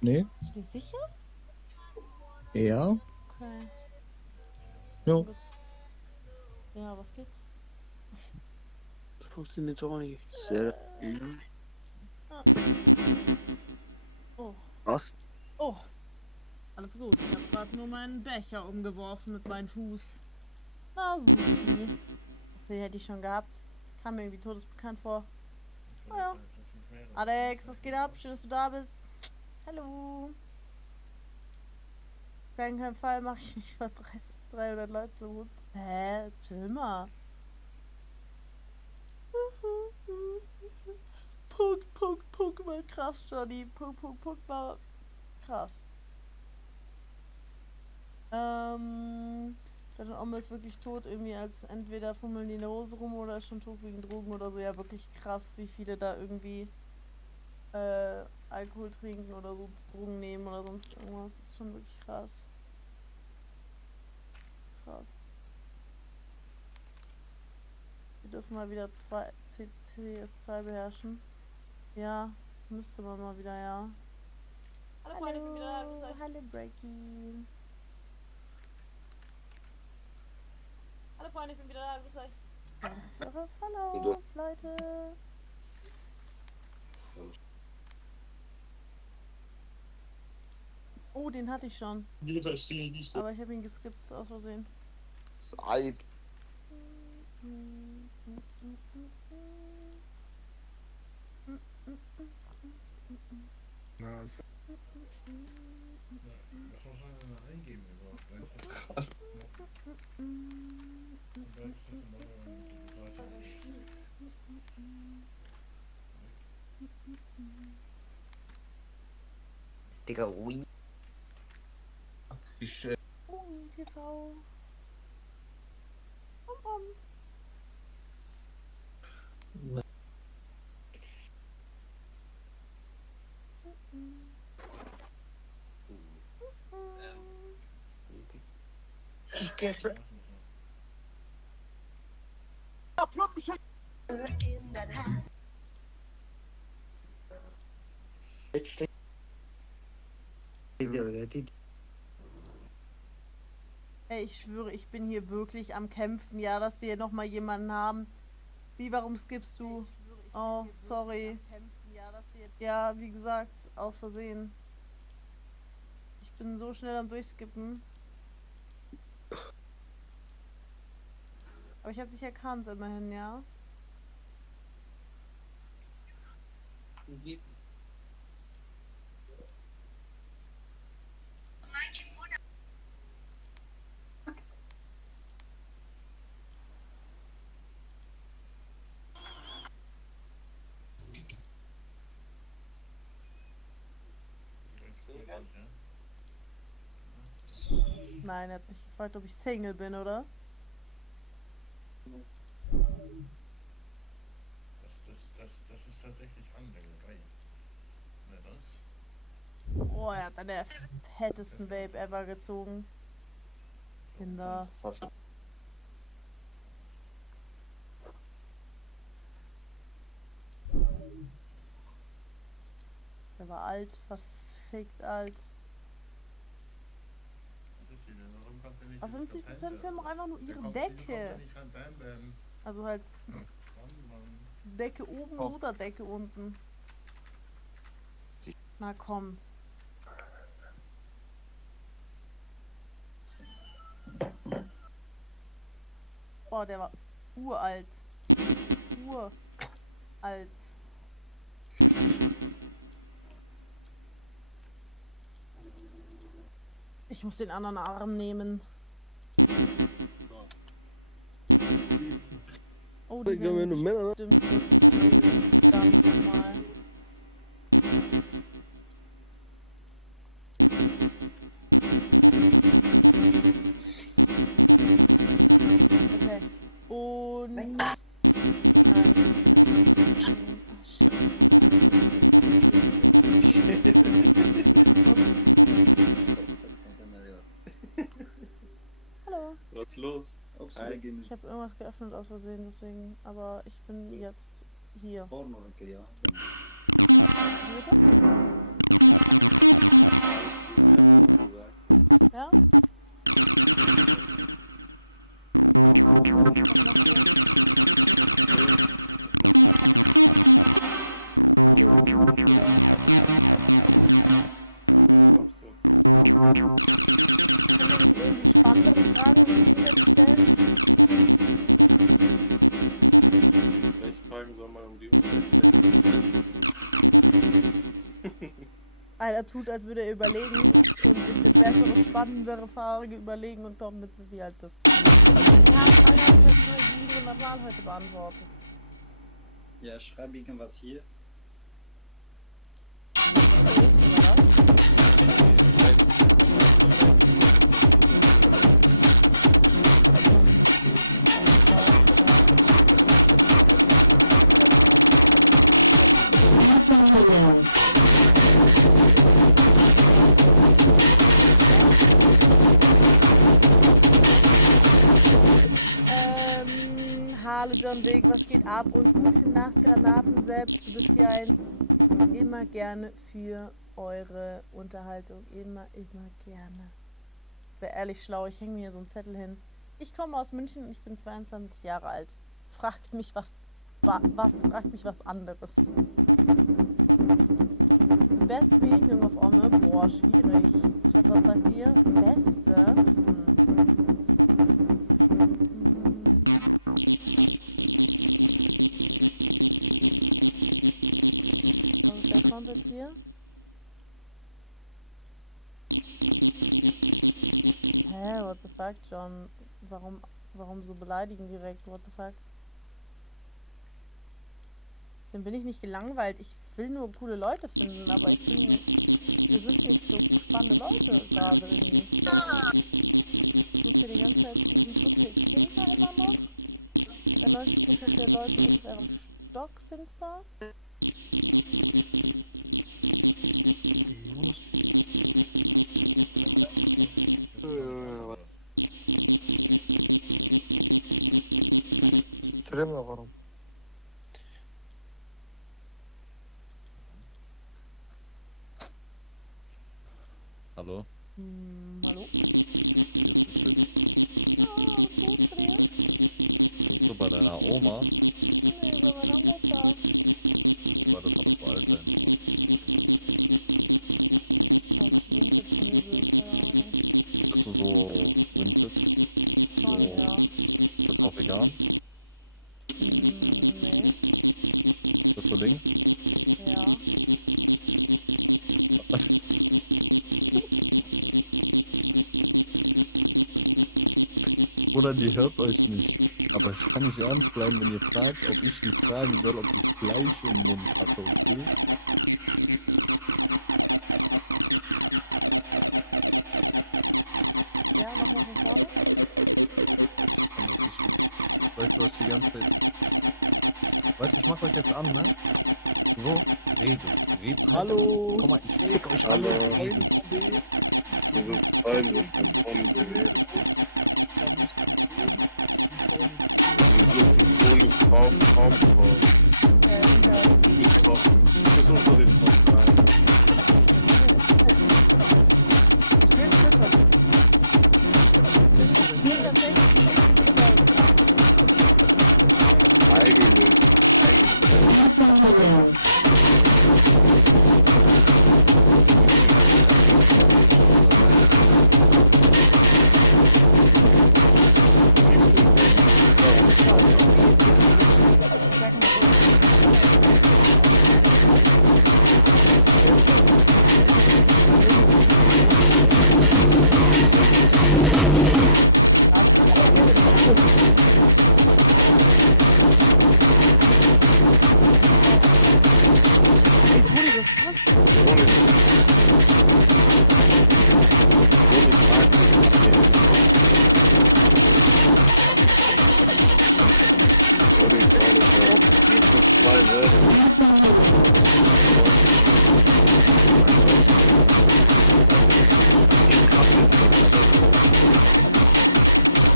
Nee? Bist du dir sicher? Ja? Okay. Jo. Gut. Ja, was geht's? Das funktioniert auch nicht. Sehr. Ah. Oh. Was? Oh. Alles gut. Ich habe gerade nur meinen Becher umgeworfen mit meinem Fuß. Na, supi. Den hätte ich schon gehabt. Kam mir irgendwie todesbekannt vor. Naja. Alex, was geht ab? Schön, dass du da bist. Hallo. Auf keinen Fall mache ich mich vor 300 Leute so gut. Hä? Chill mal. Punkt war krass, Johnny. Punkt war krass. Deine Oma ist wirklich tot, irgendwie als entweder fummeln die in der Hose rum oder ist schon tot wegen Drogen oder so. Ja, wirklich krass, wie viele da irgendwie Alkohol trinken oder so Drogen nehmen oder sonst irgendwas. Das ist schon wirklich krass. Krass. Wir dürfen mal wieder CS2 beherrschen. Ja, müsste man mal wieder, ja. Hallo Freunde, ich bin wieder da. Grüß euch. Hallo Breaky. Hallo Freunde, ich bin wieder da. Grüß euch. Danke für eure Follows, Leute. Oh, den hatte ich schon. Den verstehe ich nicht. Aber ich habe ihn geskippt aus Versehen. Zeit. Na, ist Was muss man denn da eingeben überhaupt? Digga, ui. ich, Ui, TV. Pom. Ey, ich schwöre, ich bin hier wirklich am Kämpfen, ja, dass wir nochmal jemanden haben. Wie, warum skippst du? Oh, sorry. Ja, wie gesagt, aus Versehen. Ich bin so schnell am Durchskippen. Aber ich habe dich erkannt, immerhin, ja. Nein, er hat nicht gefragt, ob ich Single bin, oder? Das ist tatsächlich Angelei. Na das? Oh, er hat an der fettesten Babe ever gezogen. Kinder. Der war alt, verfickt alt. Was ist sie denn? Warum kommt der nicht? Aber 50% filmen auch einfach nur ihre Decke. Also halt Decke oben oder Decke unten. Na komm. Oh, der war uralt. Uralt. Ich muss den anderen Arm nehmen. Oh, die werden bestimmt verdammt nochmal. Okay. Und... Nein. Hallo. Was ist los? Ich habe irgendwas geöffnet aus Versehen, deswegen. Aber ich bin jetzt hier. Wie bitte? wieder. Auch so. Können wir jetzt irgendwie spannendere Fragen gegenseitig stellen? Welche Fragen soll man um die Uhrzeit stellen? Einer tut, als würde er überlegen und sich eine bessere, spannendere Frage überlegen und kommt mit, wie alt bist du? Ja, Frage habe ich jetzt 700 Mal heute beantwortet. Ja, schreib irgendwas hier. Hallo John Wick, was geht ab? Und gute Nacht, Granaten selbst. Du bist die Eins. Immer gerne für eure Unterhaltung. Immer gerne. Das wäre ehrlich schlau. Ich hänge mir so einen Zettel hin. Ich komme aus München und ich bin 22 Jahre alt. Fragt mich was anderes. Beste Begegnung auf Omme? Boah, schwierig. Chat, was sagt ihr? Beste? Was ist der Content hier? Hä, what the fuck, John? Warum so beleidigen direkt? What the fuck? Dann bin ich nicht gelangweilt. Ich will nur coole Leute finden, aber wir sind nicht so spannende Leute gerade irgendwie. Ich muss hier die ganze Zeit diesen so viel Kinder immer noch. Bei 90% der Leute ist es einfach stockfinster. Streamer, warum? Hallo? Hallo? Hier ist Frühstück. Ja, alles gut bei dir? Bist du bei deiner Oma? Nee, bei meiner Mutter. War das alles bei alt sein? Halt Vintage-Möbel, keine Ahnung. Bist du so Vintage? Schon, So- ja. Bist du auch vegan? Nee, Bist du links? ja. Oder die hört euch nicht. Aber ich kann nicht ernst bleiben, wenn ihr fragt, ob ich die fragen soll, ob ich Fleisch im Mund hatte, okay? Ja, mach mal von vorne. Weißt du, was die ganze Zeit... Weißt du, ich mach euch jetzt an, ne? So, redet. Hallo. Guck mal, ich fick euch Hallo. alle. Redet. Wir sind Freunde von BW. Wir suchen Tonis Traumfrau. Ja. Du bist unter den Top 3. Ich will Chris halt. Nee, tatsächlich nicht die Welt. Eigentlich. Sag mal so. Ey, Toni, das passt. Tonis. Zwei Wörter.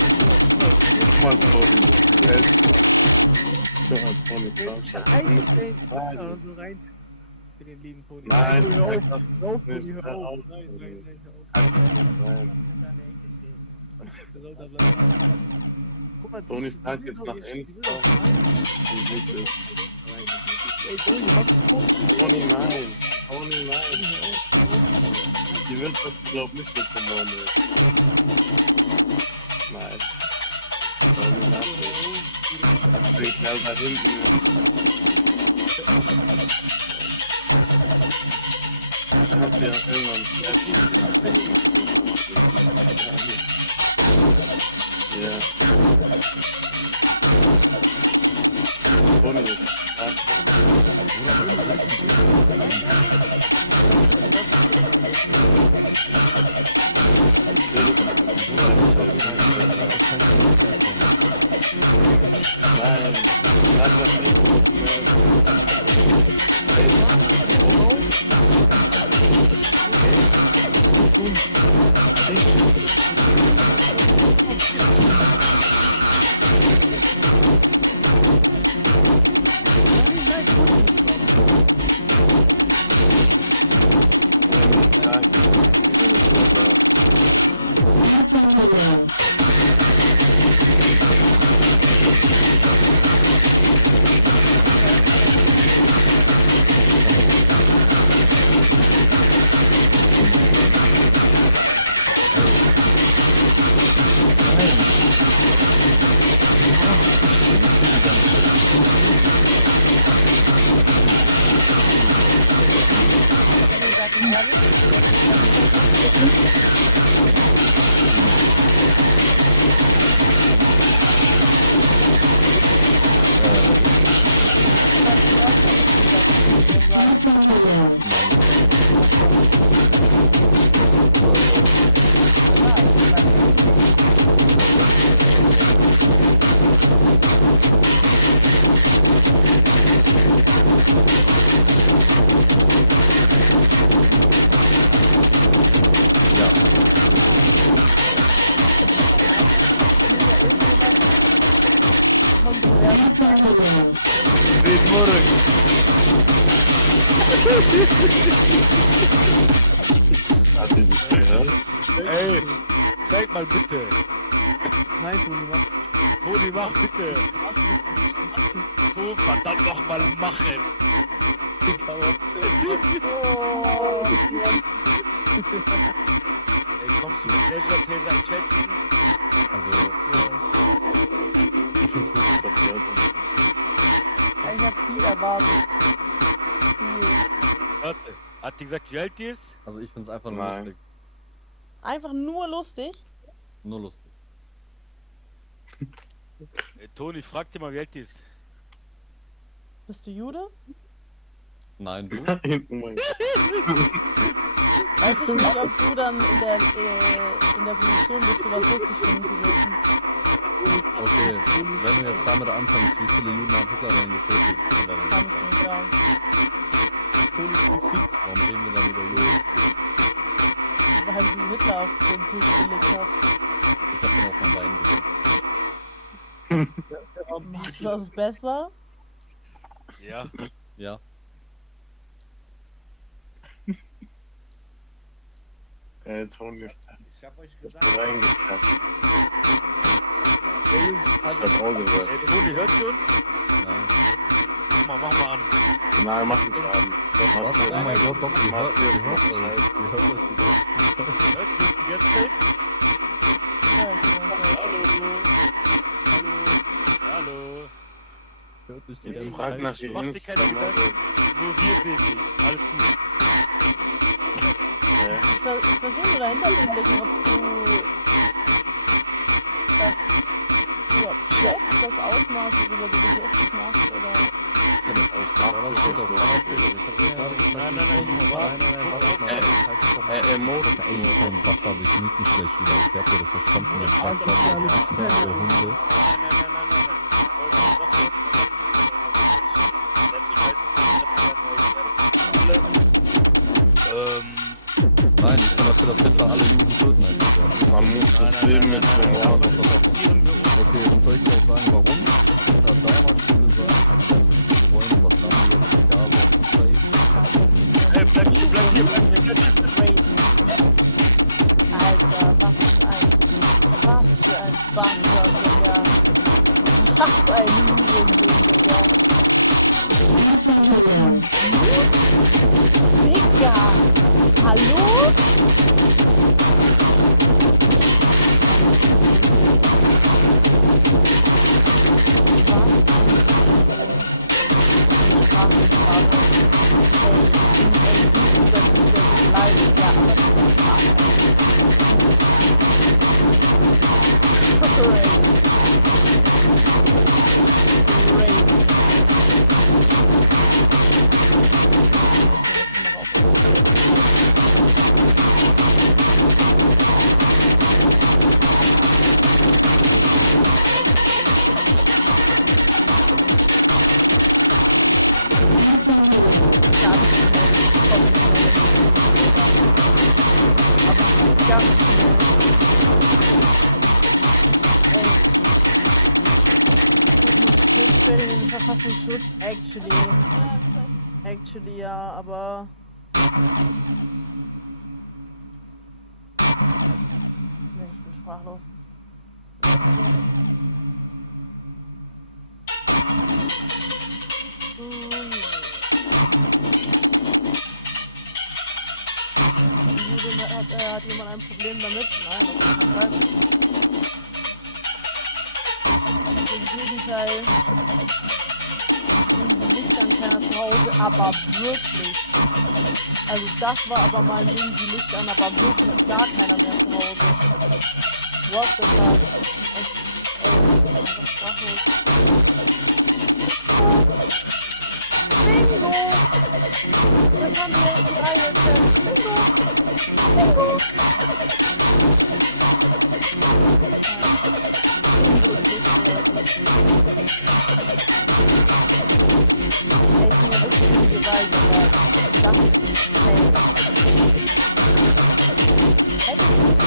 Guck mal, Toni, das gefällt mir. Guck mal, Toni, Jetzt das eingestellt. Nein. Da so rein. Für den lieben Toni. Nein, Toni, hör auf. nein, Hör auf, nein, Toni, hör nein, auf. nein, Nein, nein, nein, hör auf. Nein. Der soll da bleiben. Guck mal, Toni die fragt will jetzt doch nach ihr- die will Insta. doch rein. Wie gut ist. Rein. Ey, Toni, mach Toni, nein. Toni, nein. Die wird das, glaub nicht bekommen, ey. Nein. Toni, nein. Den Kerl da hinten. Kannst du ja irgendwann treffen. Ja. Toni, nein, sag das nicht. Hat die nicht gehört? Ey, zeig mal bitte. Nein, Toni, mach. Toni, mach bitte. Mach nicht. Mach nicht. So, verdammt nochmal, mach es. Digga, Oh, Ey, kommst du mit Leisure Taser einschätzen? Also, ich find's gut. ich hab viel erwartet. Viel. Warte, hat die gesagt, wie alt die ist? Also ich find's einfach nur Nein. lustig. Einfach nur lustig. Nur lustig. Ey, Toni, frag dir mal, wie alt die ist. Bist du Jude? Nein, du? Nein, oh mein Gott. Weiß ich nicht, ob du dann in der Position bist, sowas lustig finden zu dürfen. Okay, wenn du jetzt damit anfängst, wie viele Juden hat Hitler denn getötet? Dann Kann ich dir nicht sagen. warum reden wir dann über Juden? Weil du Hitler auf den Tisch gelegt hast. Ich hab den auf mein Bein gelegt. Ist das besser? Ja. Ja. Toni, Ich hab euch ist gesagt, reingekackt. Ey, Jungs, Ich hab auch gehört. Ey, Toni, hört sie uns? Nein. Mach mal an. Nein, mach nicht an. Doch, was? Oh mein Gott, doch, die hört Matthias euch. macht Die Scheiß. hört euch die ganze Zeit. Hört sie uns die ganze Zeit? Ja, ich bin okay. Hallo. Hört euch die Jetzt ganze frag nach Zeit. ihr Mach dir keine Insta. Gedanken. Nur wir sehen dich. Alles gut. Ich versuche nur dahinter zu blicken, ob du das überhaupt checkst, das Ausmaß, worüber du dich lustig machst, oder... Ich hab das ausgemacht. Erzähl doch, erzähl doch. Ich hab dir gerade gesagt, Nein, nein, nein, warte, warte mal. Ey, ich bin Bastard, ich miet mich gleich wieder. Okay, habt ihr das verstanden? Jetzt Bastard, ihr Wichser, ihr Hunde. Nein, ich bin dafür, dass Hitler alle Juden töten hätte. Man muss das Leben mit dem Ja, doch. Okay, und soll ich dir auch sagen, warum? Ich hab damals schon gesagt, wenn wir es wollen, was haben wir jetzt egal, und safe. Ey, bleib hier, bleib hier, bleib hier. Alter, was für ein Bastard, Digga. Was für ein Hurensohn, Digga. Digga! Hallo? Ganz schnell. Hochstellen in den Verfassungsschutz, actually ja, aber ne, ich bin sprachlos. Hat jemand ein Problem damit? Nein, das ist nicht falsch. Im Gegenteil. Die Lichtankerner zu Hause, aber wirklich. Also das war aber mal ein Ding, die Licht an, aber wirklich gar keiner mehr zu Hause. What the fuck? Echt, einfach sprachlos. Bingo! Das haben wir die Reihe jetzt. Bingo! Bingo! Ich bin ja wirklich in Gewalt, aber das ist insane. Hätte ich nicht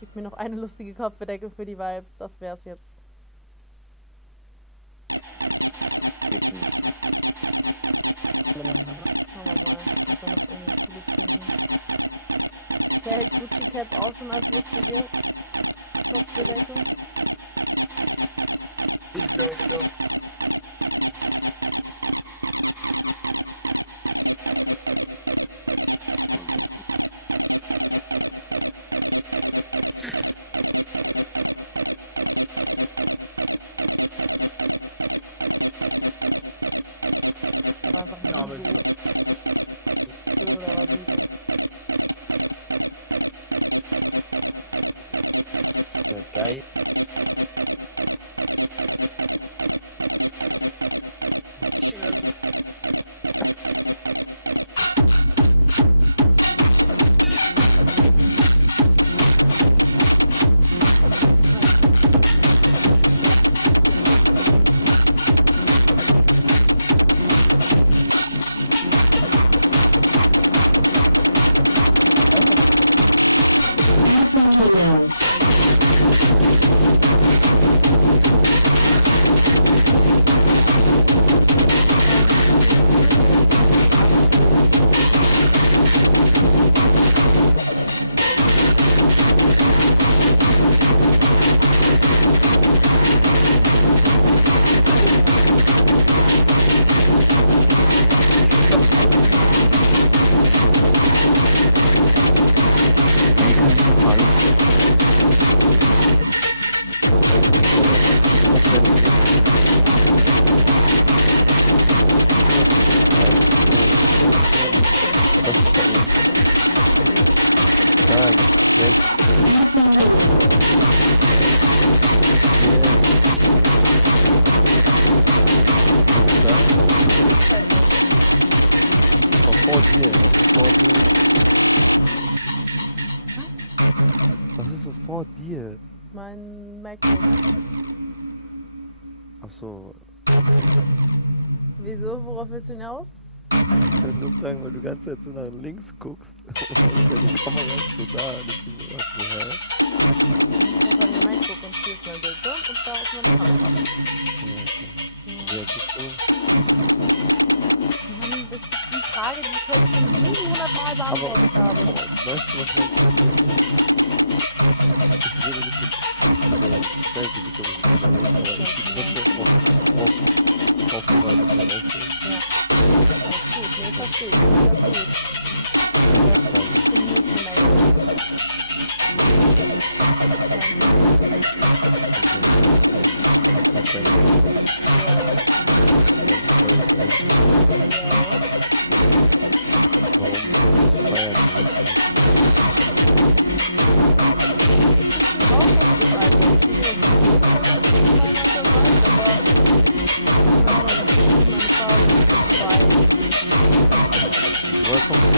Gib mir noch eine lustige Kopfbedeckung für die Vibes, das wär's jetzt. Schauen wir mal, ob wir noch irgendwie cooles finden. Zählt Gucci Cap auch schon als lustige Kopfbedeckung? Einfach nicht oder war Sido. So geil. Das ist da oben. Nein, rechts. Was vor dir? Was ist vor dir? Was ist so vor dir? Mein MacBook. Ach so. Wieso? Worauf willst du hinaus? Ich wollte nur fragen, weil du die ganze Zeit so nach links guckst. Und die Kamera ist so da. Deswegen dachte ich so, hä? Ich habe mein MacBook und hier ist mein Bildschirm und da ist meine Kamera. Ja, bist du? Mann, das ist die Frage, die ich heute schon 700 Mal beantwortet habe. Aber weißt du, was mein Problem ist? Ich rede nicht mit... Also, ich weiß nicht, ob ich das überlege, aber ich drücke auf mal ein bisschen aussehen. Ja. Alles gut, nee, verstehe ich. Alles gut. Aber ich bin nur so Warum feiern wir nicht? Woher kommst du?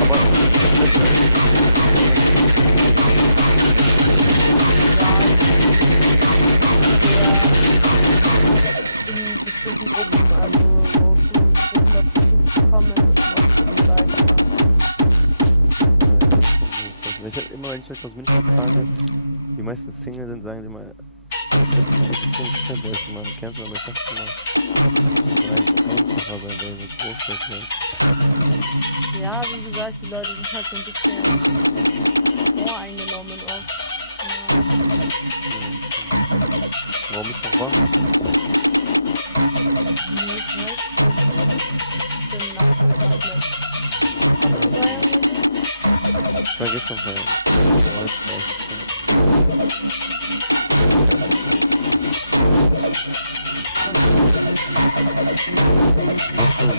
Aber in bestimmten Gruppen, also so zu Gruppen dazu zu kommen, ist oft das Gleiche. ich hab immer, wenn ich euch aus München frage, die meisten Single sind, sagen sie immer, das ist extrem schnell bei euch, man kennt aber ich dachte immer, das ist eigentlich einfacher sein, weil wir Großstadt sind. Ja, wie gesagt, die Leute sind halt so ein bisschen voreingenommen oft. Warum ist noch wach? Nee, ich weiß nicht. Ich bin nachts halt nicht. Hast du Bayern gesehen? Ich war gestern feiern. Heute was denn?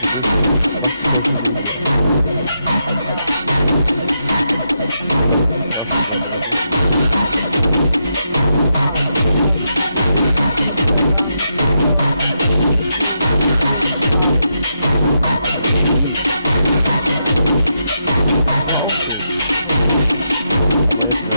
Du bist was ist Social Media? Was ist Instagram, TikTok, war auch gut. Aber jetzt ja.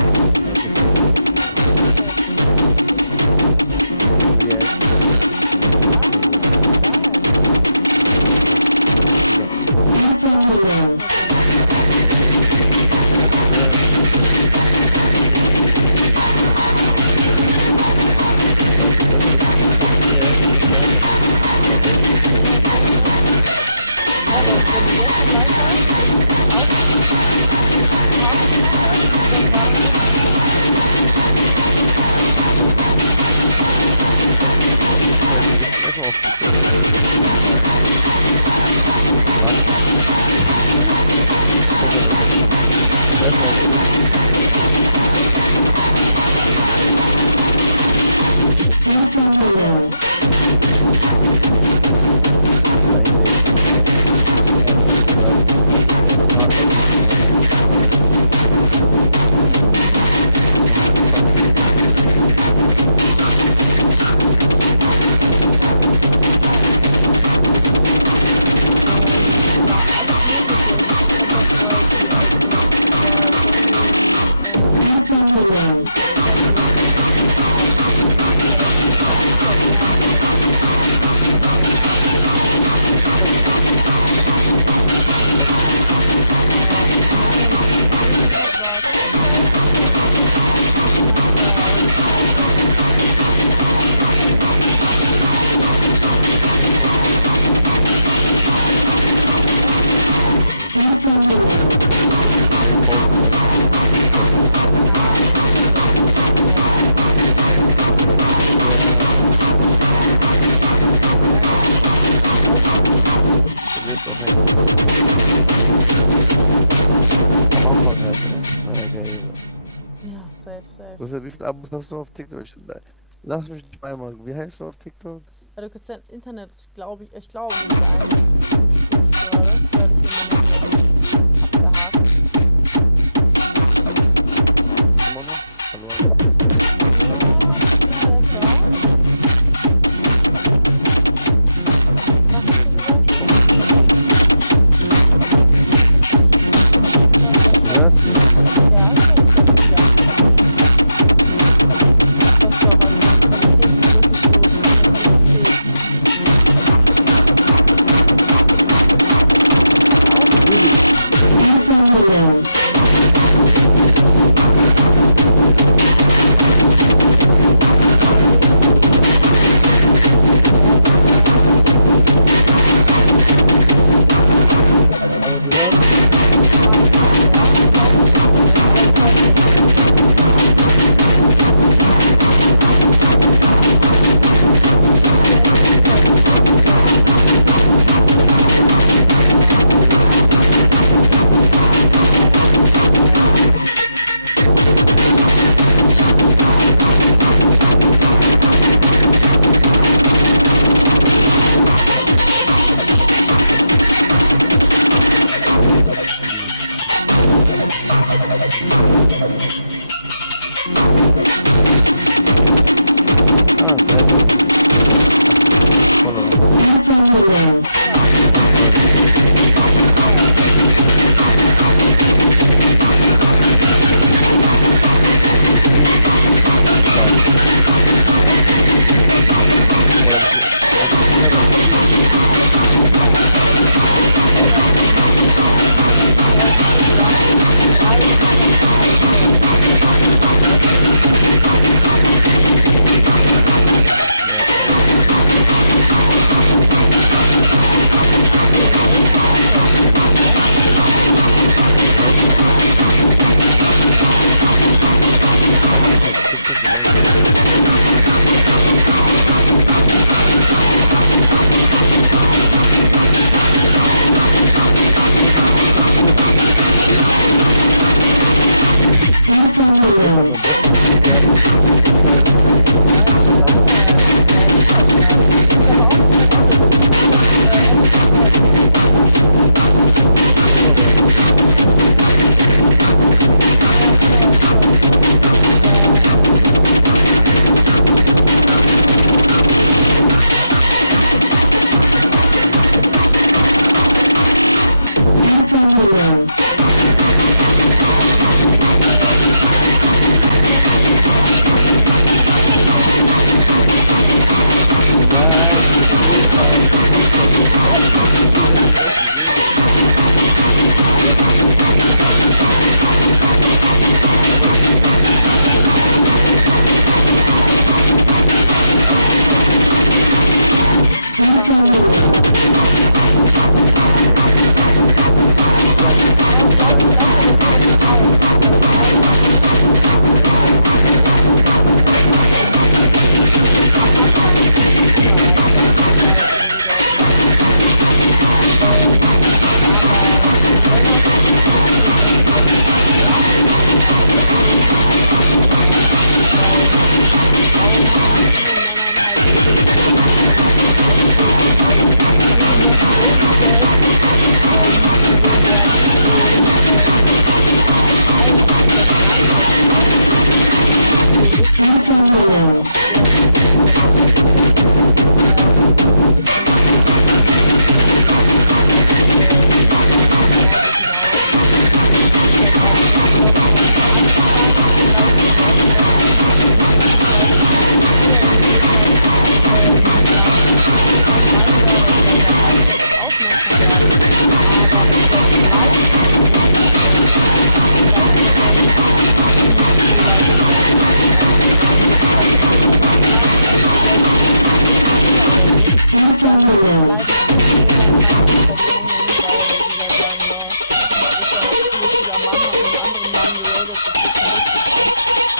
willst auch hängen. Am Anfang halt, ne? Na ja, geil. Ja, safe, safe. Wie viele Abos hast du auf TikTok? Lass mich noch einmal. Wie heißt du auf TikTok? Ja, du kannst dein Internet, glaube ich glaube, das ist eins. Das ist ziemlich schlecht gerade. Werde ich immer noch abgehakt. Immer noch? Verloren. Ja, das ist ja da. Was hast du gesagt? Du hörst mich. Ja, ich glaube, ich hab's wieder. Doch, also die Qualität ist wirklich gut. Really? Aber du hörst Ah, sehr gut. Follow.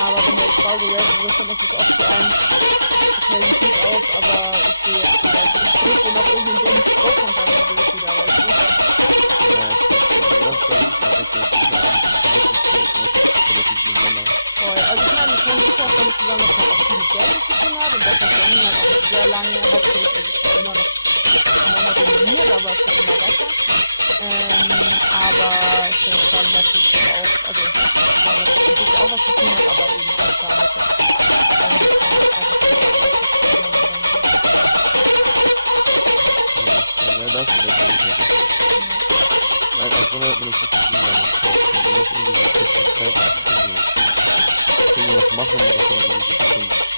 Aber wenn du jetzt blau geratet wirst, dann ist es oft so ein, okay, sieht gut aus, aber ich gehe jetzt wieder. Ich drück dir noch irgendeinen dummen Spruch und dann gehe ich wieder, weißt du? Ja, ich glaube, das war nicht mal richtig. Voll. Also ich meine, es hängt super auch damit zusammen, dass man auch viel mit Geld zu tun hat und dass das Rennen halt auch sehr lange hauptsächlich, also es ist immer noch Männer dominiert, aber es ist immer besser. Aber ich denke schon, dass es auch, also es war natürlich auch was zu tun hat, aber eben auch damit, dass eigentlich schon einfach so aggressiv ist, wenn man denkt. Ja, das ist wirklich. Weil als Runde hat man das nicht zu tun, man muss irgendwie so Festigkeit irgendwas machen, was man so ein bisschen.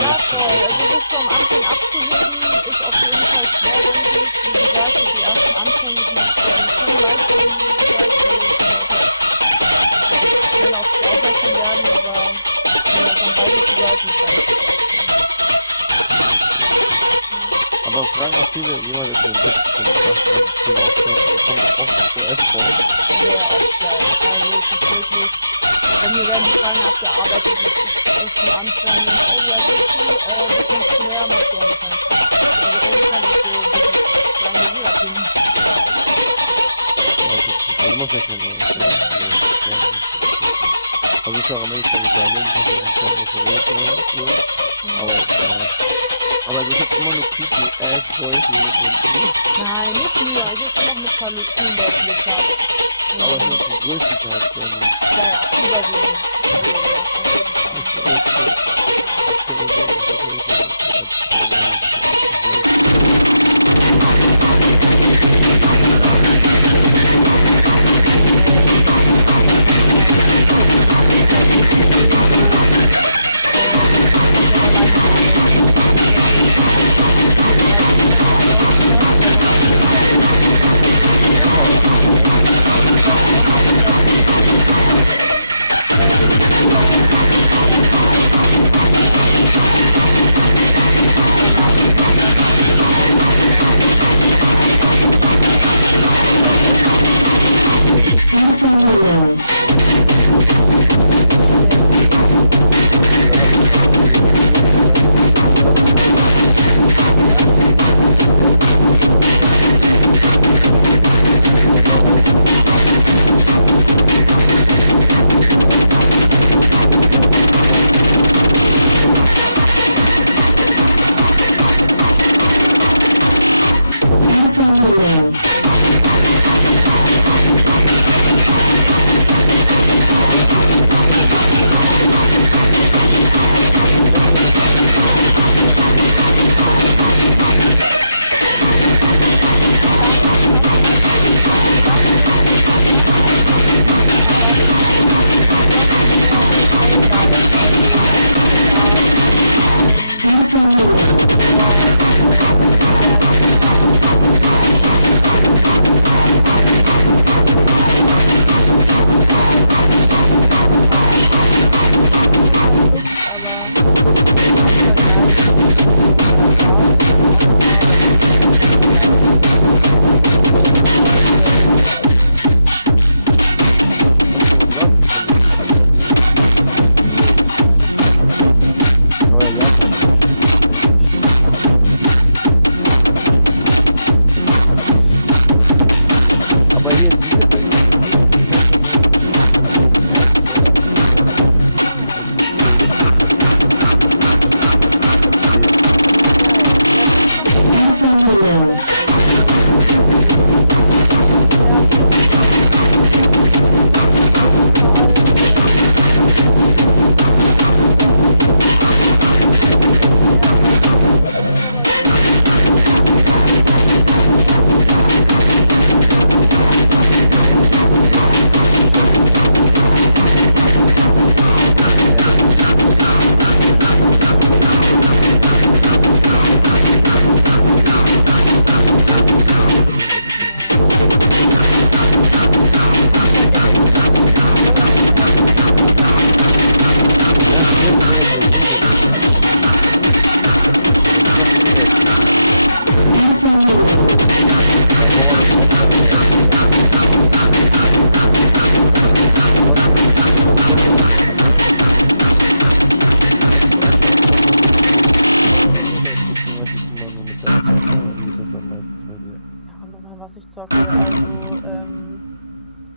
Ja, voll. Also das so am Anfang abzuheben, ist auf jeden Fall schwer, denke ich. Wie gesagt, so die ersten Anfänge sind schon leichter, wie gesagt, weil die Leute schneller auf sich aufmerksam werden, aber wenn das dann beide zu bleiben, ist halt Aber fragen auch viele, jemand ist in den Tipps gemacht, also viele Aufgaben, das kommt oft zuerst vor. sehr oft gleich. Also es ist wirklich, bei mir werden die Fragen abgearbeitet, das ist echt ein Anstrengend. Oh ja, bist du, wie kommst du her, machst du Onlyfans? Also Onlyfans ist so wirklich, sagen wir, jeder Film. Ja, das muss ja kein Also ich war am Ende nicht da, ich aber du kriegst immer nur creepy ass Boys, Nein, nicht nur, ich habe noch mit paar coolen Leuten gehabt. aber es ist die größte Teil, Ja, ja, überwiegend. Ja, auf jeden Fall. Aber hier in Bielefeld ist bei dir? Ja, kommt drauf an, was ich zocke. Also,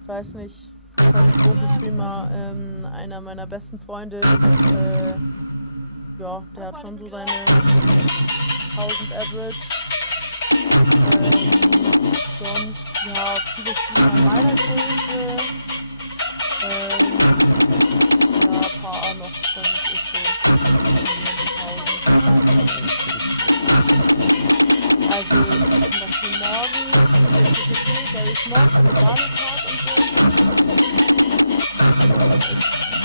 ich weiß nicht, das heißt große Streamer, einer meiner besten Freunde ist, ja, der hat schon so seine 1000 Average. Sonst, ja, viele Streamer meiner Größe. Ja, ein paar noch, das ist so. Also, zum Beispiel morgen, der CCC, Gary Smogs mit Mario Kart und so.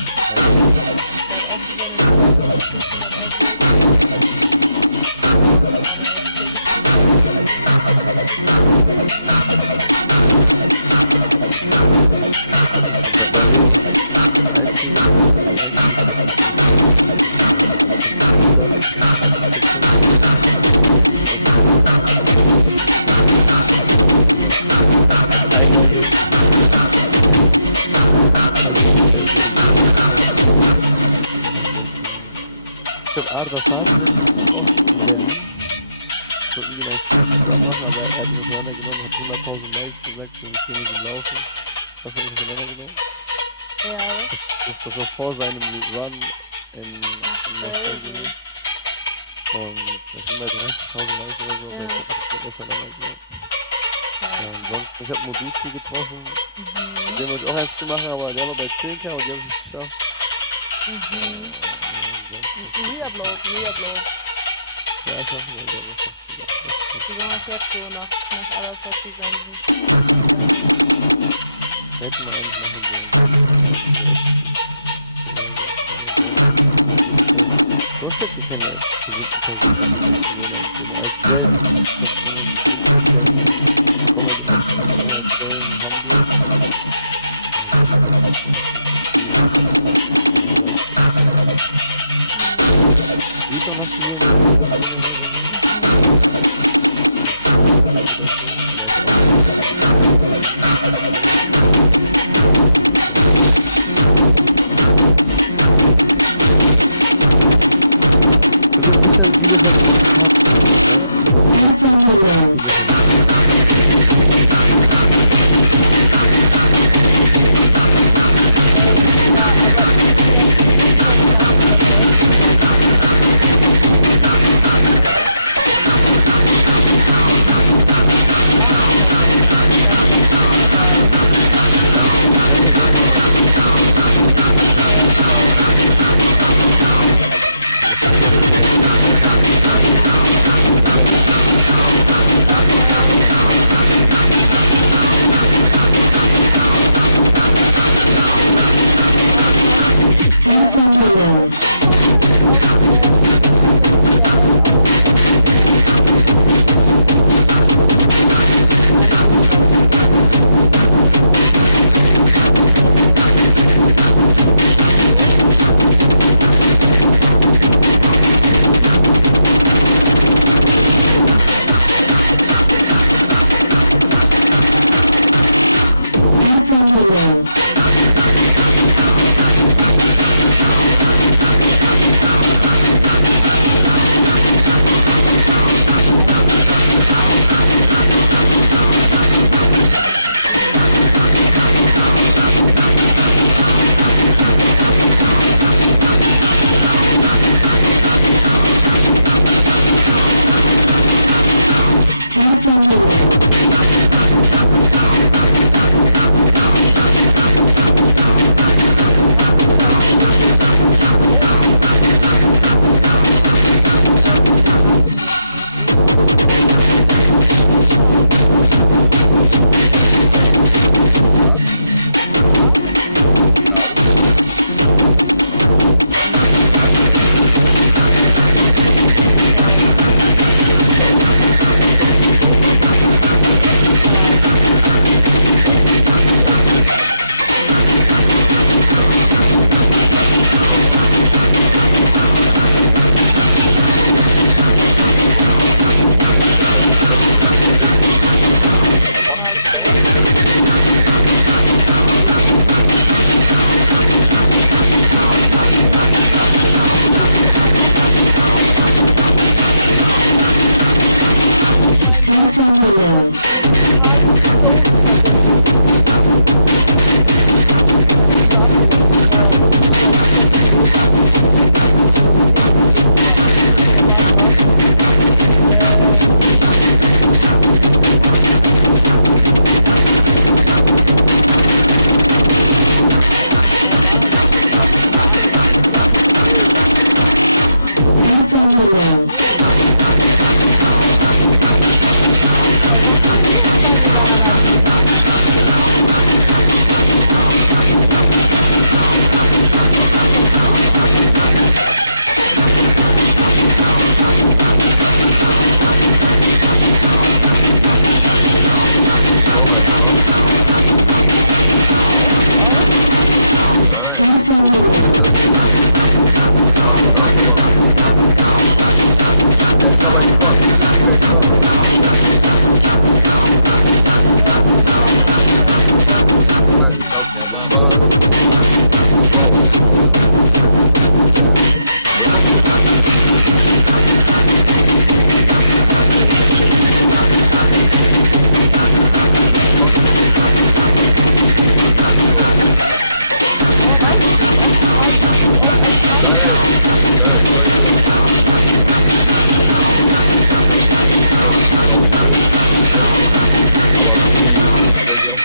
Der hat auch so seine 500 Average. Bei mir einzige Einladung. Ich habe Arda Fahrt letztens gesprochen in Berlin. Sollten die mein Zusammen machen, aber er hat mich auseinandergenommen, hat 100.000 Likes gesagt, für mich hier nicht im Laufen. Was hat mich auseinandergenommen? Ja, Das war vor seinem Run in Los Angeles. Und das sind bei 30.000 Likes oder so, Ja. aber ich hab das auseinandergenommen. Ja, scheiße. ansonsten, ich habe Moduzi getroffen, Mhm. den wollte ich auch erst machen, aber der war bei 10k und die habe ich nicht geschafft. Mhm. Ansonsten, Reupload. ja, ich hoffe, der wird das Besonders jetzt so nach alles, was die senden. hätte man eigentlich machen sollen. Du hast ja keine berühmten Personen als Welt. Ich glaube, wenn man die berühmten Berlin, Comedy Köln, Hamburg. Wie kann das hier in der also ein bisschen vieles hat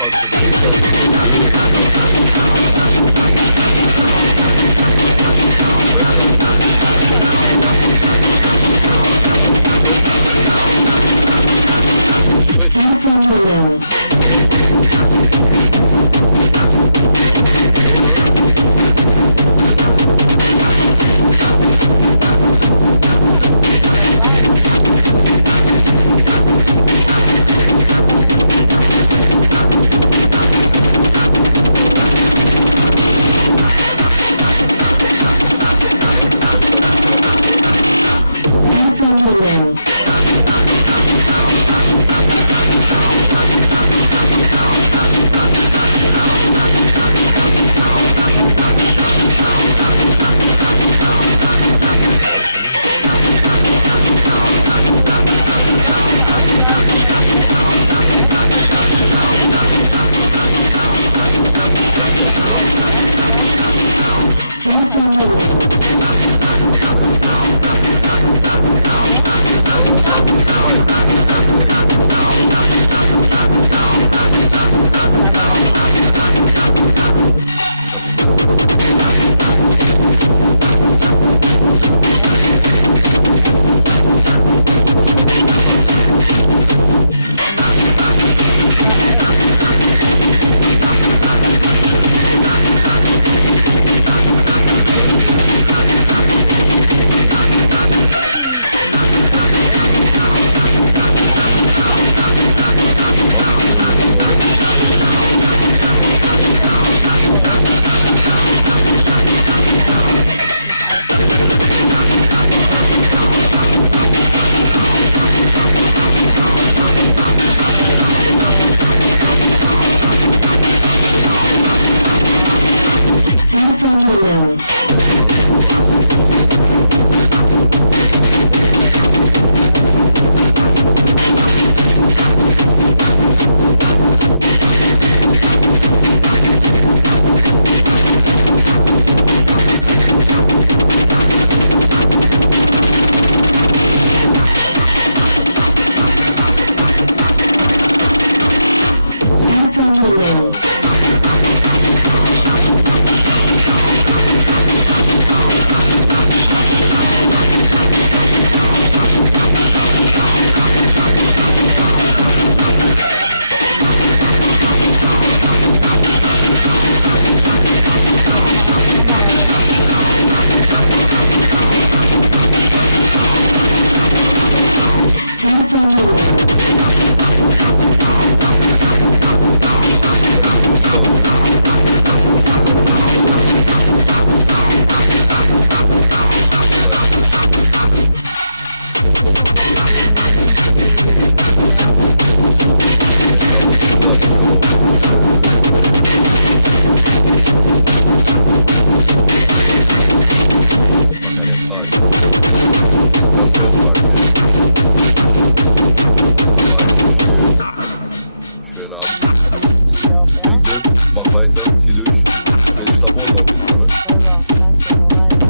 falsche Weg, das ist so blöd. Mach weiter, zieh durch. Ich will dich da vorne noch wieder, ne? Selber, danke, hau rein, ja?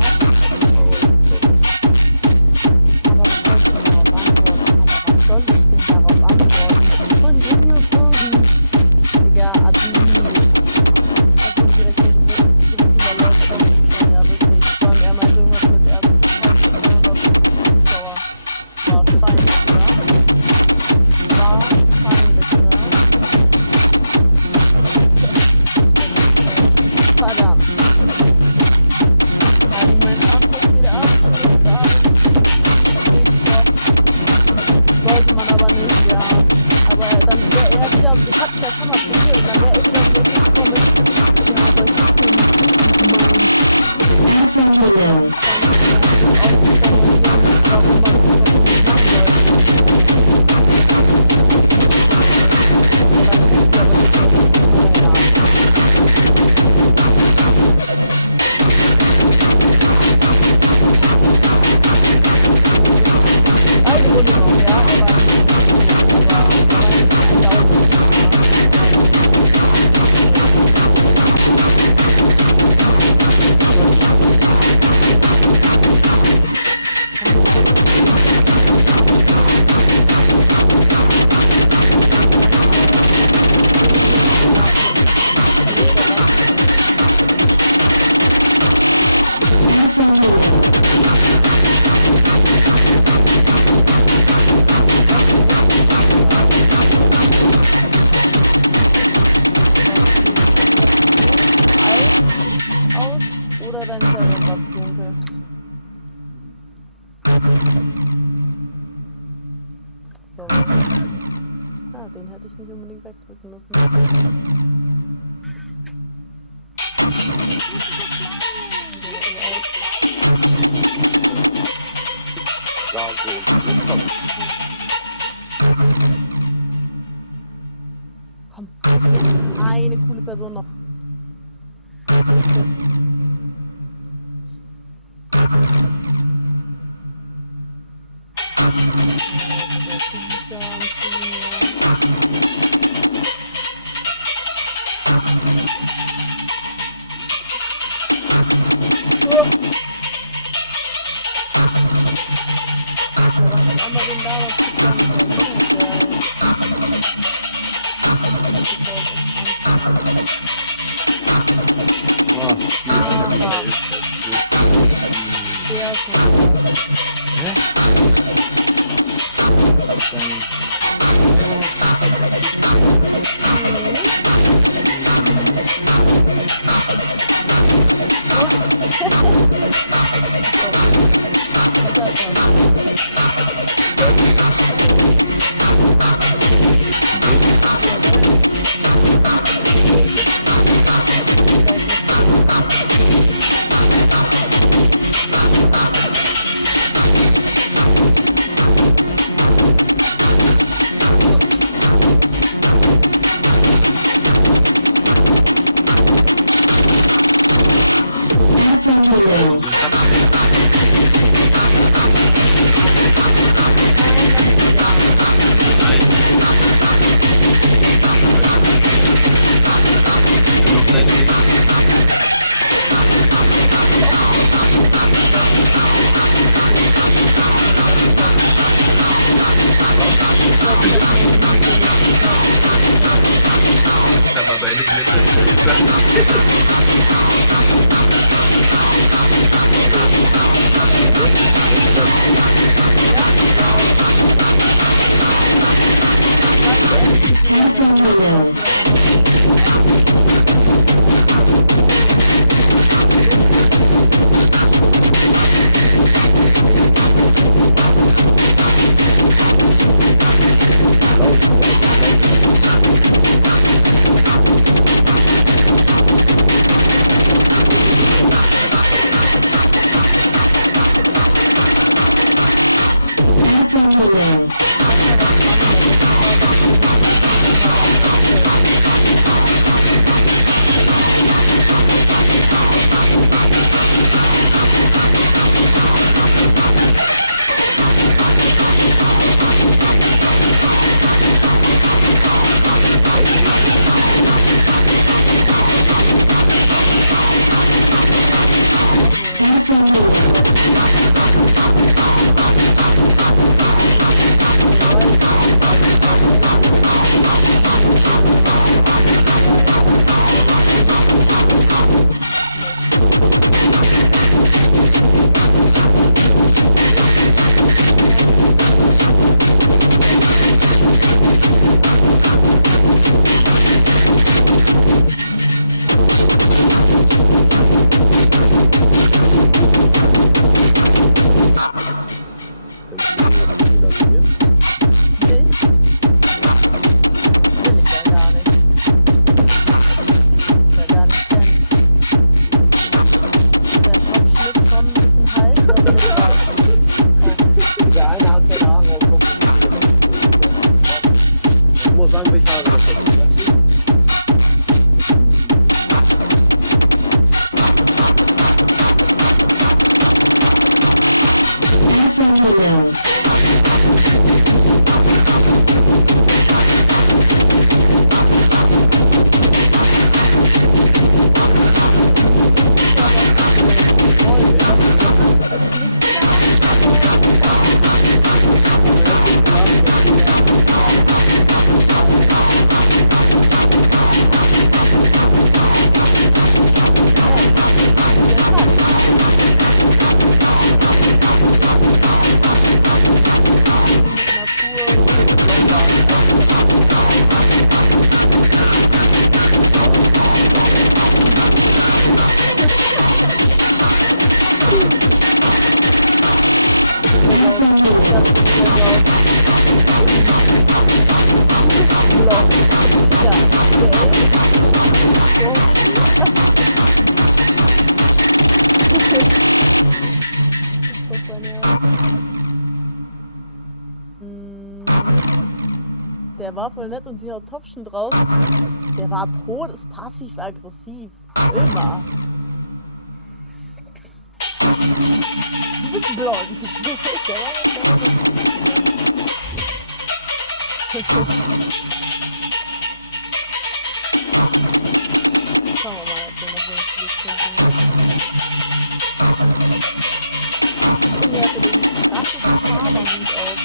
Aber was soll ich denn darauf antworten? Aber was soll ich denn darauf antworten? Von mir fragen. Digga, Adi. Da kommt direkt jedes Gewissen der Leute drauf schon, ja wirklich. Vor allem, er meinte irgendwas mit Ärzten, 200 Zuschauer. War peinlich, oder? War peinlich, oder? Verdammt. Ja, wie mein Anschluss geht ab, schönes abends. Sollte man aber nicht, ja. Aber dann wäre er wieder, das hatte ich ja schon mal probiert, und dann wäre er wieder um die Ecke gekommen mit, ja, aber ich hab's ja nicht gut gemeint. Dann das auszuformulieren, warum man es trotzdem nicht machen sollte. Aber dann hilft aber jetzt auch nicht mehr, ja. Eine Runde noch, ja, aber jetzt ein Daumen. Ja. Oder dein Hintergrund war zu dunkel? Sorry. Ah, den hätte ich nicht unbedingt wegdrücken müssen. Ja, so. Das kommt. Komm, eine coole Person noch. Was hat einmal den da, was gibt dann der ist noch Unsere Katze. Nein. Ich bin auf deine Weg. Aber deine Blätter sind gesagt. Ich muss sagen, welche Haare das ist. blond. Ja, sorry. Ist das sein Ernst? Der war voll nett und sie haut Topfchen drauf. Der war todespassiv-aggressiv. Immer. Du bist blond. Der war Schauen wir mal, ob wir noch so ein hatte den krassesten Farberhut auf.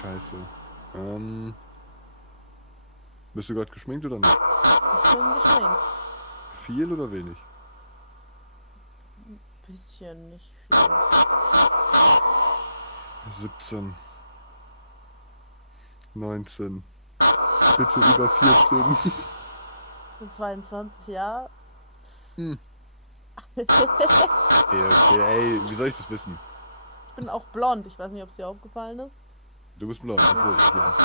Scheiße. Bist du gerade geschminkt oder nicht? Ich bin geschminkt. Viel oder wenig? Bisschen, nicht viel. 17. 19. Bitte über 14. Mit 22, ja. Okay, ey, wie soll ich das wissen? Ich bin auch blond. Ich weiß nicht, ob es dir aufgefallen ist. Du bist blond, das sehe ich, ja.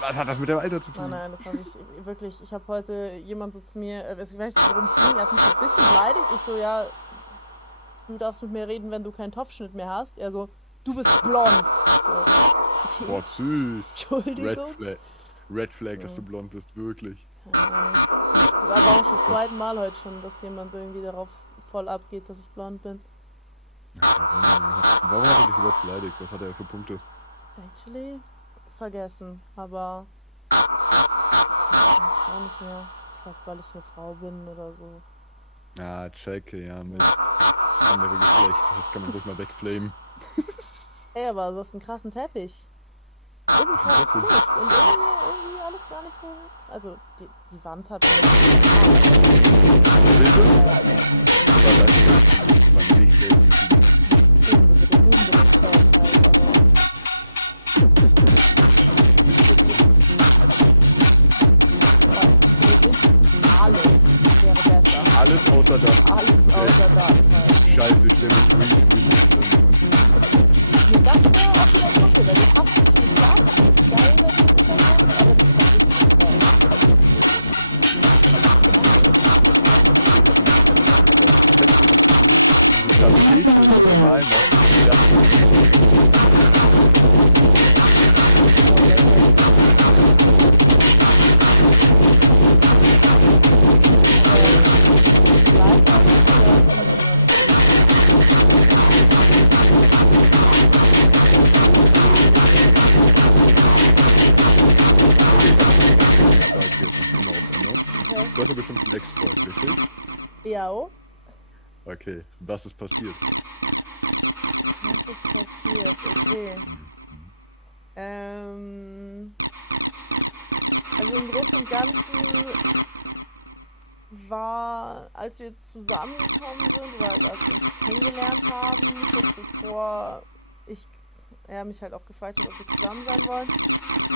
Was hat das mit dem Alter zu tun? Nein, das habe ich wirklich. Ich habe heute jemand so zu mir, ich weiß nicht, worum es ging, er hat mich so ein bisschen beleidigt. Ich so, ja, du darfst mit mir reden, wenn du keinen Topfschnitt mehr hast. Er so, du bist blond. So, okay. Boah, süß. Entschuldigung. Red Flag, dass du blond bist, wirklich. Das ist aber auch schon zum zweiten Mal heute schon, dass jemand irgendwie darauf voll abgeht, dass ich blond bin. Warum hat er dich überhaupt beleidigt? Was hat er für Punkte? Actually, vergessen, aber weiß ich auch nicht mehr. Ich glaube, weil ich eine Frau bin oder so. Ah, checke, ja, Mist. Das andere Geschlecht, das kann man ruhig mal wegflamen. Ey, aber du hast einen krassen Teppich. Eben krasses Licht und irgendwie alles gar nicht so. Also, die Wand hat. Bitte? Aber das ist mein Licht, der Unbedingt halt, aber. Alles wäre besser. Alles außer das. Alles außer das halt. Scheiße, ich stelle mir Greenscreen hin. Nee, das wäre auch wieder kacke, weil du hast nicht viel Platz, das ist geil, wenn du dich da hast, aber du kannst nicht mehr. Das Tapet für das Mal Du hast ja bestimmt einen Ex-Freund, richtig? Ja, oh. Okay, was ist passiert? Was ist passiert? Okay. Also im Großen und Ganzen war, als wir zusammengekommen sind, oder als wir uns kennengelernt haben, kurz bevor er mich halt auch gefragt hat, ob wir zusammen sein wollen,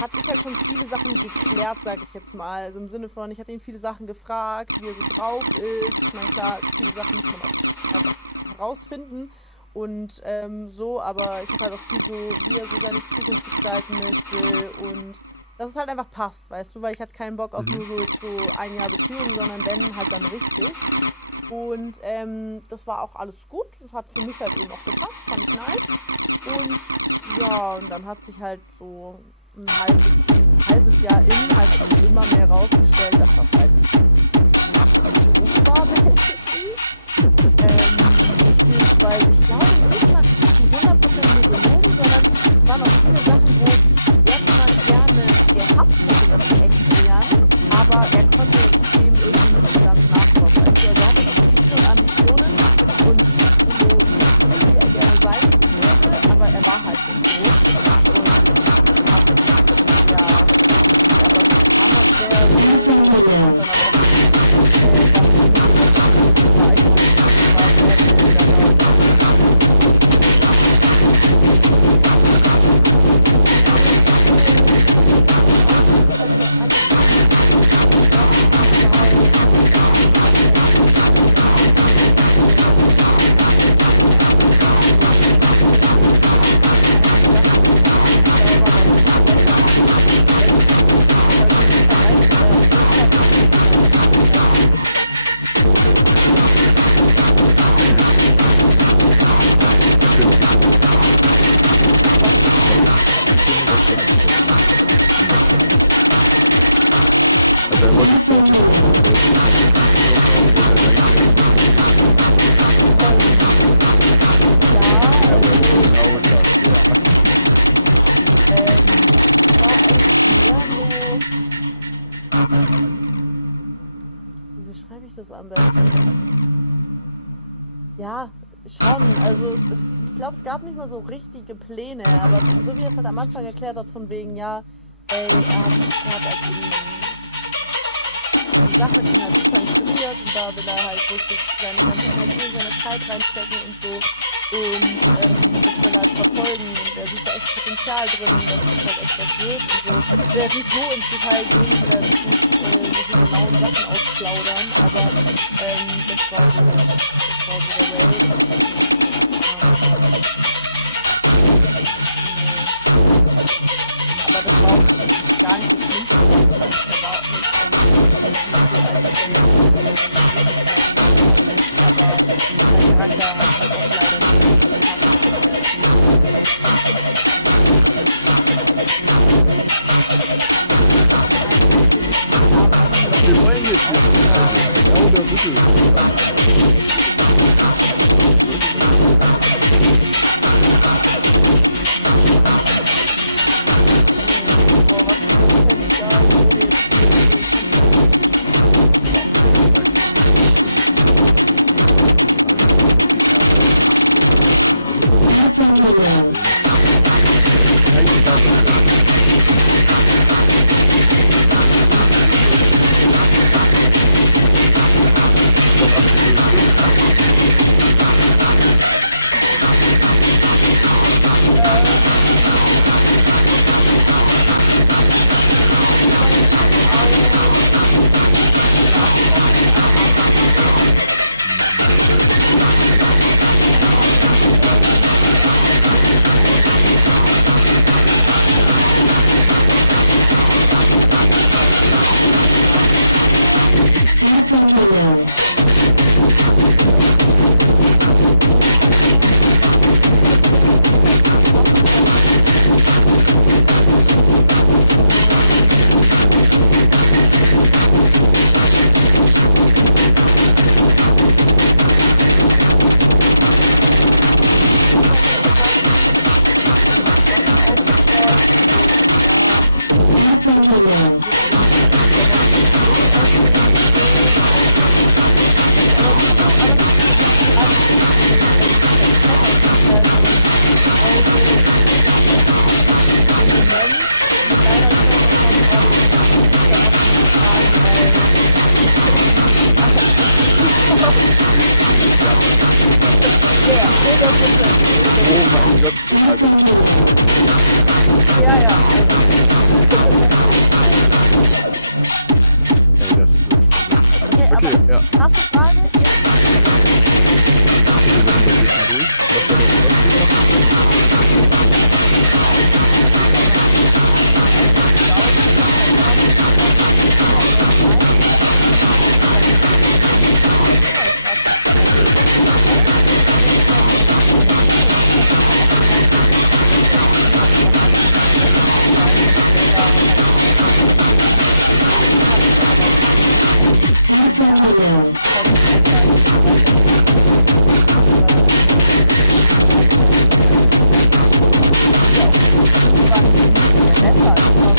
hatte ich halt schon viele Sachen geklärt, sage ich jetzt mal. Also im Sinne von, ich hatte ihn viele Sachen gefragt, wie er so drauf ist. Ich meine, klar, viele Sachen muss man auch einfach herausfinden. Und so, aber ich habe halt auch viel so, wie er so seine Zukunft gestalten möchte und dass es halt einfach passt, weißt du, weil ich hatte keinen Bock auf nur so jetzt so ein Jahr Beziehung, sondern wenn halt dann richtig. Und das war auch alles gut, das hat für mich halt eben auch gepasst, fand ich nice. Und ja, und dann hat sich halt so ein halbes Jahr halt immer mehr rausgestellt, dass das halt nicht war, basically. Beziehungsweise, ich glaube nicht mal zu 100% nur gelogen, sondern es waren auch viele Sachen, wo er zwar gerne gehabt hätte, das echt lernen, aber er konnte dem irgendwie nicht so ganz nachkommen. Also er hatte auch Ziele und Ambitionen und so wie er gerne sein würde, aber er war halt nicht so. Und hat es, ja, aber es kam halt sehr so, und dann aber auch das am besten? Ja, schon. Also ich glaube, es gab nicht mal so richtige Pläne, aber so wie er es halt am Anfang erklärt hat, von wegen, ja, er hat halt eben die Sache, die ihn halt super inspiriert und da will er halt wirklich seine ganze Energie und seine Zeit reinstecken und so. Und das will er halt verfolgen und er sieht da echt Potenzial drin und dass das halt echt was wird und so. Ich will jetzt nicht so ins Detail gehen, ich will jetzt nicht die genauen Sachen ausplaudern, aber das war so der Way. Aber das war auch gar nicht das Schlimmste. Er war auch nicht aber sein Charakter hat halt auch leider nicht Wir wollen jetzt genau der Mittel. Oh mein Gott, also Ja, ja. ey, das ist wirklich Okay, okay, aber ja. krasse Frage. Wir sind ein bisschen durch. Was war das? Was geht noch?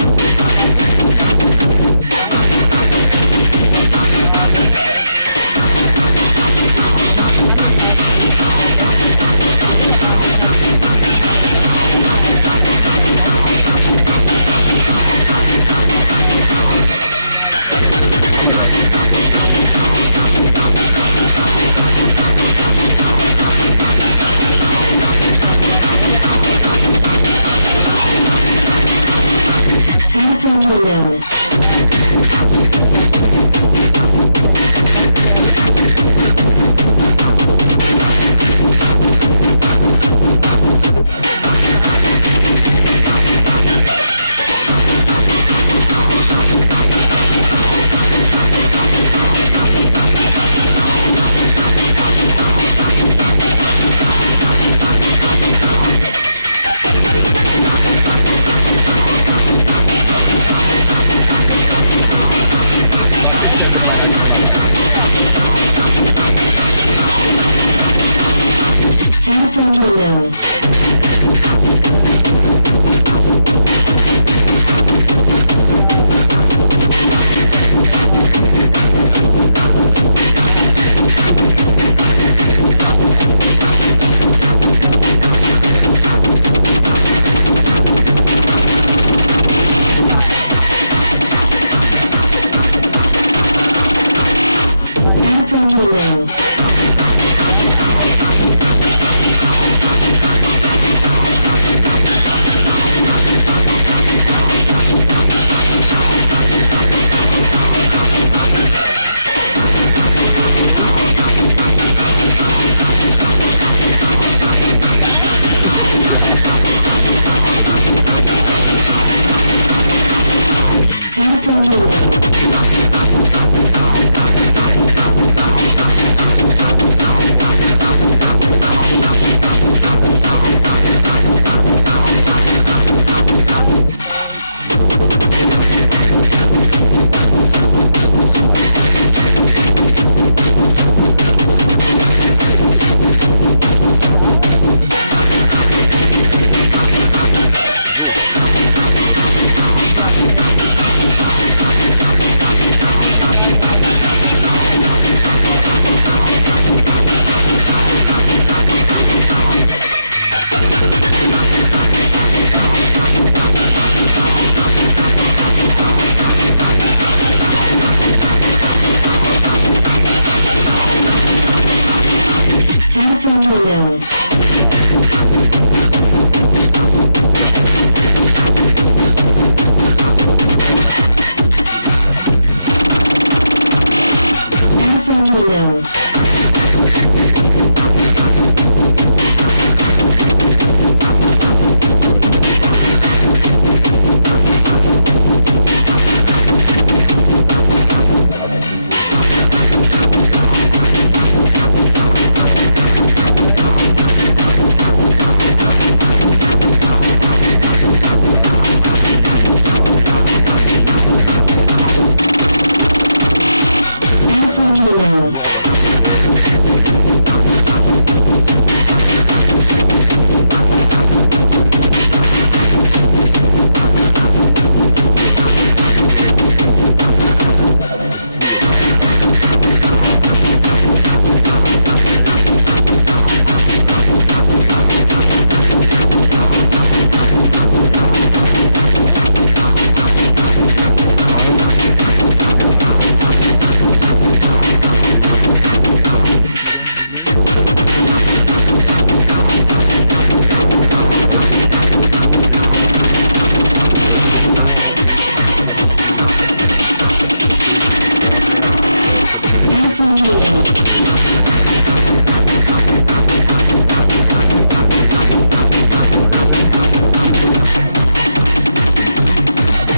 Was ist denn mit meiner Kamera?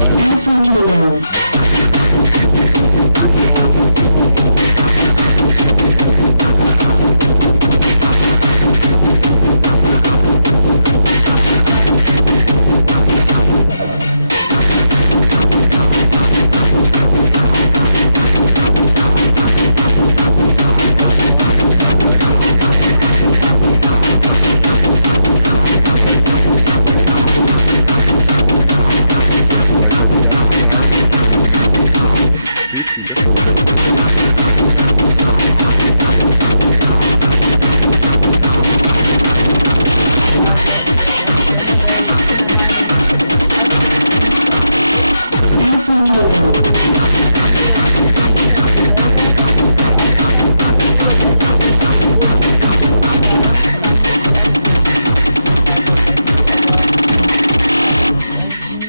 war ja schon. Weil ich halt die ganze Zeit viel besser Also generell, ich bin der Meinung, also das ist nicht das ist. Also,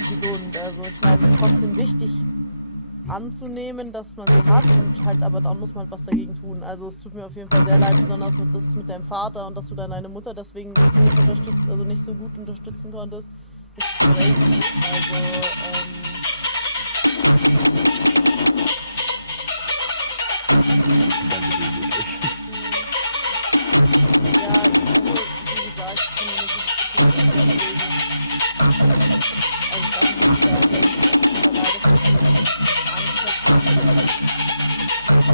gesund. Also ich meine, trotzdem wichtig anzunehmen, dass man sie hat und halt, aber dann muss man halt was dagegen tun. Also es tut mir auf jeden Fall sehr leid, besonders mit deinem Vater und dass du dann deine Mutter deswegen nicht unterstützt, also nicht so gut unterstützen konntest. Ist crazy. Also, ja, wie gesagt, ich kann ja nicht also ich weiß nicht, da leider Angst hat,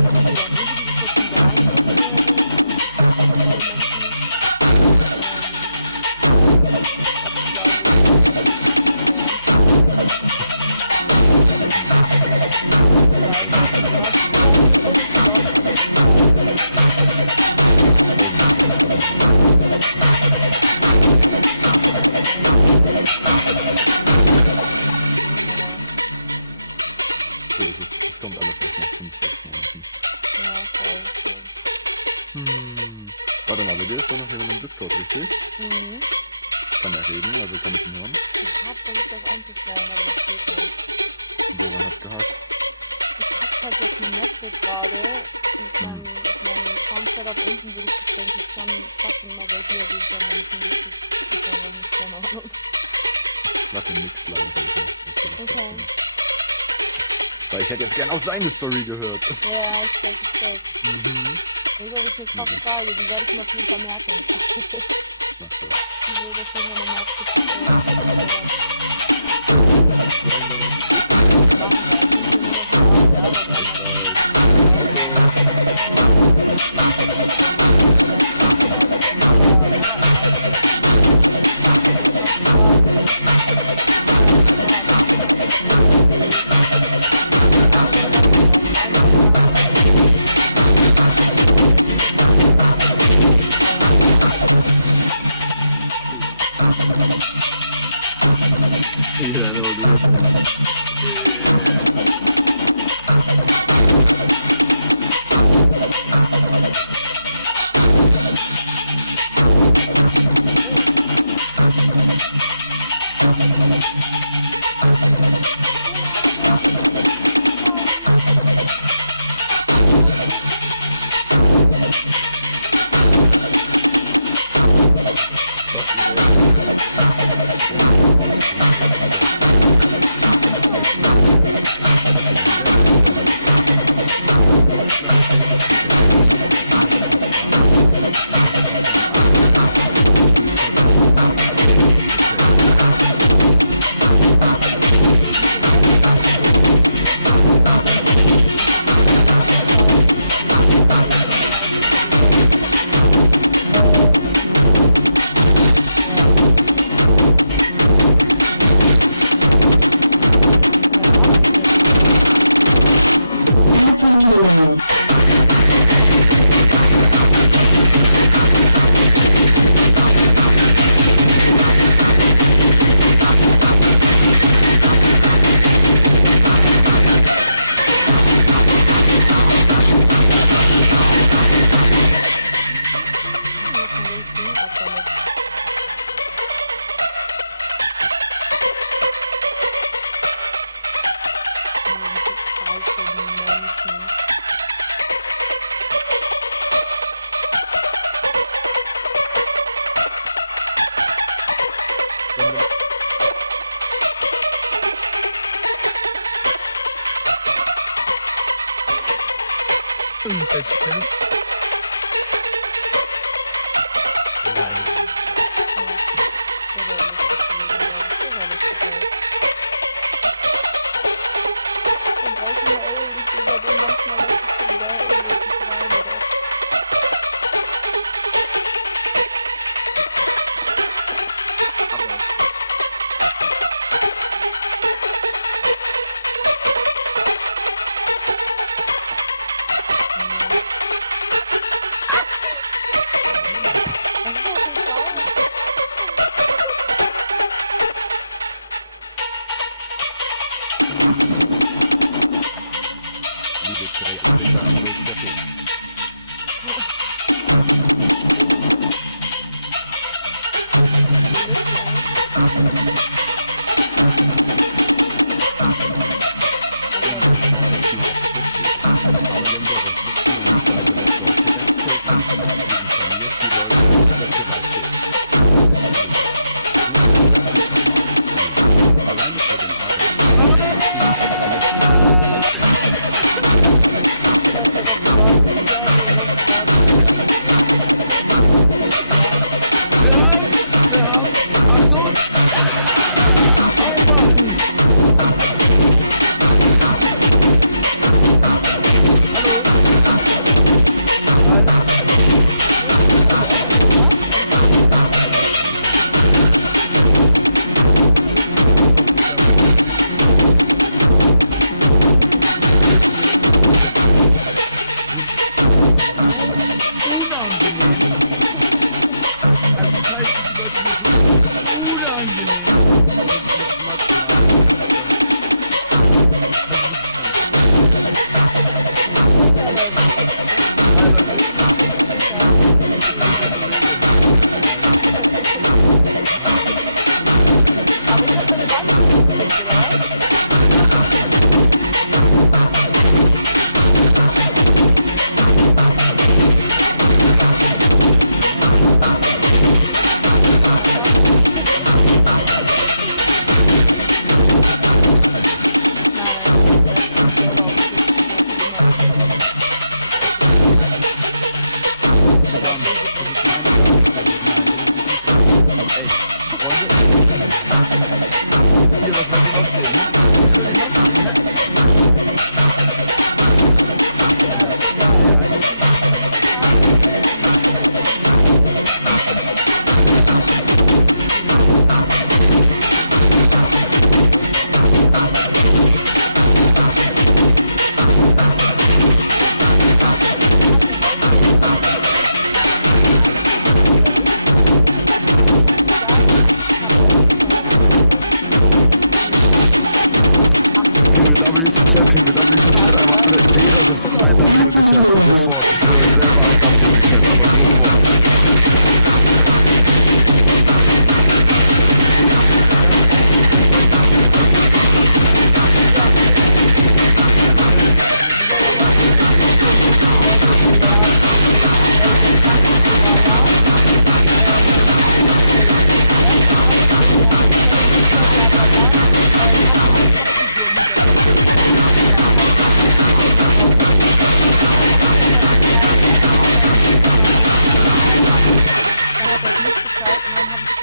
dass wir dann irgendwie die Situation beeinflussen werden, alle Menschen. Das kommt alles erst nach 5-6 Monaten. Ja, voll. Warte mal, bei dir ist doch noch jemand im Discord, richtig? Mhm. Kann er reden, also kann ich ihn hören. Ich hab versucht, das anzustellen, aber das geht nicht. Woran hat's gehakt? Ich hab's halt auf dem MacBook gerade. Mit meinem Sound-Setup unten würde ich das, denke ich, schon schaffen, aber hier habe ich dann nicht hingekriegt. Das ist einfach nicht, keine Ahnung. Lass den nix leider runter. Das will ich Okay. nicht. Weil ich hätte jetzt gern auch seine Story gehört. Ja, ich check. Nee, glaube ich, eine krasse Frage, die werde ich mir auf jeden Fall merken. Mach das. Die will das schon mal Ja, aber du hast nicht jetzt spielen? Nein. Der wäre lustig gewesen, glaube ich. Der wäre lustig gewesen. Dann brauchst du nur ich sehe bei dem manchmal, dass es schon wieder wirklich rein oder was ist das für ein Sound? Liebe drei Anwender, wo ist der Film? Aber nimm der Restriktionsweise der Sorte erzählt, wie informierst die Leute, dass sie weit ist. Das ist schwierig. Gut oder einfach. Alleine für den Achtung! Aufwachen! Hallo? Unangenehm. Also teils sind die Leute hier so unangenehm. Das ist jetzt maximal. Aber ich hab deine Bank nicht gelegt, oder was? Nein, das stimmt selber auf sich. Freunde. Hier, was wollt ihr noch sehen, ne? Was wollt ihr noch sehen, ne? W zum Chat, kriegen wir W zum Chat, einmal alle, jeder sofort ein W in den Chat, sofort, für euch selber ein W in den Chat, aber sofort.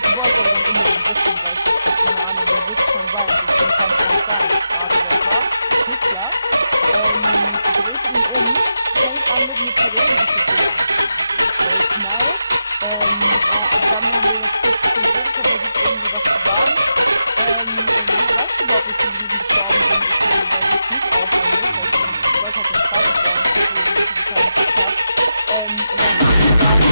Ich wollte aber dann unbedingt wissen, weil ich dachte, keine Ahnung, wer wird es schon sein? Deswegen kann es ja nicht sein. Warte, wer es war? Hitler. Dreht ihn um, fängt an mit mir zu reden, ich so, ja. Knall. Und dann haben wir jetzt kurz geredet, ich habe versucht, irgendwie was zu sagen. Ich weiß überhaupt nicht, wie die gestorben sind. Ich da jetzt nicht aufwendig, weil ich wollte halt nicht fertig sein. Ich hätte die keine Schicht gehabt. Und dann haben wir gesagt,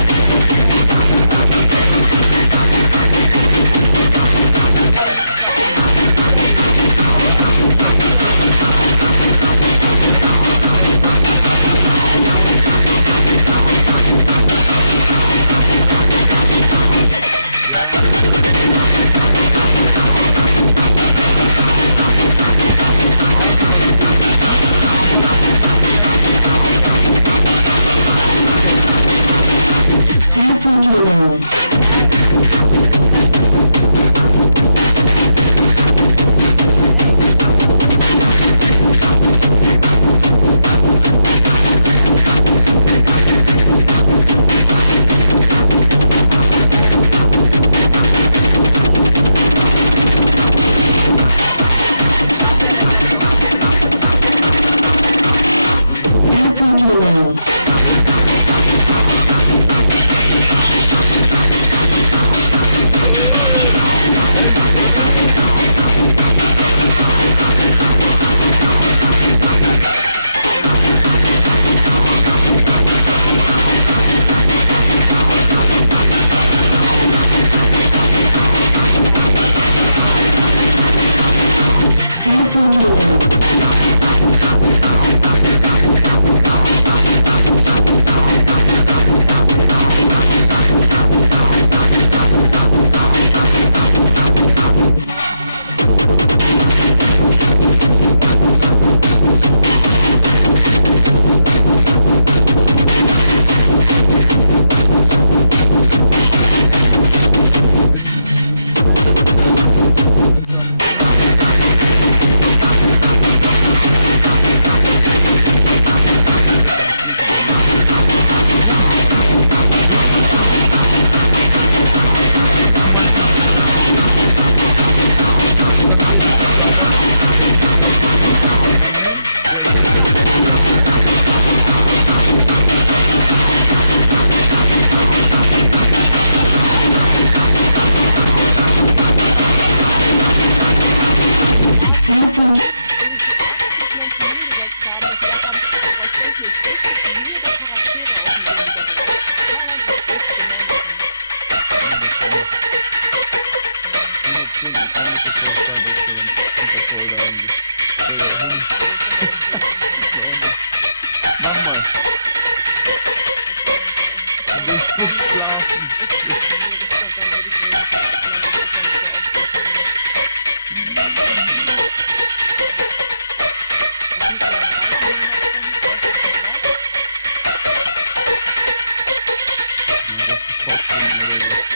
voll da eigentlich. Voll da hin. Mach mal. Du willst gut schlafen. Das ist Kopfstunden oder so.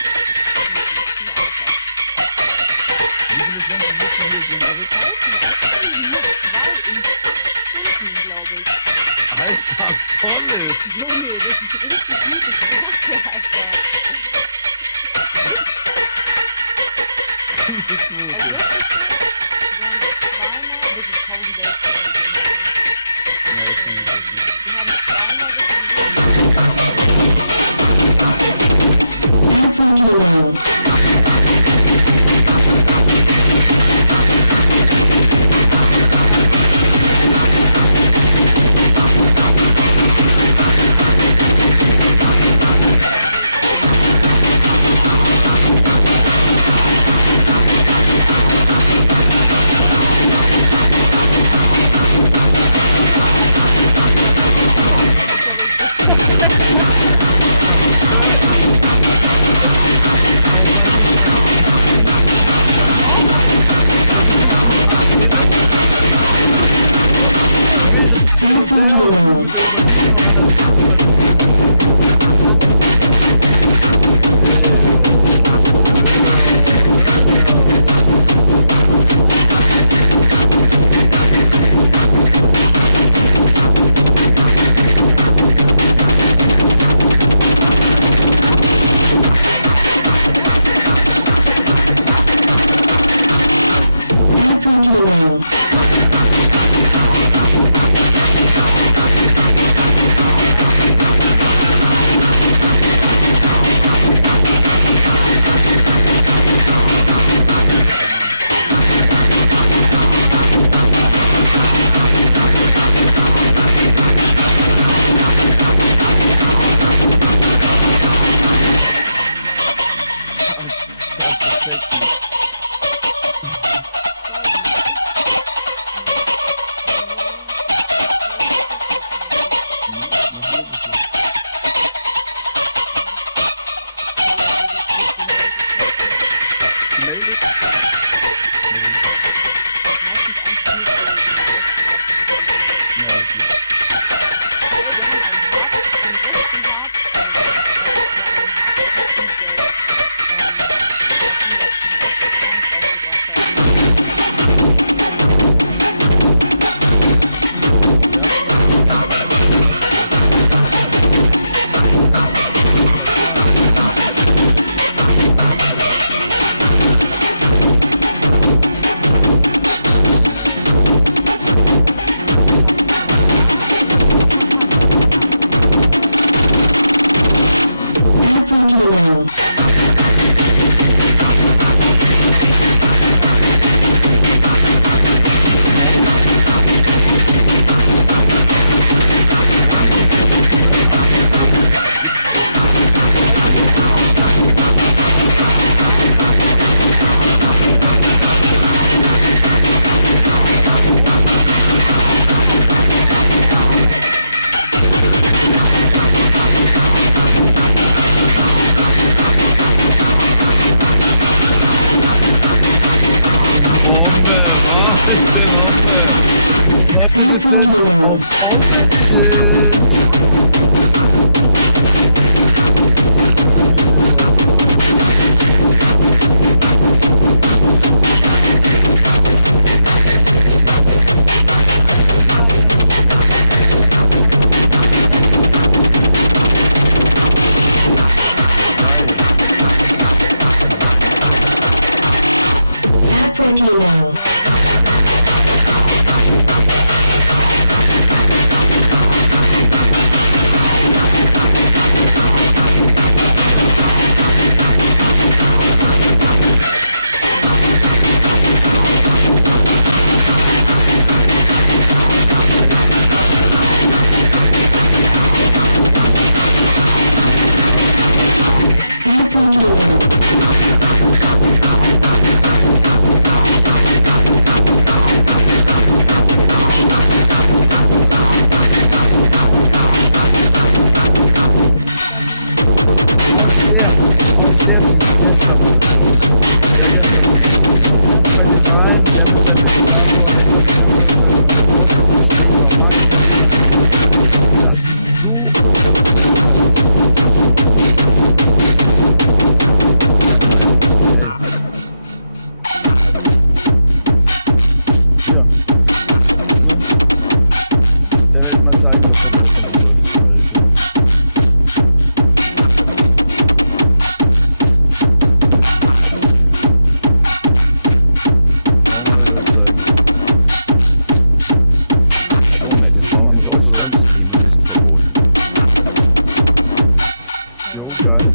Wie viele Schwänze sitzen hier so in Erik? Nur 2 in 8 Stunden, glaube ich. Alter, Solle! Junge, das ist richtig gutes Worte, Alter. Gute Also Quote. das ist wir haben zweimal wirklich 1000 Welt. Ja, das kann ich nicht. Wir haben zweimal wirklich Hin und her und du mit der Überlegung noch analysieren. Gemeldet? meistens einfach nicht Ja, okay. wir haben einen Hub, einen rechten Hub, einen Was ist denn Hombe? Warte, wir sind auf Hombe chillen. ne? Der wird mal zeigen, was da draußen läuft. Strommetteln in Deutschland streamen ist verboten. Jo, geil.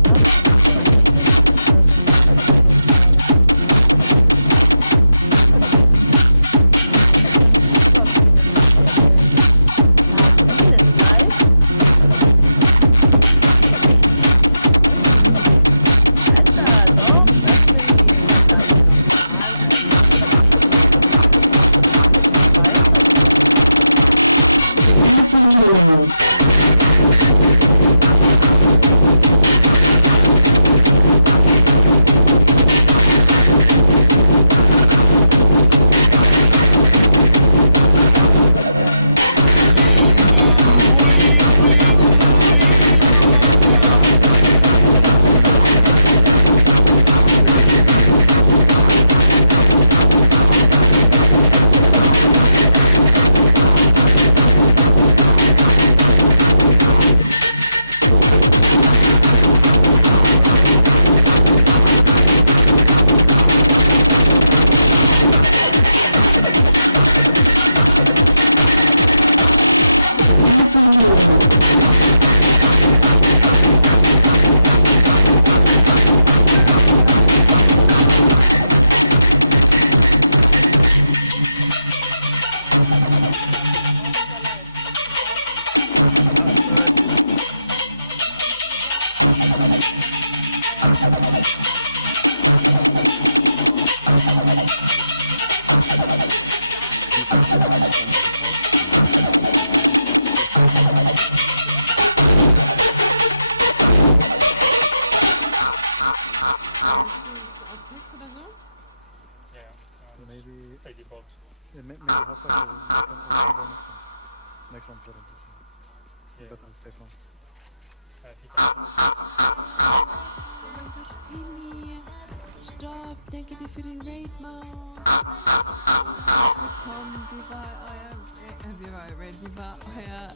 Stopp, danke dir für den Raid, Mann. Willkommen, wie war euer Raid, wie war euer...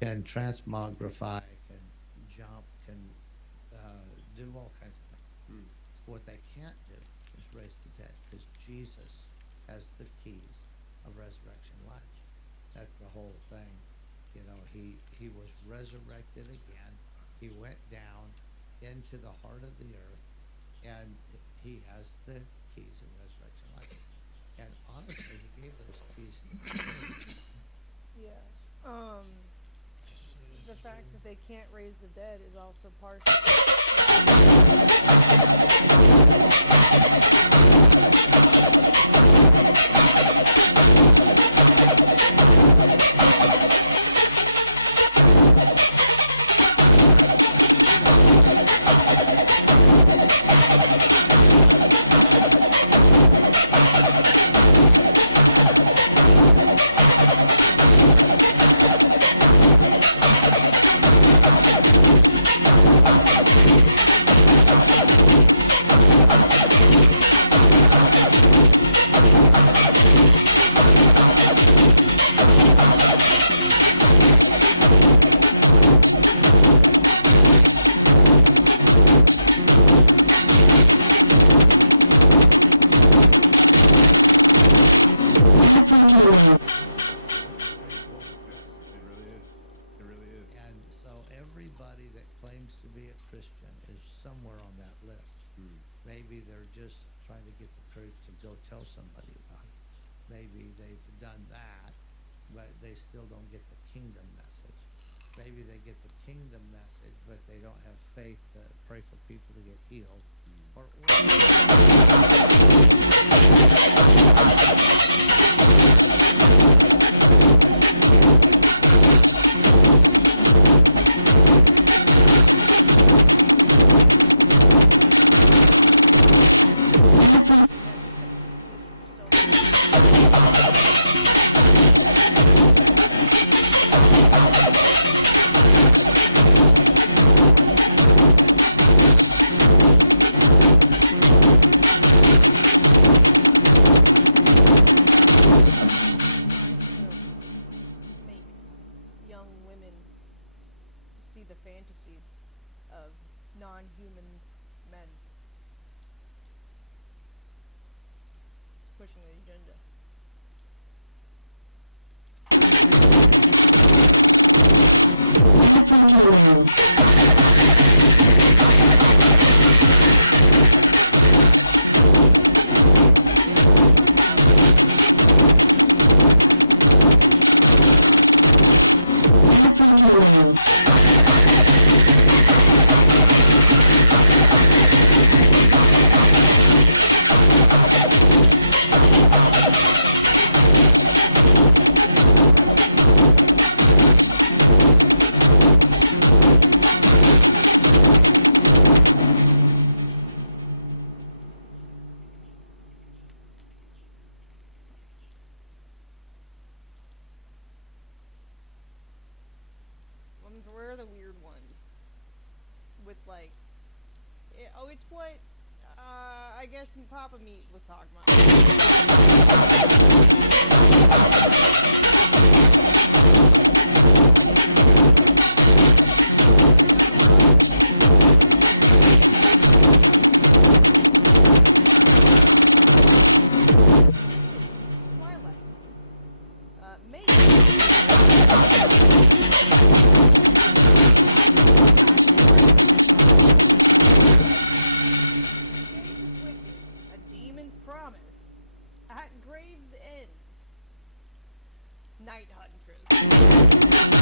Can transmogrify, can jump, can do all kinds of things. What they can't do is raise the dead, because Jesus has the keys of resurrection life. That's the whole thing. You know, he was resurrected again. He went down into the heart of the earth, and he has the keys of resurrection life. And honestly, he gave those keys to me. Yeah. The fact that they can't raise the dead is also partial. And so everybody that claims to be a Christian is somewhere on that list. Maybe they're just trying to get the courage to go tell somebody about it. Maybe they've done that, but they still don't get the kingdom message. Maybe they get the kingdom message, but they don't have faith to pray for people to get healed. The fantasy of non-human men pushing the agenda. We're the weird ones with like, it's what I guess Papa Meat was talking about. Night Hunters.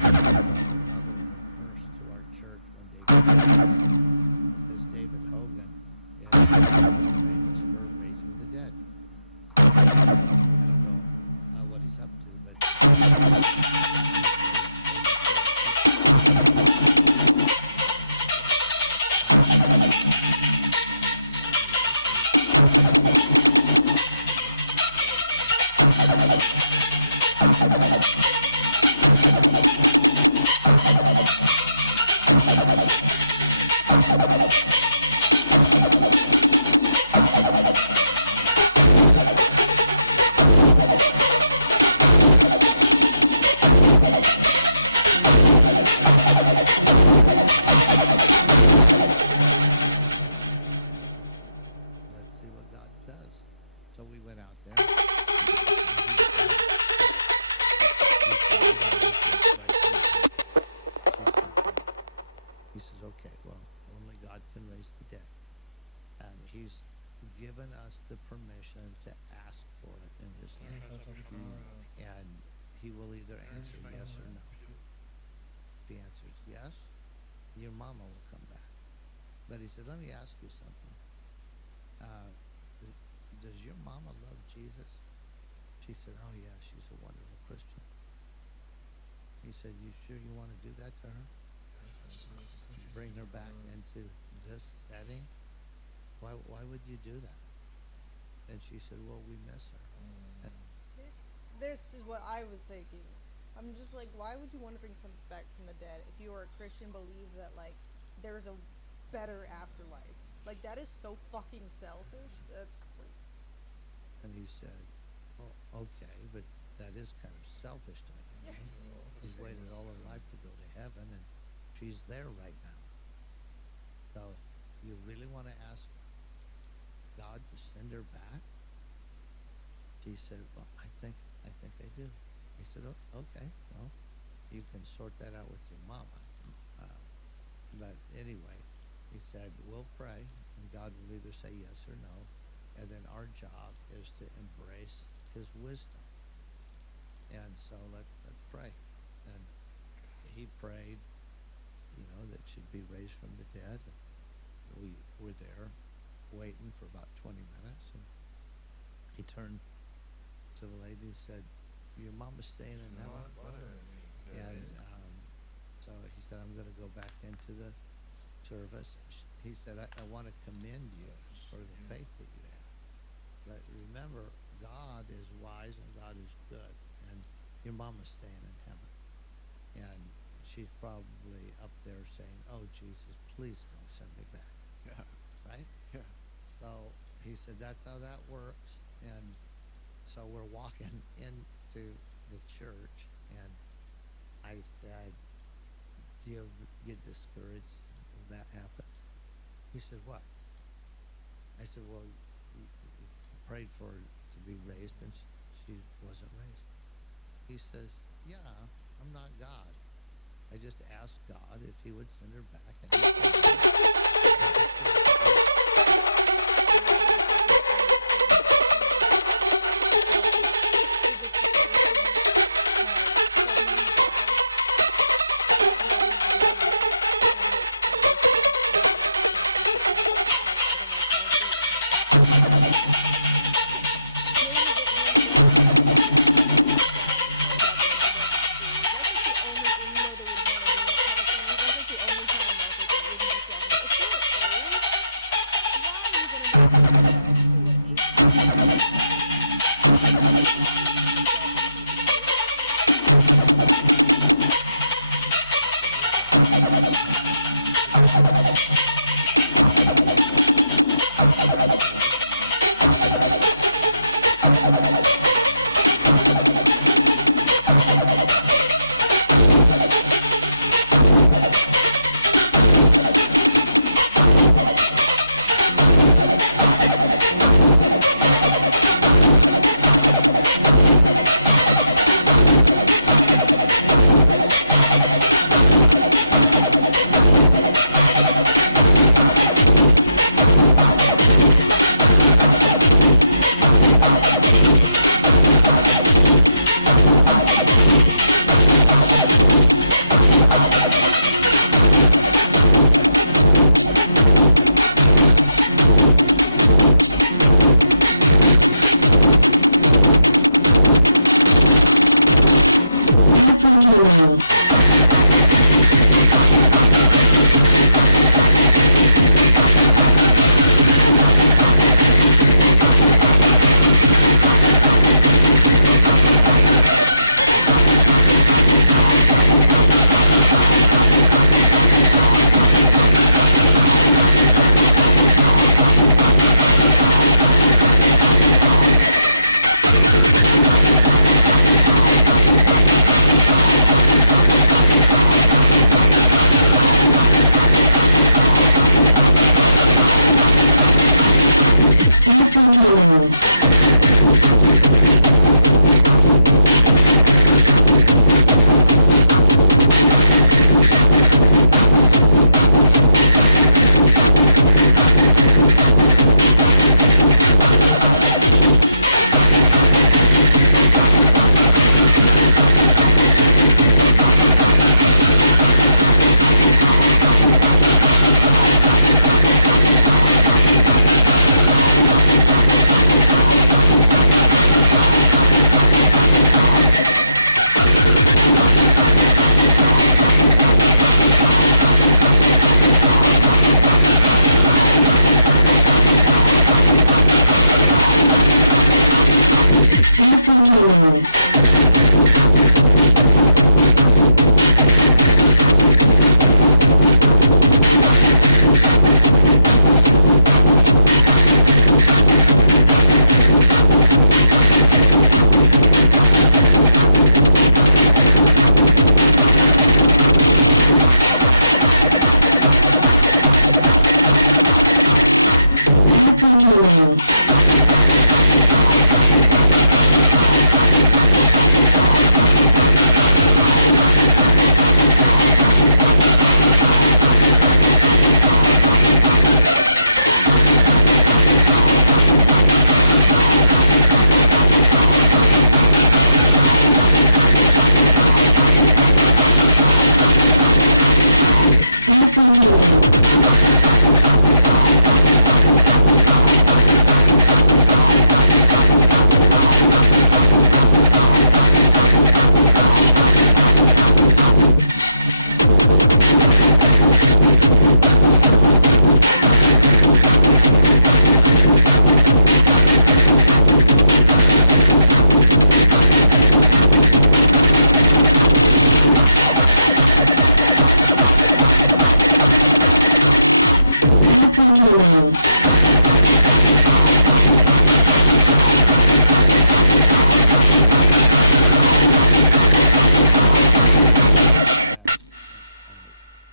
curse to our church when David Hogan, because David Hogan is famous for raising the dead. I don't know what he's up to, but let's see what God does. So we went out there. He says, okay, well, only God can raise the dead. And he's given us the permission to ask for it in his name. And he will either answer yes or no. If he answers yes, your mama will come back. But he said, let me ask you something. Does your mama love Jesus? She said, oh yeah, she's a wonderful Christian. He said, you sure you want to do that to her? Bring her back into this setting? Why would you do that? And she said, well, we miss her. And This is what I was thinking. I'm just like, why would you want to bring something back from the dead if you are a Christian, believe that like there's a better afterlife? Like that is so fucking selfish. That's crazy. And he said, well, okay, but that is kind of selfish to me. He's waited all her life to go to heaven, and she's there right now. So, you really want to ask God to send her back? She said, well, I think I do. He said, oh, okay, well, you can sort that out with your mama. But anyway, he said, we'll pray, and God will either say yes or no. And then our job is to embrace his wisdom. And so let's pray. And he prayed, that she'd be raised from the dead. We were there waiting for about 20 minutes. And he turned to the lady and said, your mama's staying in heaven? And so he said, I'm going to go back into the service. He said, I want to commend you for the faith that you have. But remember, God is wise and God is good. And your mama's staying in heaven. And she's probably up there saying, oh, Jesus, please don't send me back. Yeah. Right? Yeah. So he said, that's how that works. And so we're walking into the church. And I said, do you ever get discouraged when that happens? He said, what? I said, well, you prayed for her to be raised and she wasn't raised. He says, yeah, I'm not God. I just asked God if he would send her back. And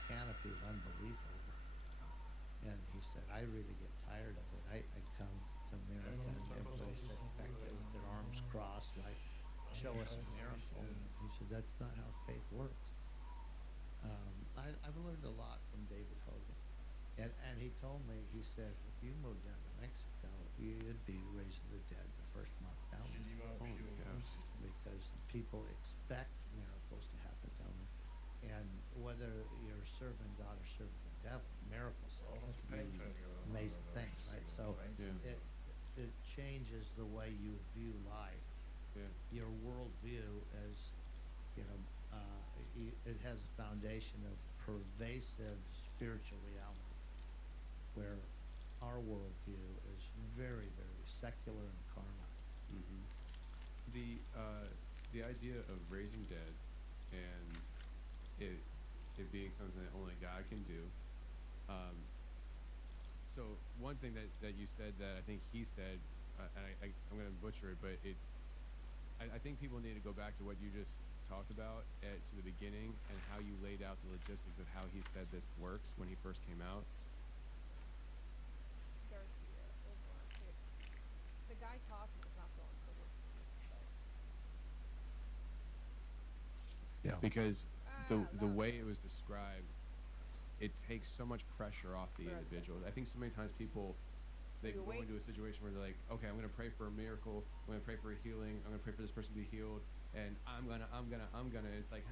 Canopy of unbelief over. And he said, I really get tired of it. I come to America and everybody's sitting back there with their arms crossed, like, show us a miracle. He said, that's not how faith works. I've learned a lot from David Hogan. And he told me, he said, if you moved down to Mexico, you'd be raising the dead the first month down there. Because people expect miracles to happen down there. And whether you're serving God or serving the devil, miracles happen. Amazing things, right? So it changes the way you view life. Your worldview is, it has a foundation of pervasive spiritual reality, where our worldview is very, very secular and carnal. The idea of raising dead and it being something that only God can do. So one thing that you said that I think he said, and I'm going to butcher it, but I think people need to go back to what you just talked about to the beginning and how you laid out the logistics of how he said this works when he first came out. The guy talking is not going for works. Yeah. Because the way it was described, it takes so much pressure off the individual. I think so many times people, they go into a situation where they're like, okay, I'm going to pray for a miracle, I'm going to pray for a healing, I'm going to pray for this person to be healed, and I'm gonna. It's like,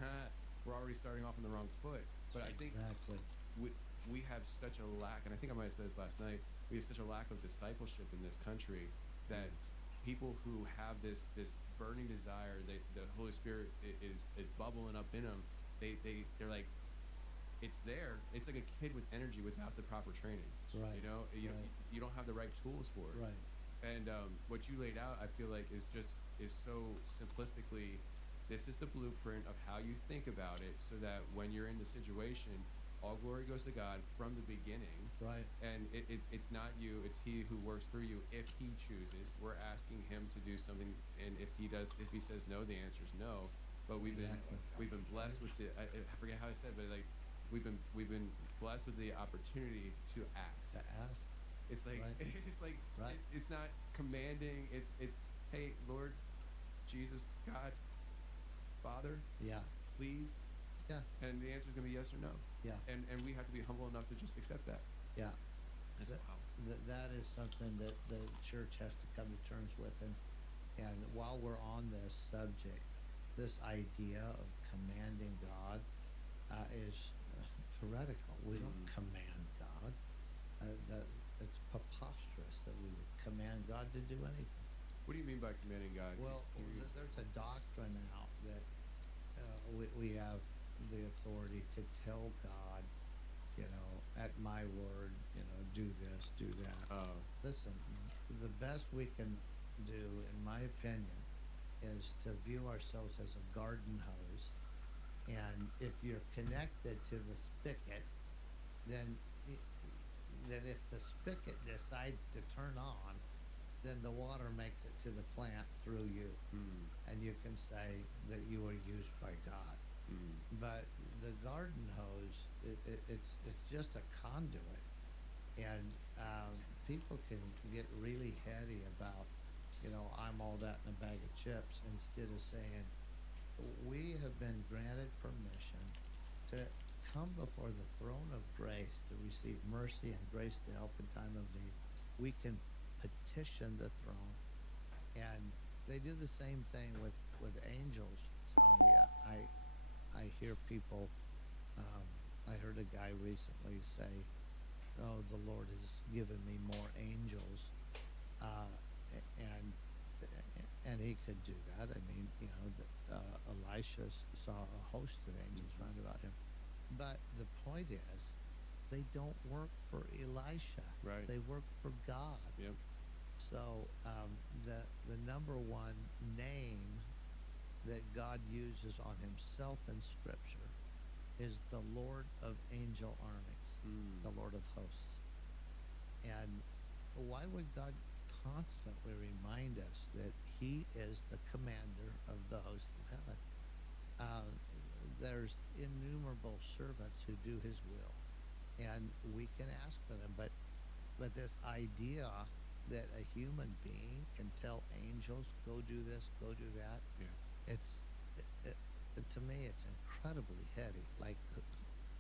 we're already starting off on the wrong foot. But I think we have such a lack, and I think I might have said this last night, we have such a lack of discipleship in this country that people who have this burning desire, the Holy Spirit is bubbling up in them, they're like, it's there. It's like a kid with energy without the proper training. Right, You know, right. you don't have the right tools for it. Right. And what you laid out, I feel like, is so simplistically, this is the blueprint of how you think about it, so that when you're in the situation, all glory goes to God from the beginning. Right. And it's not you, it's He who works through you if He chooses. We're asking Him to do something, and if He says no, the answer is no. But we've been blessed with I forget how I said, but like we've been blessed with the opportunity to ask. To ask. It's like Right. it's like Right. it's not commanding. It's hey, Lord, Jesus, God, Father, Yeah. please. Yeah. And the answer is gonna be yes or no. Yeah. And we have to be humble enough to just accept that. Yeah. That's That- wow. that is something that the church has to come to terms with, and while we're on this subject, this idea of commanding God is heretical. We don't command God. It's preposterous that we would command God to do anything. What do you mean by commanding God? Well, Can you- there's a doctrine out that we have the authority to tell God, at my word, do this, do that. Listen, the best we can do, in my opinion, is to view ourselves as a garden hose. And if you're connected to the spigot, then if the spigot decides to turn on, then the water makes it to the plant through you. And you can say that you were used by God. But the garden hose, it's just a conduit. And people can get really heady about, I'm all that in a bag of chips, instead of saying, we have been granted permission to come before the throne of grace to receive mercy and grace to help in time of need. We can petition the throne. And they do the same thing with angels, Tony. I hear people, I heard a guy recently say, oh, the Lord has given me more angels. And he could do that. I mean, Elisha saw a host of angels round about him. But the point is, they don't work for Elisha. Right. They work for God. Yep. So the number one name that God uses on himself in Scripture is the Lord of angel armies, the Lord of hosts. And why would God constantly remind us that he is the commander of the host of heaven? There's innumerable servants who do his will, and we can ask for them. But this idea that a human being can tell angels, go do this, go do that, to me, it's incredibly heady. Like,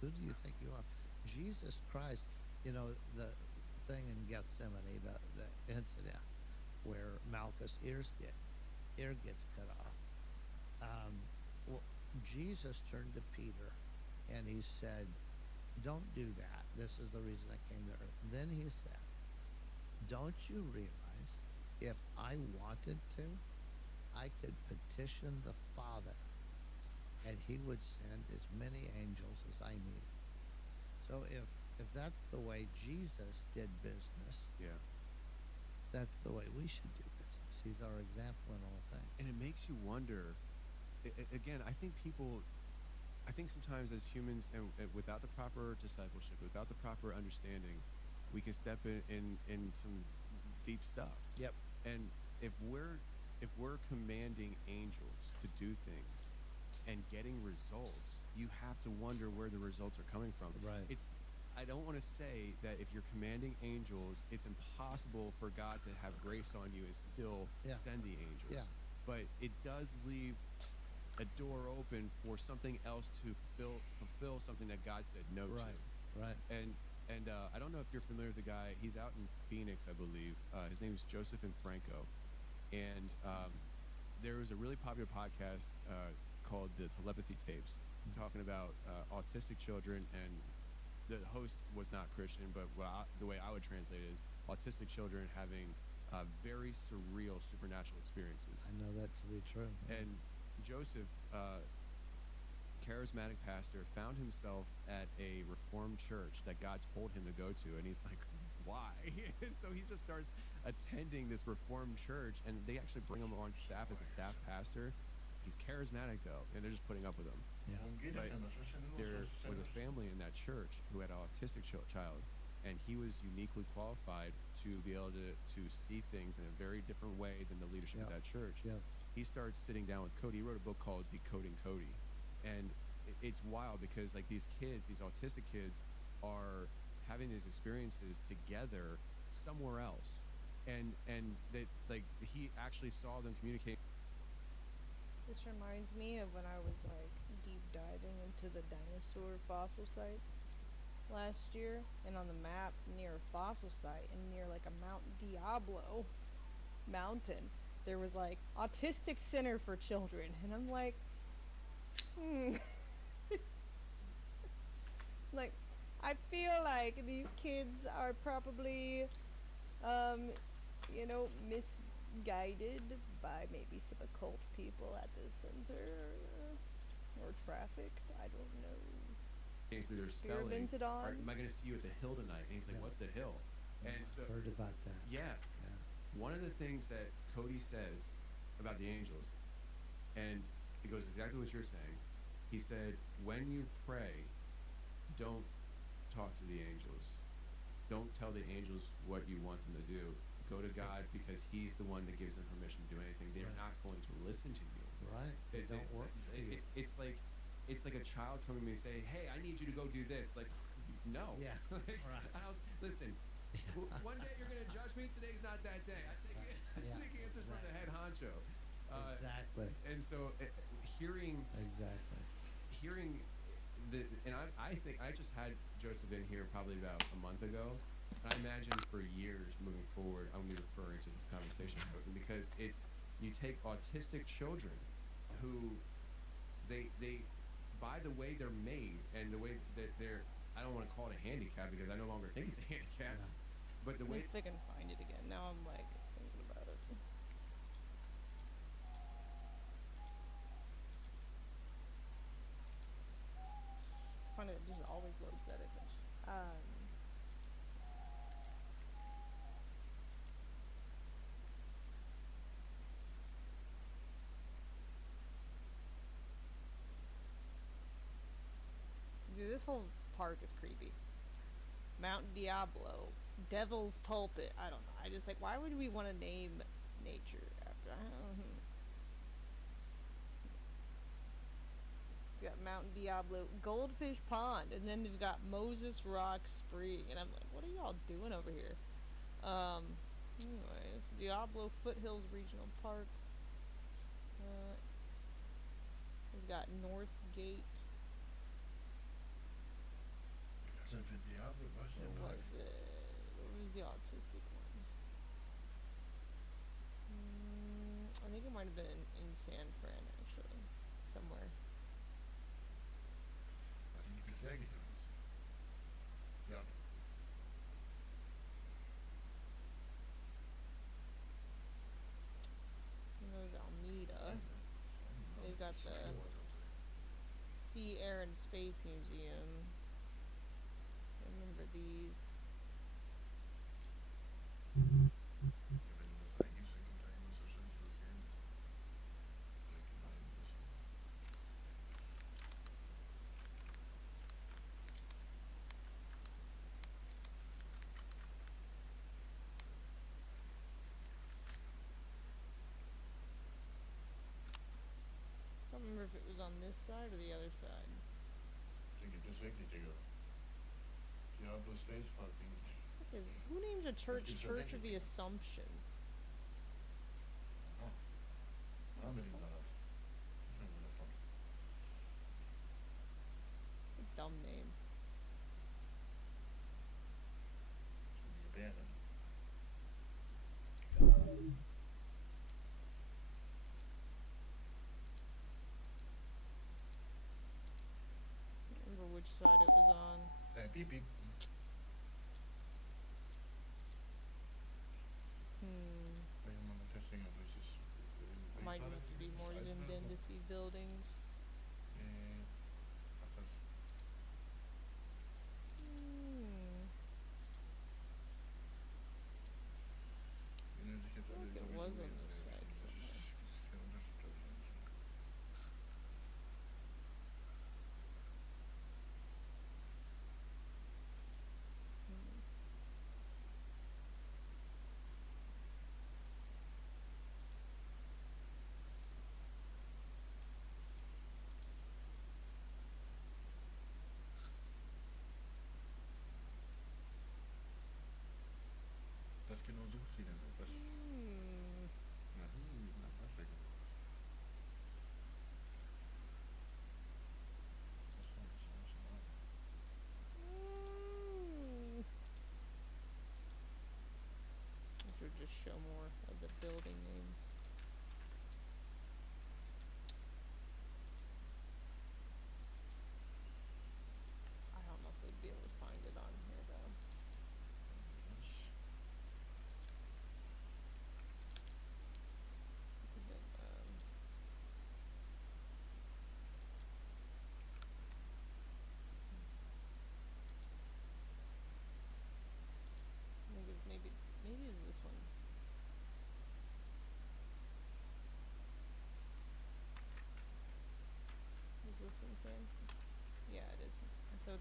who do you think you are? Jesus Christ, the thing in Gethsemane, the incident where Malchus' ear gets cut off. Well, Jesus turned to Peter and he said, don't do that. This is the reason I came to earth. Then he said, don't you realize if I wanted to, I could petition the Father and he would send as many angels as I need. So if that's the way Jesus did business, that's the way we should do business. He's our example in all things. And it makes you wonder, again, I think sometimes as humans, and without the proper discipleship, without the proper understanding, we can step in some deep stuff. Yep. And if we're commanding angels to do things and getting results, you have to wonder where the results are coming from. Right. I don't want to say that if you're commanding angels, it's impossible for God to have grace on you and still send the angels. Yeah. But it does leave a door open for something else to fulfill something that God said no to. Right. And I don't know if you're familiar with the guy. He's out in Phoenix, I believe. His name is Joseph Franco. And there was a really popular podcast called the Telepathy Tapes, talking about autistic children, and the host was not Christian, but the way I would translate it is autistic children having very surreal supernatural experiences. I know that to be true. And Joseph charismatic pastor, found himself at a Reformed church that God told him to go to, and he's like, why? And so he just starts attending this Reformed church, and they actually bring him on staff as a staff pastor. He's charismatic though, and they're just putting up with him. Yeah. But there was a family in that church who had an autistic child, and he was uniquely qualified to be able to see things in a very different way than the leadership of that church. Yeah. He starts sitting down with Cody. He wrote a book called Decoding Cody, and it's wild because like these kids, these autistic kids, are having these experiences together somewhere else, and they like he actually saw them communicate. This reminds me of when I was like deep diving into the dinosaur fossil sites last year, and on the map near a fossil site and near like a Mount Diablo mountain, there was like autistic center for children, and I'm like, like I feel like these kids are probably you know, misguided by maybe some occult people at this center, or trafficked, I don't know. Through their spelling, Experimented on. am I going to see you at the hill tonight? And he's like, what's the hill? And so Heard about that. yeah, one of the things that Cody says about the angels, and it goes exactly what you're saying. He said, when you pray, don't talk to the angels. Don't tell the angels what you want them to do. Go to God, because he's the one that gives them permission to do anything. They're not going to listen to you. Right. They don't work for you. It's like a child coming to me and saying, hey, I need you to go do this. Like, no. Yeah. Like, Right. I don't, listen, one day you're going to judge me. Today's not that day. I take it. Yeah, I take answers from the head honcho. Exactly. And so hearing the, and I think I just had Joseph in here probably about a month ago. And I imagine for years moving forward, I'm going to be referring to this conversation because it's, you take autistic children who they by the way they're made and the way that they're, I don't want to call it a handicap because I no longer think it's a handicap, but the Let me way see if I can find it again. Now I'm like thinking about it. It's funny that it just always loads that image. Dude, this whole park is creepy. Mount Diablo, Devil's Pulpit. I don't know. I just like, why would we want to name nature after? I don't know. You got Mount Diablo, Goldfish Pond, and then they've got Moses Rock Spring, and I'm like, what are y'all doing over here? Anyways, Diablo Foothills Regional Park. We've got North Gate. What was it? What was the autistic one? I think it might have been in San Fran, actually. Somewhere. There's Almeida. They've got the Sea, Air, and Space Museum. I remember these. I don't remember if it was on this side or the other side. Who names a church Church of the Assumption? A dumb name. I don't remember which side it was on. Might need to be more zoomed in to see buildings.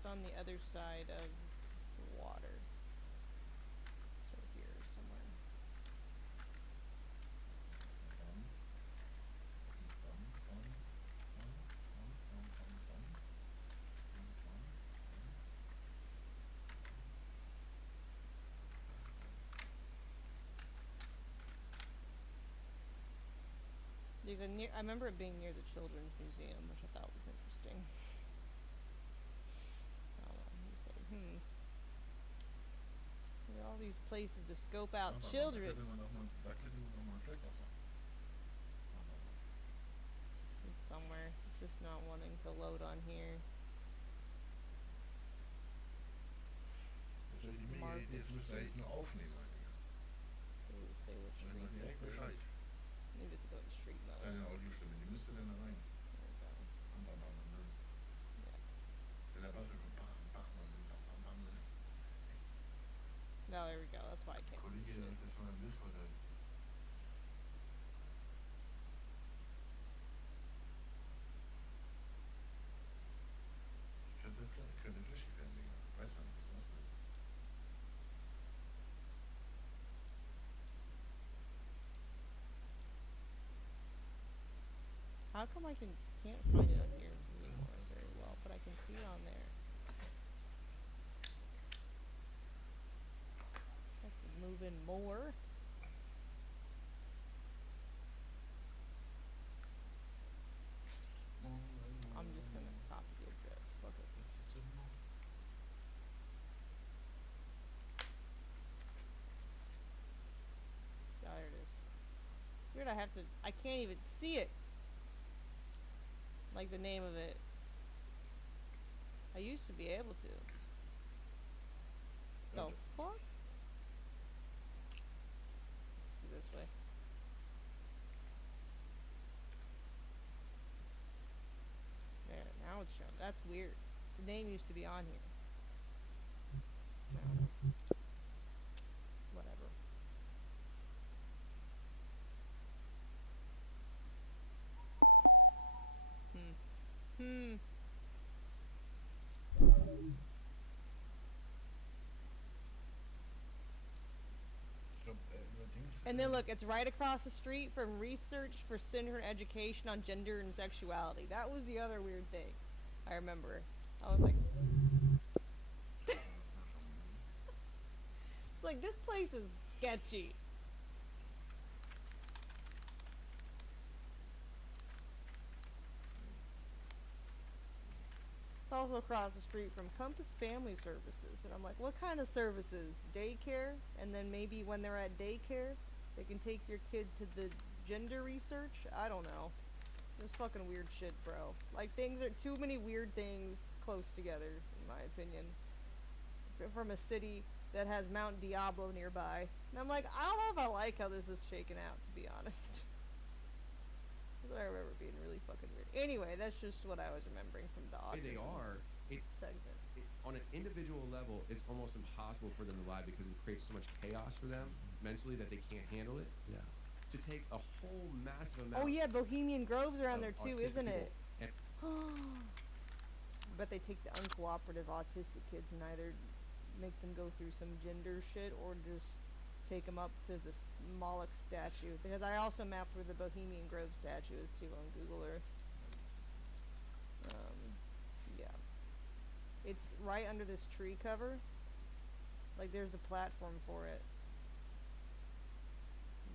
just on the other side of the water. So here somewhere. There's a I remember it being near the Children's Museum, which I thought was interesting. I don't know, I'm just like, There are all these places to scope out children. It's somewhere, it's just not wanting to load on here. Market Street. Does it say what street this is? Maybe it's go to street mode. There we go. No, there we go. That's why I can't see shit. How come I can't find it on here anymore very well, but I can see it on there. I have to move in more. I'm just gonna copy the address. Fuck it. Oh, there it is. It's weird. I can't even see it. Like the name of it. I used to be able to. The fuck? This way. There, now it's shown. That's weird. The name used to be on here. No. Whatever. And then look, it's right across the street from Research for Center and Education on Gender and Sexuality. That was the other weird thing I remember. I was like... It's like, this place is sketchy. It's also across the street from Compass Family Services. And I'm like, what kind of services? Daycare? And then maybe when they're at daycare, they can take your kid to the gender research? I don't know. It's fucking weird shit, bro. Like, things are too many weird things close together, in my opinion. From a city that has Mount Diablo nearby. And I'm like, I don't know if I like how this is shaken out, to be honest. I remember being really fucking weird. Anyway, that's just what I was remembering from the autism They are. It's segment. On an individual level, it's almost impossible for them to lie because it creates so much chaos for them mentally that they can't handle it. Yeah. To take a whole massive amount. Oh yeah, Bohemian Grove's around there too, autistic isn't it? people But they take the uncooperative autistic kids and either make them go through some gender shit or just take them up to this Moloch statue. Because I also mapped where the Bohemian Grove statue is too on Google Earth. Yeah. It's right under this tree cover. Like there's a platform for it.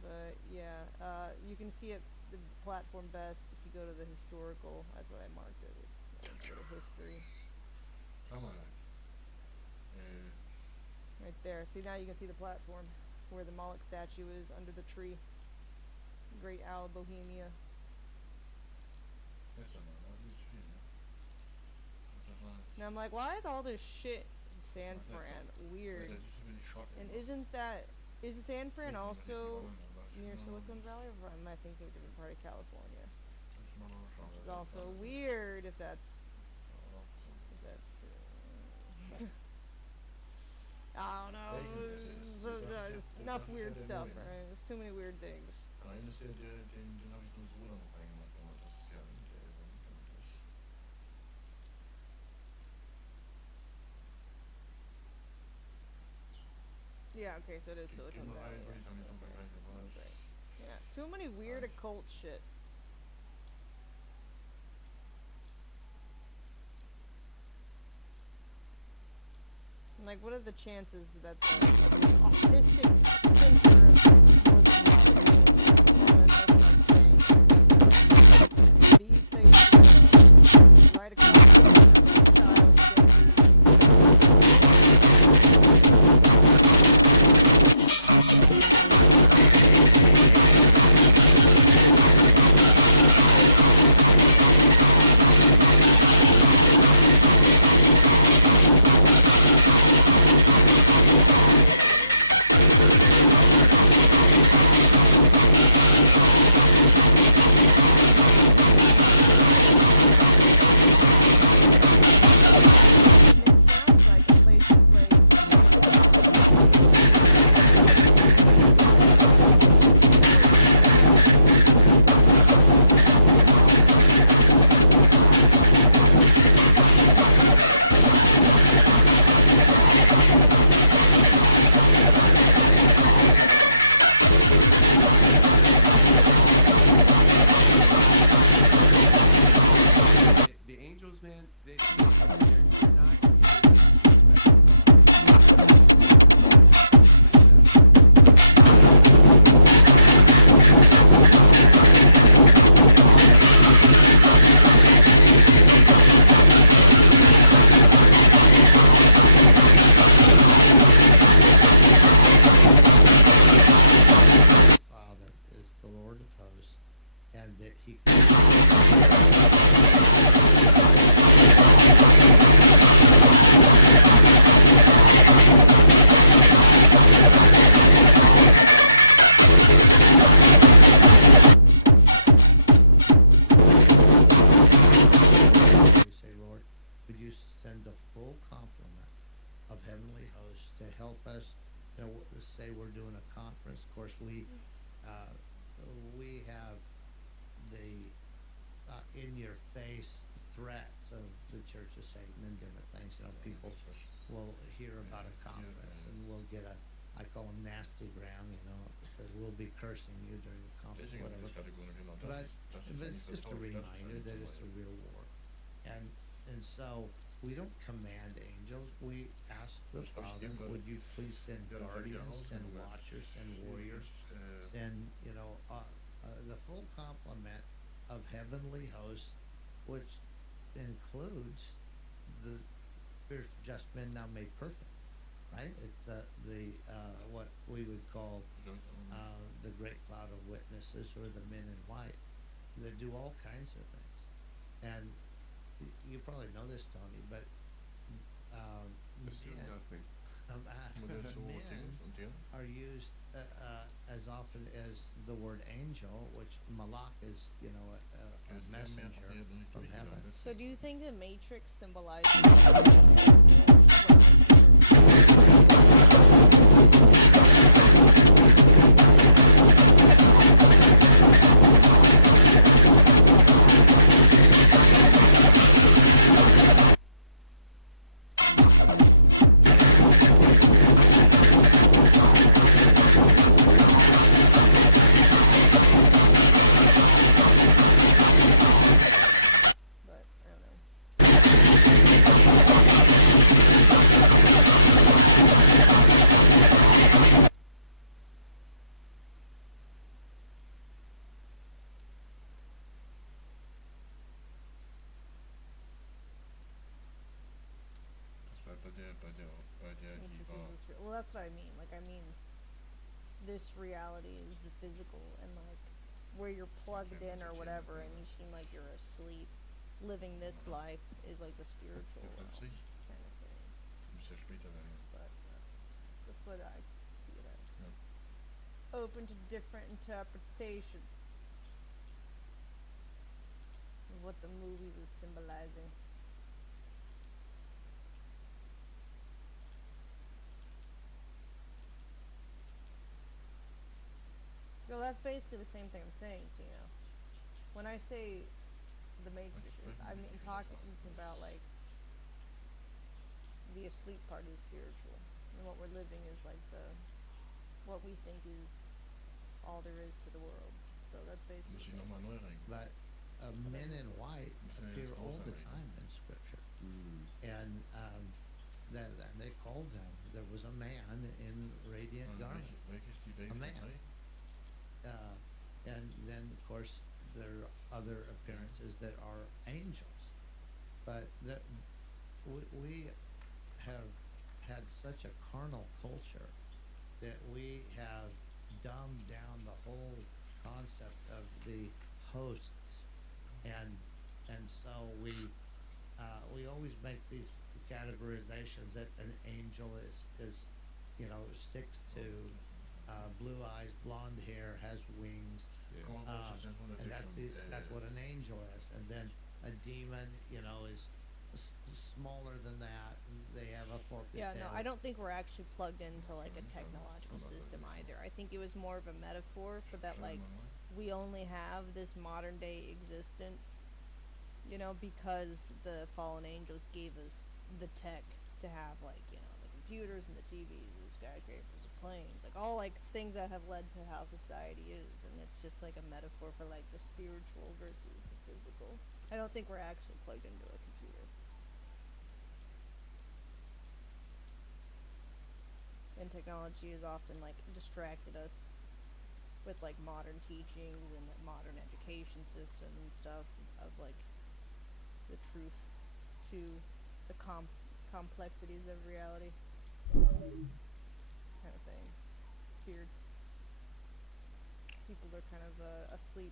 But yeah, you can see it, the platform best if you go to the historical. That's what I marked it as. Go to history. Right there. See, now you can see the platform where the Moloch statue is under the tree. Great Owl of Bohemia. Now I'm like, why is all this shit in San Fran weird? And isn't that, is San Fran also near Silicon Valley, or am I thinking of a different part of California? Which is also weird if that's true. I don't know. There's enough weird stuff, right? There's too many weird things. okay, so it is Silicon Valley. Okay. Yeah, too many weird occult shit. Like, what are the chances that the autistic center of Silicon Valley right across the child The angels, man, they're not. Father is the Lord of hosts, and that he we say, Lord, would you send the full complement of heavenly hosts to help us? You know, say we're doing a conference. Of course, we have the in-your-face threats of the Church of Satan and different things. You know, people will hear about a conference and we'll get a, I call them nasty gram. You know, it says we'll be cursing you during the conference, whatever. But it's just a reminder that it's a real war, and so we don't command angels. We ask the Father, would you please send guardians, send watchers, send warriors, send, you know, the full complement of heavenly hosts, which includes the spirits of just men now made perfect, right? It's the what we would call the great cloud of witnesses, or the men in white, that do all kinds of things. And you probably know this, Tony, but Assume nothing. Men are used as often as the word angel, which malak is, you know, a messenger from heaven. So do you think the Matrix symbolizes well, that's what I mean. Like, I mean, this reality is the physical, and like where you're plugged in or whatever, and you seem like you're asleep. Living this life is like the spiritual realm kind of thing. But that's what I see it as. Open to different interpretations of what the movie was symbolizing. Well, that's basically the same thing I'm saying, so, you know. When I say the Matrix, I mean talking about, like, the asleep part is spiritual, and what we're living is, like, the what we think is all there is to the world. So that's basically. But men in white appear all the time in Scripture, and and they called them. There was a man in radiant garments, a man. And then, of course, there are other appearances that are angels. But we have had such a carnal culture that we have dumbed down the whole concept of the hosts, and so we always make these categorizations that an angel is 6'2", blue eyes, blonde hair, has wings, and that's what an angel is. And then a demon, is smaller than that. And they have a forked tail. No, I don't think we're actually plugged into like a technological system either. I think it was more of a metaphor for that, like, we only have this modern day existence, because the fallen angels gave us the tech to have, like, the computers and the TVs, the skyscrapers, the planes, like all like things that have led to how society is, and it's just like a metaphor for like the spiritual versus the physical. I don't think we're actually plugged into a computer. And technology has often like distracted us with like modern teachings and modern education system and stuff of like the truth to the complexities of reality kind of thing. Spirits. People are kind of asleep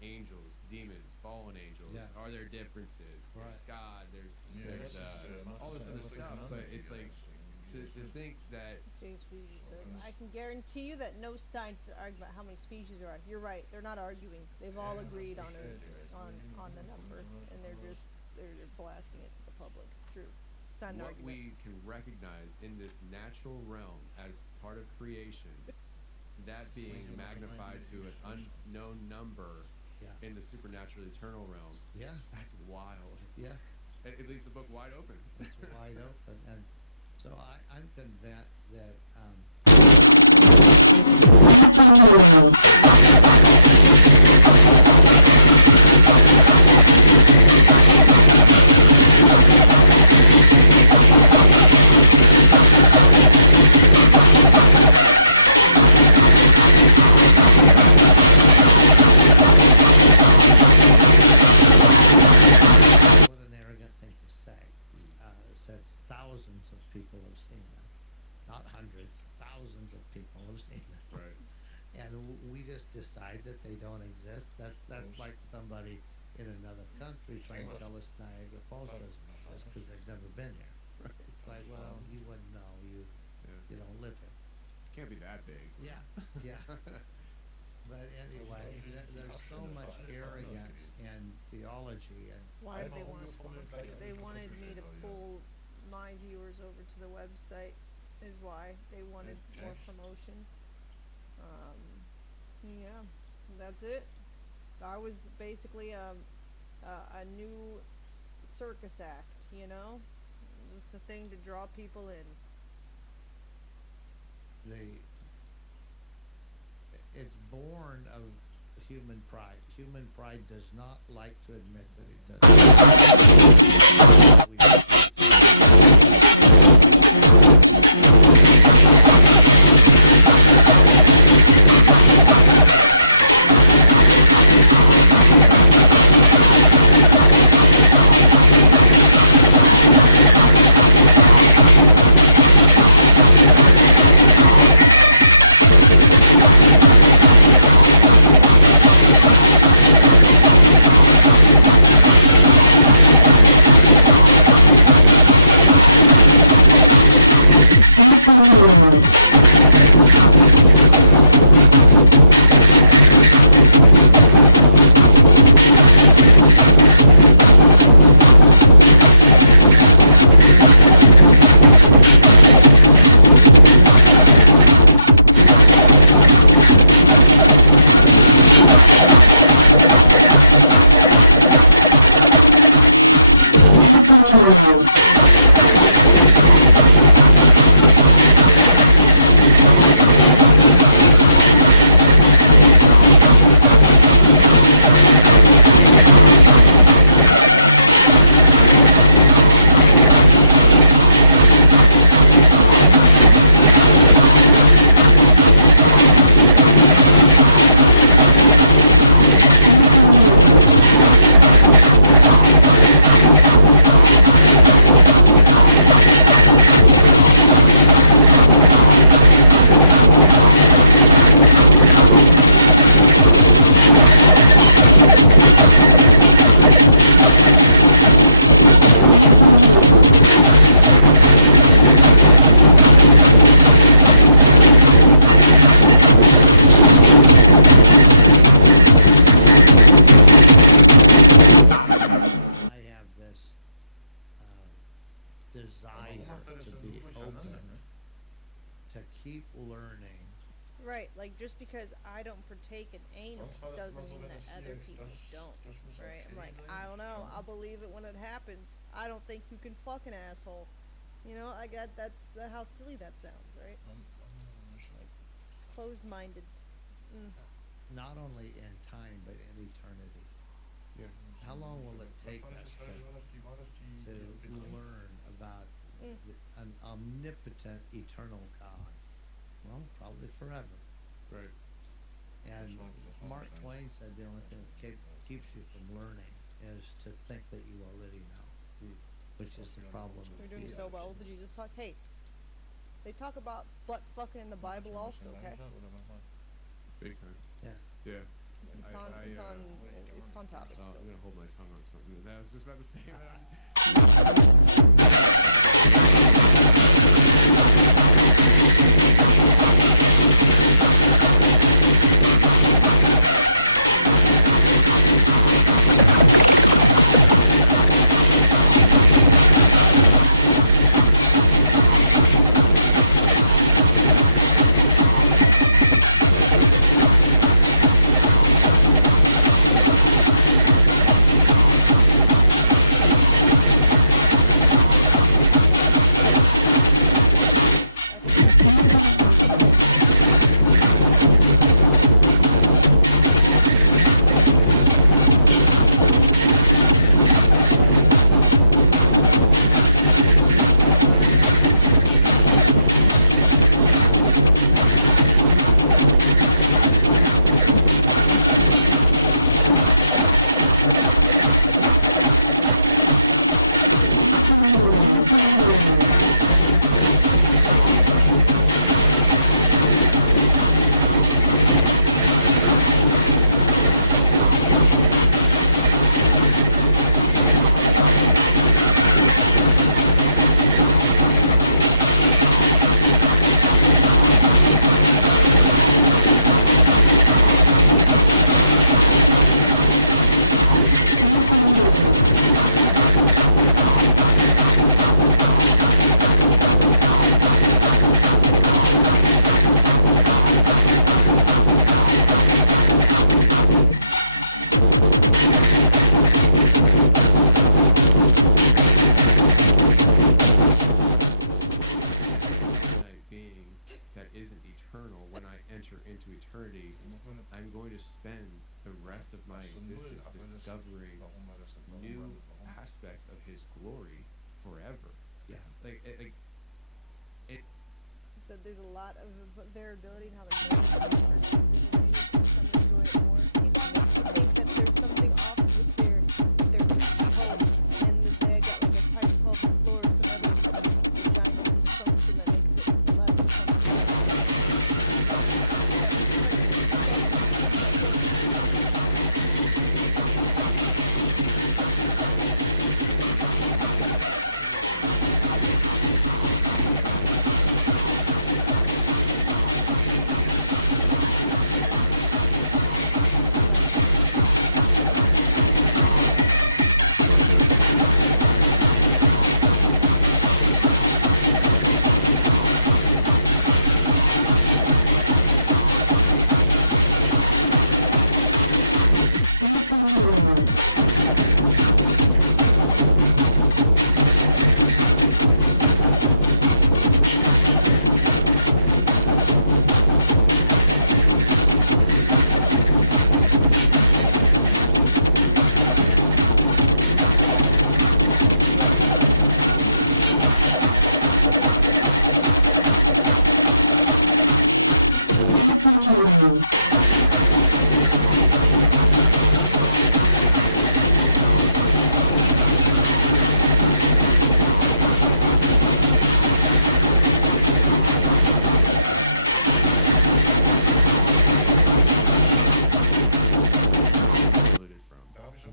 angels, demons, fallen angels. Are there differences? There's God. There's all this other stuff. But it's like to think that. I can guarantee you that no scientists argue about how many species there are. You're right. They're not arguing. They've all agreed on the number, and they're blasting it to the public. True. It's not an argument. What we can recognize in this natural realm as part of creation, that being magnified to an unknown number in the supernatural eternal realm. Yeah. That's wild. Yeah. It leaves the book wide open. It's wide open. And so I'm convinced that thousands of people have seen it. Not hundreds, thousands of people have seen it. Right. And we just decide that they don't exist. That's like somebody in another country trying to tell us Niagara Falls doesn't exist because they've never been here. Right. It's like, well, you wouldn't know. You don't live here. Can't be that big. Yeah, yeah. But anyway, there's so much arrogance in theology, and Why did they want to? They wanted me to pull my viewers over to the website. Is why they wanted more promotion. Yeah, that's it. I was basically a new circus act, you know, just a thing to draw people in. It's born of human pride. Human pride does not like to admit that it Right, like just because I don't partake in anal doesn't mean that other people don't, right? I'm like, I don't know, I'll believe it when it happens. I don't think you can fuck an asshole. You know, that's how silly that sounds, right? Like, closed-minded. Not only in time, but in eternity. Yeah. How long will it take us to learn about an omnipotent, eternal God? Well, probably forever. Right. And Mark Twain said the only thing that keeps you from learning is to think that you already know, which is the problem. You're doing so well. Did you just talk? Hey, they talk about butt fucking in the Bible also, okay? Big time. Yeah. Yeah. It's on topic. I'm gonna hold my tongue on something that I was just about to say. reality, I'm going to spend the rest of my existence discovering new aspects of His glory forever. Yeah. Like, it You said there's a lot of variability in how the notes some enjoy it more. See, that makes me think that there's something off with their hope, and that they got like a tight pelvic floor, some other vaginal dysfunction that makes it less comfortable. excluded from.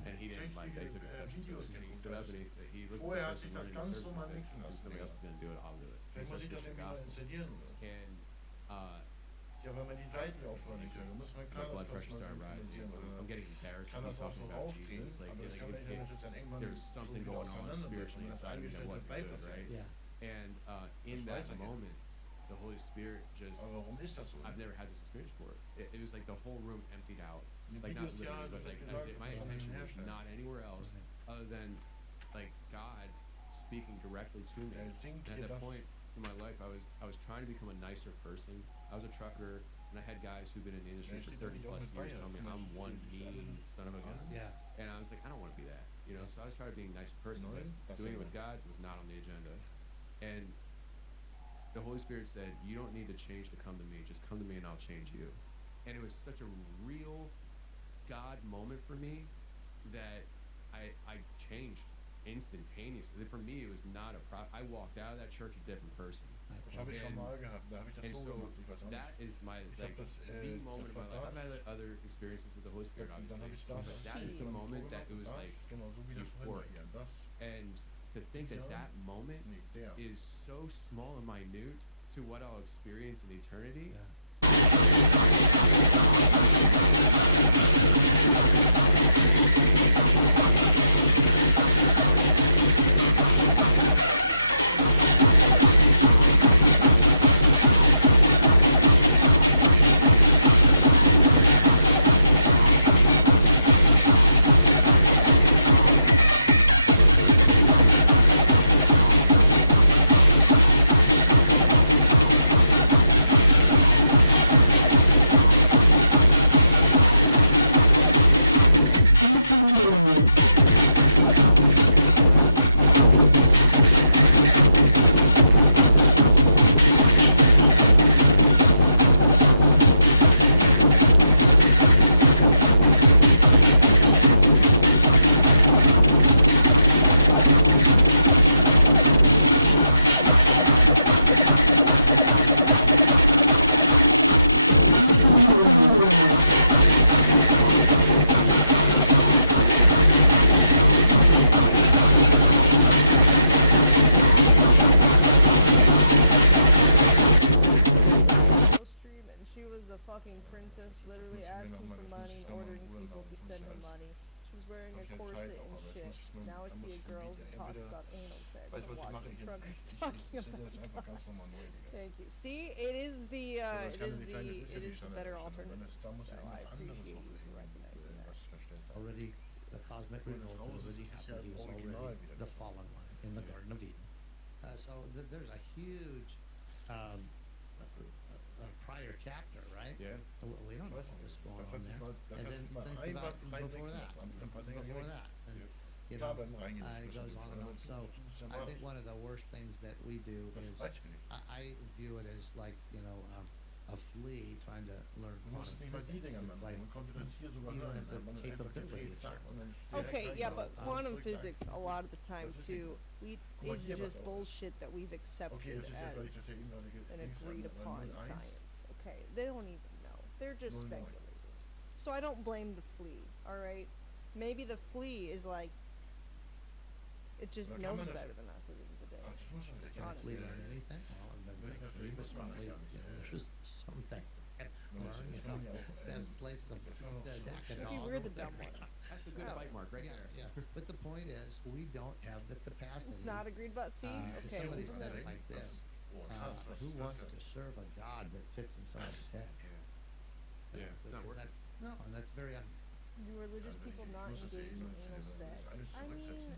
And he didn't like that. He took exception to it. And he stood up and he said, he looked at the person running the service and said, since nobody else is going to do it, I'll do it. And he started preaching the gospel. And, my blood pressure started rising. I'm getting embarrassed when he's talking about Jesus. Like there's something going on spiritually inside of me that wasn't good, right? Yeah. And in that moment, the Holy Spirit just, I've never had this experience before. It was like the whole room emptied out. Like not literally, but like my attention was not anywhere else other than like God speaking directly to me. And at that point in my life, I was trying to become a nicer person. I was a trucker, and I had guys who've been in the industry for 30 plus years tell me I'm one mean son of a gun. Yeah. And I was like, I don't want to be that, you know. So I was trying to be a nicer person, but doing it with God was not on the agenda. And the Holy Spirit said, you don't need to change to come to me. Just come to me and I'll change you. And it was such a real God moment for me that I changed instantaneously. For me, it was not a I walked out of that church a different person. And so that is my, like, the moment of my life. I've had other experiences with the Holy Spirit, obviously, but that is the moment that it was like euphoric. And to think that that moment is so small and minute to what I'll experience in eternity. fucking princess, literally asking for money and ordering people to send her money. She was wearing a corset and shit. Now I see a girl who talks about anal sex and watching truck talking about Thank you. See, it is the better alternative. So I appreciate you for recognizing that. Already, the cosmic revolt already happened. He was already the fallen one in the Garden of Eden. So there's a huge prior chapter, right? Yeah. We don't know what was going on there. And then think about before that, and, Yep. you know, it goes on and on. So I think one of the worst things that we do is, I view it as like, you know, a flea trying to learn quantum physics. It's like, you don't have the capability of it. Okay, yeah, but quantum physics a lot of the time too, is just bullshit that we've accepted as an agreed upon science. Okay, they don't even know. They're just speculating. So I don't blame the flea, alright? Maybe the flea is like, it just knows better than us at the end of the day. Can a flea learn anything? Well, the flea was probably, you know, there's something. Learn, you know, there's places of Maybe we're the dumb one. That's the good bite mark right there. Yeah, but the point is, we don't have the capacity. It's not agreed about C? Okay. Somebody said it like this, who wants to serve a God that fits in someone's head? Yeah, it's not Because working. no, and that's very Do religious people not engage in anal sex? I mean,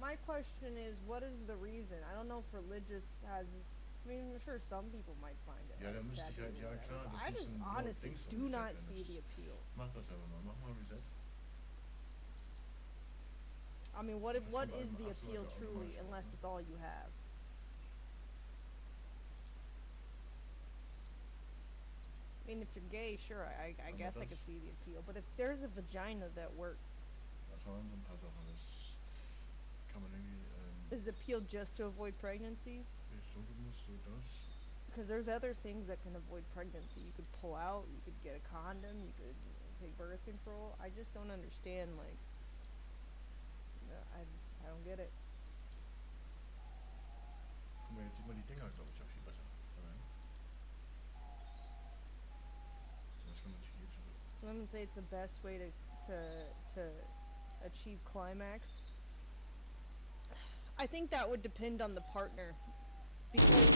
my question is, what is the reason? I don't know if religious has this. I mean, I'm sure some people might find it. Ja, dan moest ik taboo uit, ja or whatever, klar, but dat I moest just een honestly ding do soms not zetten, see dus the appeal. Mag dat hebben, maar mag maar reset. I mean, what is the appeal truly, unless it's all you have? I mean, if you're gay, sure, I guess I could see the appeal. But if there's a vagina that works, Dat is wel een pas af, dus kan man irgendwie, is the appeal just to avoid pregnancy? soms moet zo dat. Because there's other things that can avoid pregnancy. You could pull out, you could get a condom, you could take birth control. I just don't understand, like, I don't get it. Maar je ziet maar die dingen uit, geloof ik, als je dat zegt. Dat kan het hier zo. Some women say it's the best way to achieve climax. I think that would depend on the partner, because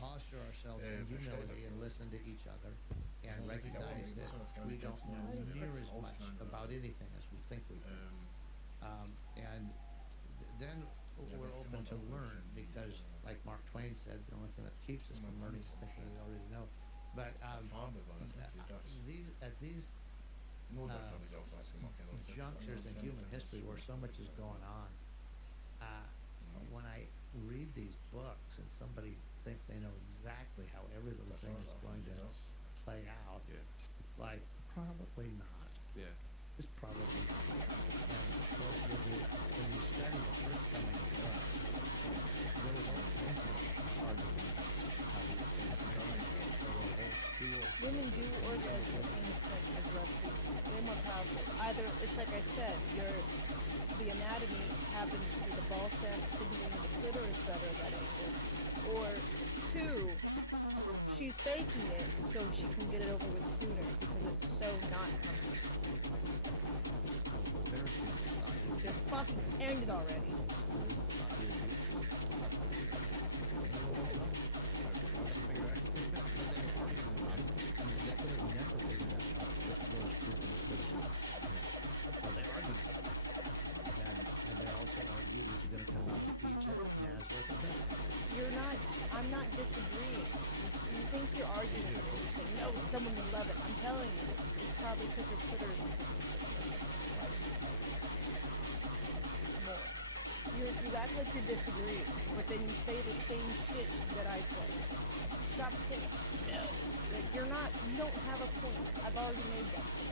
posture ourselves in humility and listen to each other and recognize that we don't know near as much about anything as we think we do. Then we're open to learn, because like Mark Twain said, the only thing that keeps us from learning is thinking we already know. But at these junctures in human history where so much is going on, when I read these books and somebody thinks they know exactly how every little thing is going to play out. Yeah. It's like, probably not. Yeah. It's probably not. And of course, when you study the first coming of Christ, there was all kinds of arguments how to get things going. There were whole schools. Women do orgasm with same-sex as roughly way more powerful. Either it's like I said, the anatomy happens to be the ball sack stimulating the clitoris better at that angle, or two, she's faking it so she can get it over with sooner because it's so not comfortable. Just fucking end it already. I'm not disagreeing. You think you're arguing with me? You're saying, no, someone would love it. I'm telling you, it's probably because your Twitter is more. You act like you're disagreeing, but then you say the same shit that I said. Stop saying no. Like, you don't have a point. I've already made that point.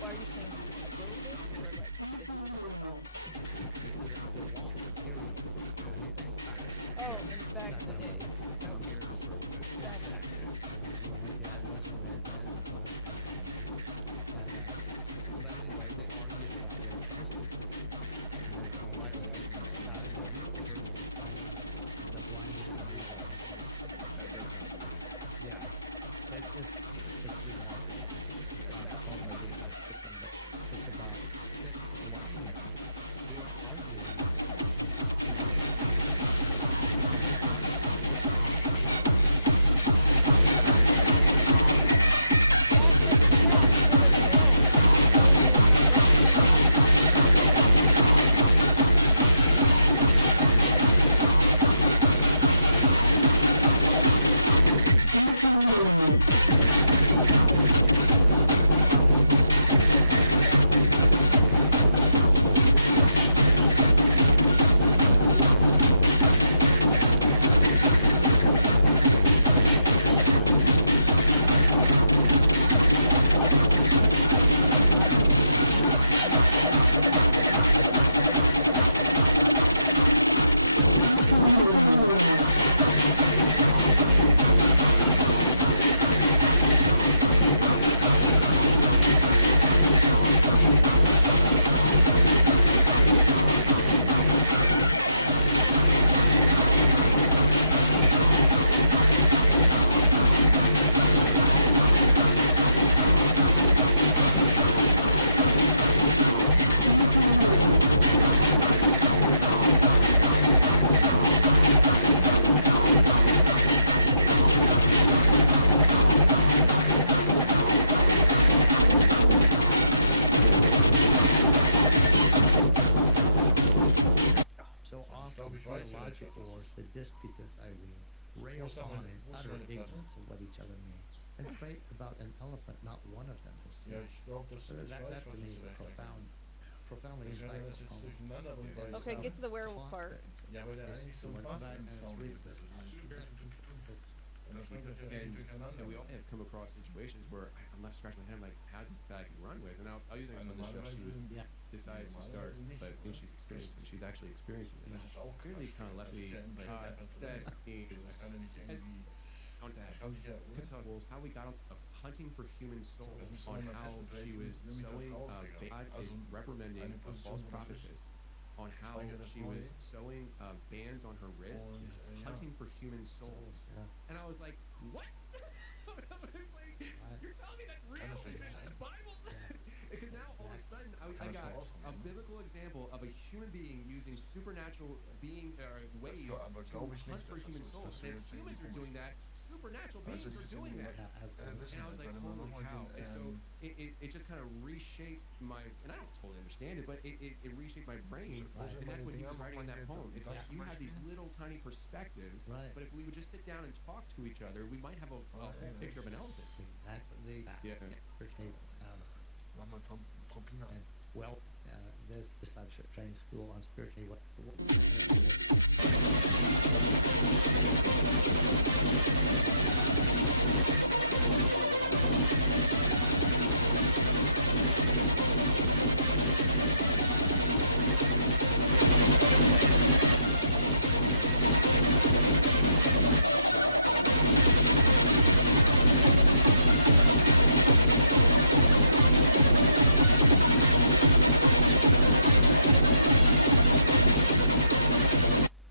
Why are you saying he was killed it? Or like, that he was oh, and back in the day. Back in the day. But anyway, they argued about their history. The blinding of the yeah, it's remarkable. Oh my goodness, it's about 6 blind men who are arguing. The disputants, Irene, rail on in utter ignorance of what each other mean, and prate about an elephant not one of them has seen. That to me is a profoundly insightful poem. Okay, get to the werewolf part. And we all have come across situations where I'm left scratching my head, I'm like, how does that I can run with? And I'll use an example on the show. She decided to start, but when she's actually experiencing this. Clearly kind of left me, that is, on that, how we got of hunting for human souls, on how she was sowing, God is reprimanding a false prophetess, on how she was sewing bands on her wrists, hunting for human souls. And I was like, what? I was like, you're telling me that's real? It's the Bible? Because now all of a sudden I got a biblical example of a human being using supernatural ways to hunt for human souls. And if humans are doing that, supernatural beings are doing that. Yeah, absolutely. And I was like, holy cow. And so it just kind of reshaped my, and I don't totally understand it, but it reshaped my brain. Right. And that's what he was writing in that poem. It's like you have these little tiny perspectives, Right. but if we would just sit down and talk to each other, we might have a whole picture of an elephant. Exactly. Yeah. Spiritual, and well, this discipleship training school on spiritually what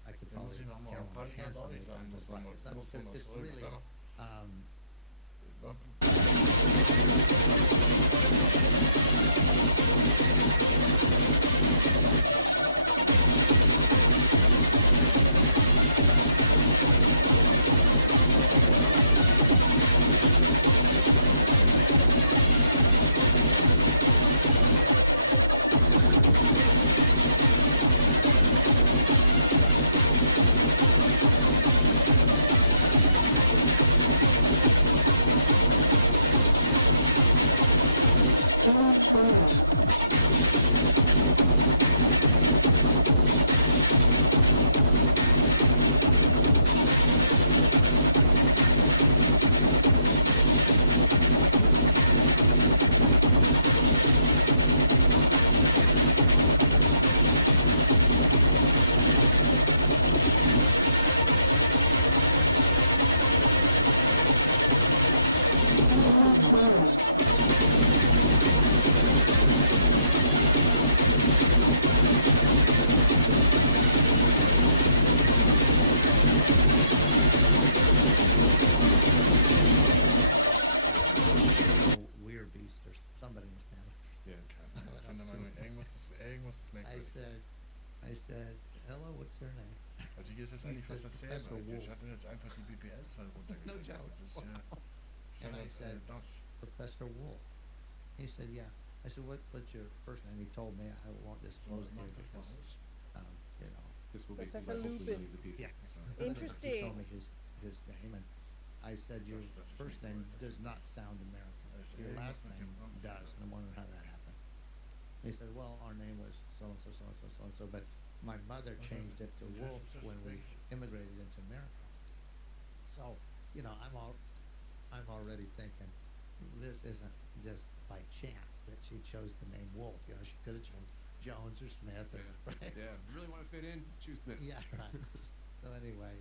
I could probably count on my hands how many times I've brought this up, because it's really, weird beast or somebody in his family. Yeah. I said, hello, what's your name? Also hier ist jetzt eigentlich fast dasselbe. Ich hatte jetzt einfach die BPL-Zahl No runtergesetzt. joke. Das ist ja And I said, das. Professor Wolf. He said, yeah. I said, what's your first name? He told me. I won't disclose it here because, you know. This will be seen Professor by hopefully Lupin. millions of people. Yeah. Interesting. He told me his name, and I said, your first name does not sound American. Your last name does, and I'm wondering how that happened. He said, well, our name was so-and-so, so-and-so, so-and-so, but my mother changed it to Wolf when we immigrated into America. So, you know, I'm already thinking, this isn't just by chance that she chose the name Wolf. You know, she could have chosen Jones or Smith. Or, right? Yeah. Really want to fit in? Choose Smith. Yeah, right. So anyway,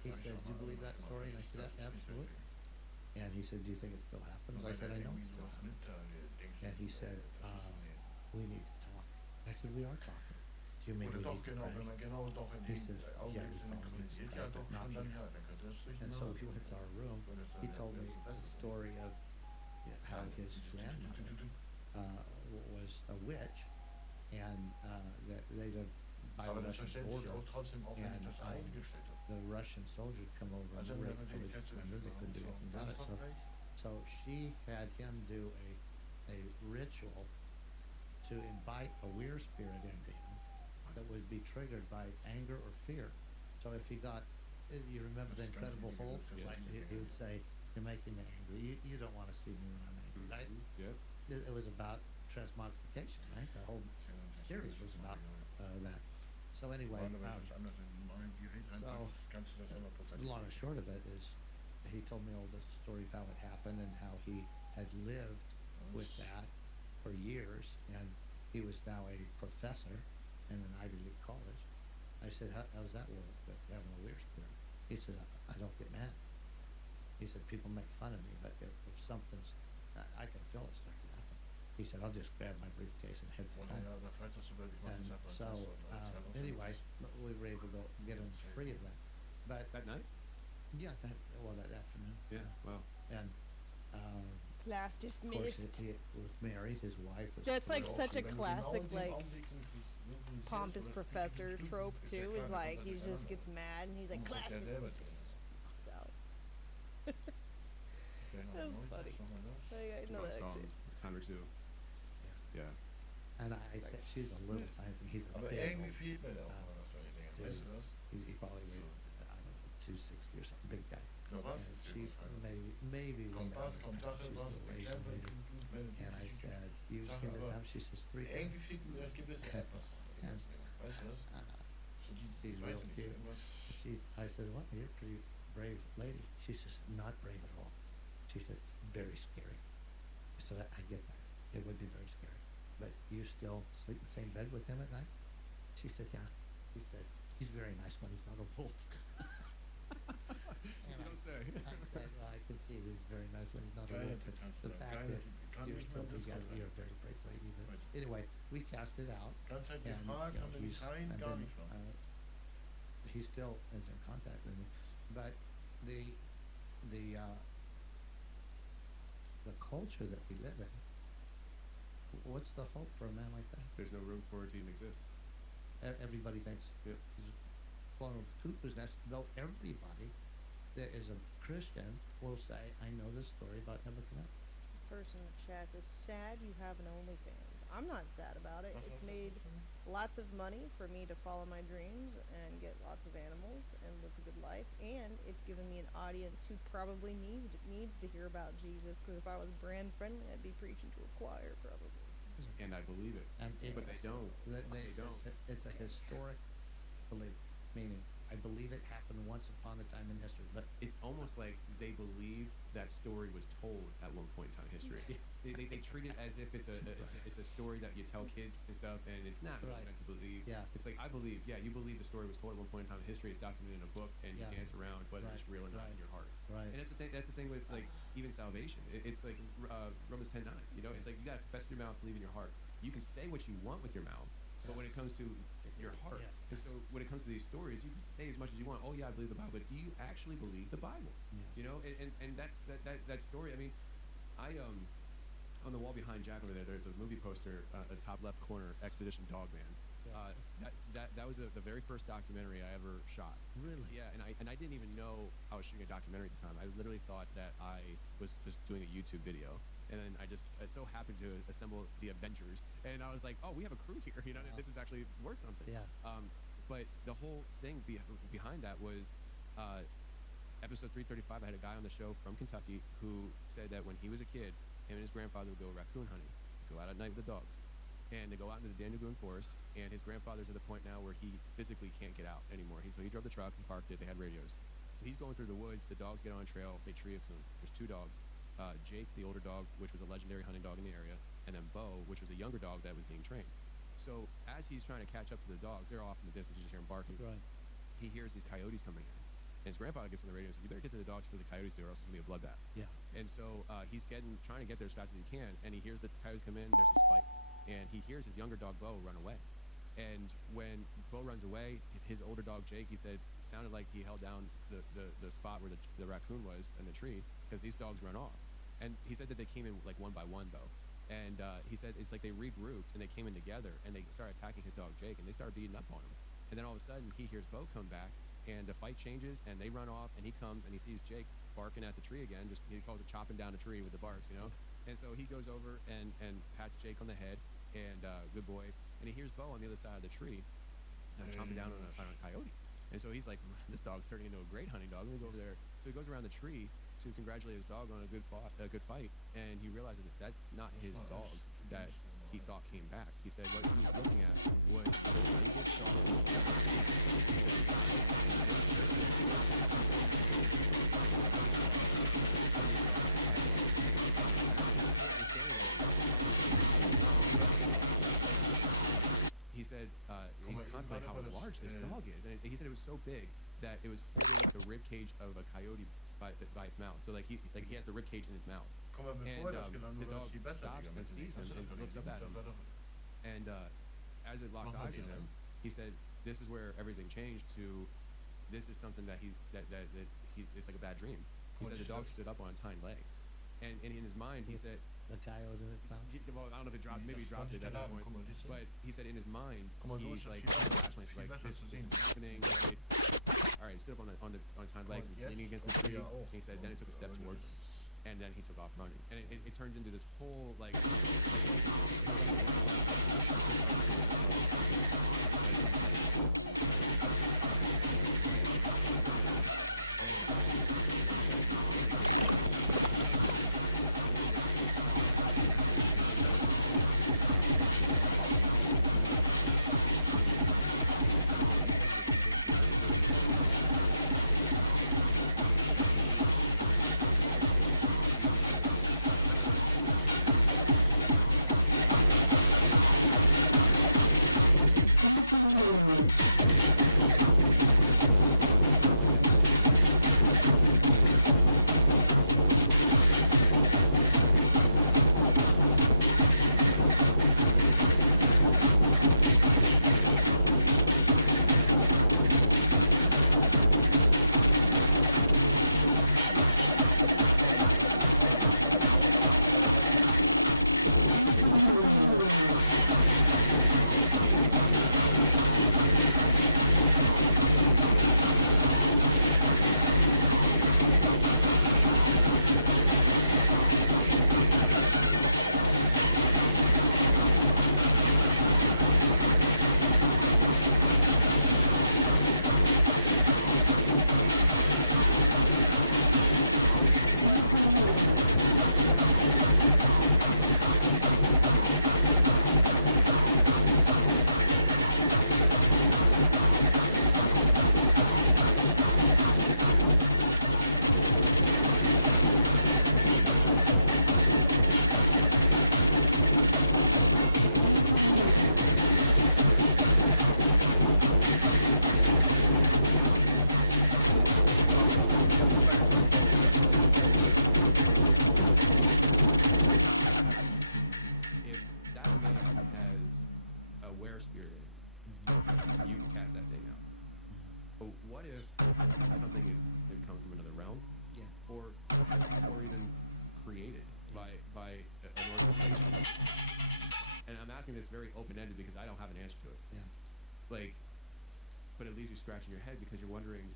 he said, do you believe that story? And I said, absolutely. And he said, do you think it still happens? I said, I know it still happens. And he said, we need to talk. I said, we are talking. Do you mean we need to pray? He said, yeah, we probably need to pray, but not here. And so we went to our room. He told me the story of how his grandmother was a witch, and that they lived by the Russian border, and the Russian soldiers come over and rape village plunder. They couldn't do anything about it, so she had him do a ritual to invite a weird spirit into him that would be triggered by anger or fear. So if he got, you remember the Incredible Hulk? Like he would say, "You're making me angry. You don't want to see me when I'm angry, right?" Yep. It was about transmogrification, right? The whole series was about that. So anyway, the long and short of it is, he told me all the story of how it happened and how he had lived with that for years, and he was now a professor in an Ivy League college. I said, how's that work with having a weird spirit? He said, I don't get mad. He said, people make fun of me, but if something's, I can feel it start to happen. He said, I'll just grab my briefcase and head for home. And so, anyway, we were able to get him free of that. But That night? yeah, that afternoon. Yeah. Wow. And Class of course, dismissed. he was married. His wife was. That's like thrilled. such a classic, like, pompous professor trope too. Is like he just gets mad and he's like, class dismissed. Walks out. That was funny. I know that Song, actually. Time or two. Yeah. And I said, she's a little tiny thing. He's a Aber big irgendwie old, fehlt mir da auch mal was solche Dinge. dude. Weißt du das? He probably weighed, I don't know, 260 or something, big guy. Ja, was? And she maybe Kommt was, she's kommt das, a was, little Asian lady. And I said, you seen this out? She says 3 times. Irgendwie fehlt mir, es gibt es etwas. Weißt du das? So die, She's weiß real nicht, cute. irgendwas. I said, well, you're a pretty brave lady. She says, not brave at all. She said, very scary. I said, I get that. It would be very scary. But you still sleep in the same bed with him at night? She said, yeah. He said, he's very nice when he's not a wolf. And You don't say. I said, well, I can see that he's very nice when he's not a Keine wolf. But the Tanz- fact keine- that kann you're nicht still mehr das together, Wort you're a very brave lady. But Right. anyway, we cast it out. Ganz halt And, gefragt, you know, haben wir nicht rein, and gar then, nichts von. he still is in contact with me. But the culture that we live in, what's the hope for a man like that? There's no room for it to even exist. Everybody thinks Yep. he's blown over the cuckoo's nest, though everybody that is a Christian will say, I know this story about Nebuchadnezzar. Person in the chat says, sad you have an OnlyFans. I'm not sad about it. It's made lots of money for me to follow my dreams and get lots of animals and live a good life, and it's given me an audience who probably needs to hear about Jesus, because if I was brand friendly, I'd be preaching to a choir probably. And I believe it. And But they don't. They don't. It's a historic belief, meaning I believe it happened once upon a time in history, but It's almost like they believe that story was told at one point in time in history. They treat it as if it's a story that you tell kids and stuff, and it's not really Right. meant to believe. Yeah. It's like, I believe, yeah, you believe the story was told at one point in time in history. It's documented in a book, and Yeah. you dance around whether Right, it's real or not right, in your heart. right. And that's the thing with like even salvation. It's like Romans 10:9. You know, it's like you got to confess with your mouth, believe in your heart. You can say what you want with your mouth, but when it comes to your heart, Yeah. and so when it comes to these stories, you can say as much as you want. Oh yeah, I believe the Bible, but do you actually believe the Bible? Yeah. You know, and that's that story. I mean, I on the wall behind Jack over there, there's a movie poster, the top left corner, Expedition Dogman. That was the very first documentary I ever shot. Really? Yeah, and I didn't even know I was shooting a documentary at the time. I literally thought that I was just doing a YouTube video, and then I so happened to assemble the Avengers, and I was like, oh, we have a crew here. You know, Wow. this is actually worth something. Yeah. But the whole thing behind that was. Episode 335, I had a guy on the show from Kentucky who said that when he was a kid, him and his grandfather would go raccoon hunting, go out at night with the dogs. And they go out into the Dan Lagoon forest, and his grandfather's at the point now where he physically can't get out anymore. So he drove the truck, he parked it, they had radios. So he's going through the woods, the dogs get on a trail, they tree a coon. There's 2 dogs. Jake, the older dog, which was a legendary hunting dog in the area, and then Bo, which was a younger dog that was being trained. So as he's trying to catch up to the dogs, they're off in the distance, you just hear him barking. Right. He hears these coyotes coming in. And his grandfather gets on the radio and says, you better get to the dogs before the coyotes do, or else it's going to be a bloodbath. Yeah. And so he's trying to get there as fast as he can, and he hears the coyotes come in, there's this fight. And he hears his younger dog, Bo, run away. And when Bo runs away, his older dog, Jake, he said, sounded like he held down the spot where the raccoon was in the tree, because these dogs run off. And he said that they came in like one by one, though. And he said it's like they regrouped, and they came in together, and they started attacking his dog, Jake, and they started beating up on him. And then all of a sudden, he hears Bo come back, and the fight changes, and they run off, and he comes, and he sees Jake barking at the tree again. He calls it chopping down a tree with the barks, you know? And so he goes over and pats Jake on the head, and good boy. And he hears Bo on the other side of the tree chomping down on a coyote. And so he's like, this dog's turning into a great hunting dog. Let me go over there. So he goes around the tree to congratulate his dog on a good fight, and he realizes that that's not his dog that he thought came back. He said what he was looking at was the biggest dog he's ever He said he's contemplating how large this dog is, and he said it was so big that it was holding the rib cage of a coyote by its mouth. So like he has the rib cage in its mouth. And the dog stops and sees him and looks up at him. And as it locks eyes with him, he said, "This is where everything changed to. This is something that it's like a bad dream." He said the dog stood up on its hind legs, and in his mind he said, The coyote in his mouth? well, I don't know if it dropped, maybe he dropped it at that point. But he said in his mind, he's like, rationally, like, this is happening. All right, he stood up on its hind legs and he's leaning against the tree. And he said, then he took a step towards him. and then he took off running, and it turns into this whole like if that man has a were spirit, you can cast that thing out. But what if something is it comes from another realm, Yeah. or even created by an organization? And I'm asking this very open-ended because I don't have an answer to it. Yeah. Like, but it leaves you scratching your head because you're wondering,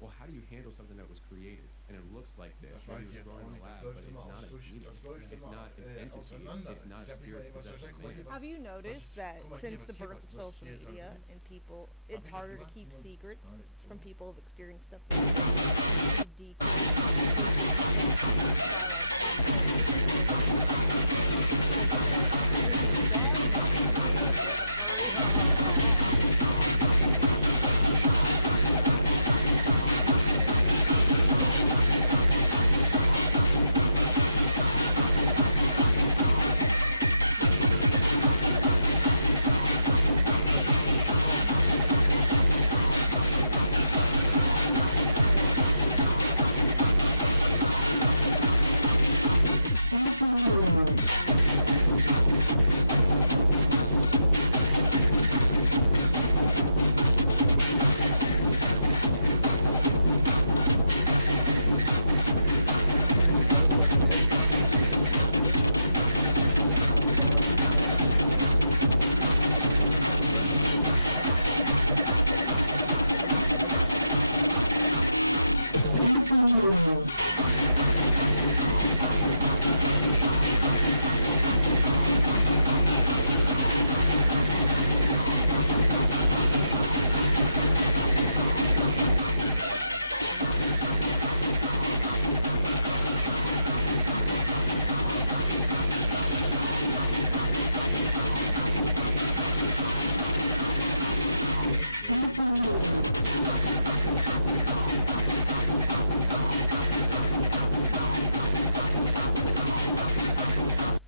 well, how do you handle something that was created and it looks like this? Maybe it was growing in a lab, but it's not a demon. It's not an entity. It's not a spirit possessed by man. Have you noticed that since the birth of social media and people, it's harder to keep secrets from people who've experienced stuff like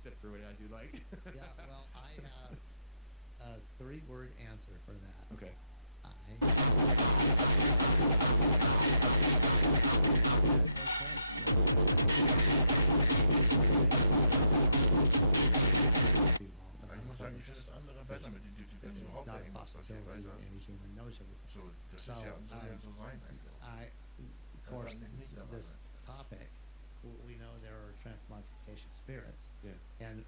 Sift through it as you like. Yeah, well, I have a 3-word answer for that. Okay. Not a possibility that any human knows everything. So, of course, this topic, we know there are transmogrification spirits. Yeah. And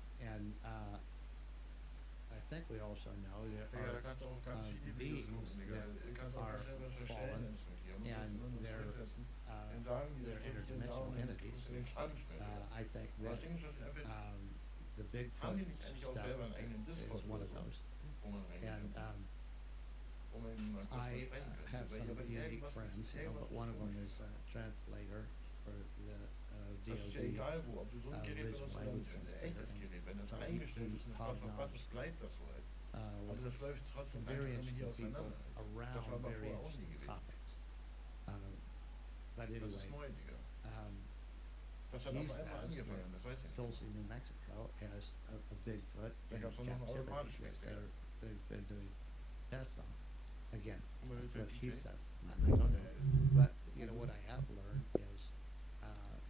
I think we also know there are beings that are fallen and they're interdimensional entities, Bigfoot stuff is one of those. And I have some unique friends, you know, but one of them is a translator for the DoD, original language translator. And so he hobnobs with very interesting people around very interesting topics. But anyway, he says that Tulsa, New Mexico has a Bigfoot in captivity that they've been doing tests on. Again, that's what he says. I don't know. But, you know, what I have learned is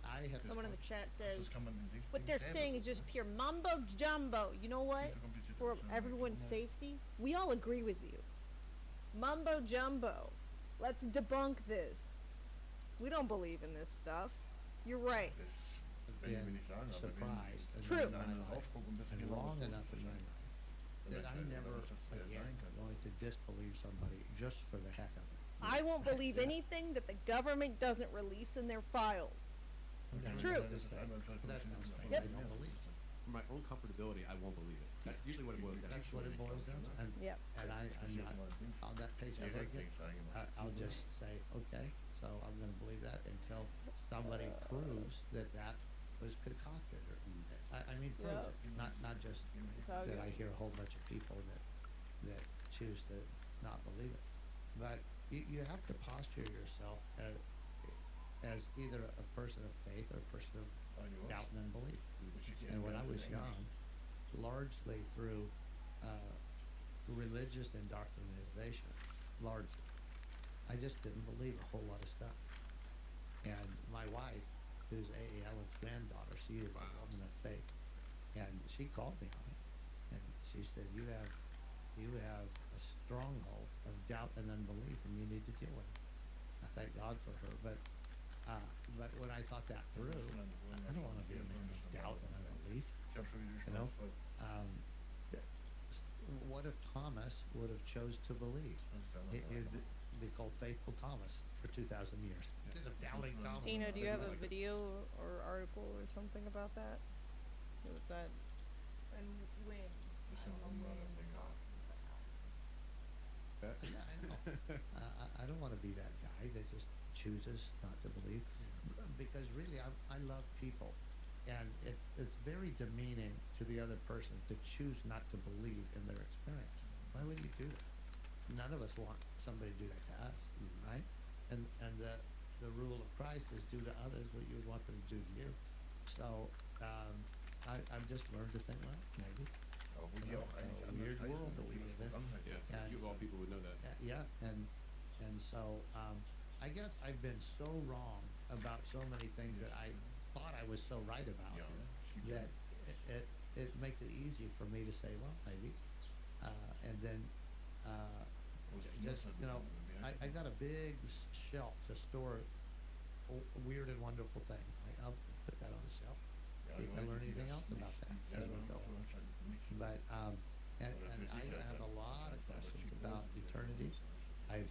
I have... Someone in the chat says, what they're saying is just pure mumbo jumbo. You know what? For everyone's safety, we all agree with you. Mumbo jumbo. Let's debunk this. We don't believe in this stuff. You're right. been surprised in True. my life, and long enough in my life, that I'm never again going to disbelieve somebody just for the heck of it. I won't believe anything that the government doesn't release in their files. True. That sounds strange. Yep. I don't believe it. For my own comfortability, I won't believe it. That's usually what it boils down to. That's what it boils down to. And, Yep. and I'm not on that page ever again. I'll just say, okay, so I'm gonna believe that until somebody proves that that was concocted, or, I mean, proves Yep. it, not just how it that I goes. hear a whole bunch of people that choose to not believe it. But you have to posture yourself as either a person of faith or a person of doubt and unbelief. And when I was young, largely through religious indoctrination, largely, I just didn't believe a whole lot of stuff. And my wife, who's A.A. Allen's granddaughter, she is a woman of faith, and she called me on it, and she said, you have a stronghold of doubt and unbelief, and you need to deal with it. I thank God for her, but when I thought that through, I don't want to be a man of doubt and unbelief. You know, what if Thomas would have chose to believe? He'd be called Faithful Thomas for 2,000 years instead of Doubting Thomas. Tina, do you have a video or article or something about that? With that, and when? Yeah, I know. I don't want to be that guy that just chooses not to believe, because really I love people, and it's very demeaning to the other person to choose not to believe in their experience. Why would you do that? None of us want somebody to do that to us, right? And the rule of Christ is do to others what you would want them to do to you. So I've just learned to think, well, maybe. It's a weird world that we live in. Yeah, And, you of all people would know that. yeah, and so I guess I've been so wrong about so many things that I thought I was so right about that it makes it easy for me to say, well, maybe, and then just, you know, I got a big shelf to store weird and wonderful things. I'll put that on the shelf. See if I learn anything else about that as we go on. But and I have a lot of questions about eternity. I've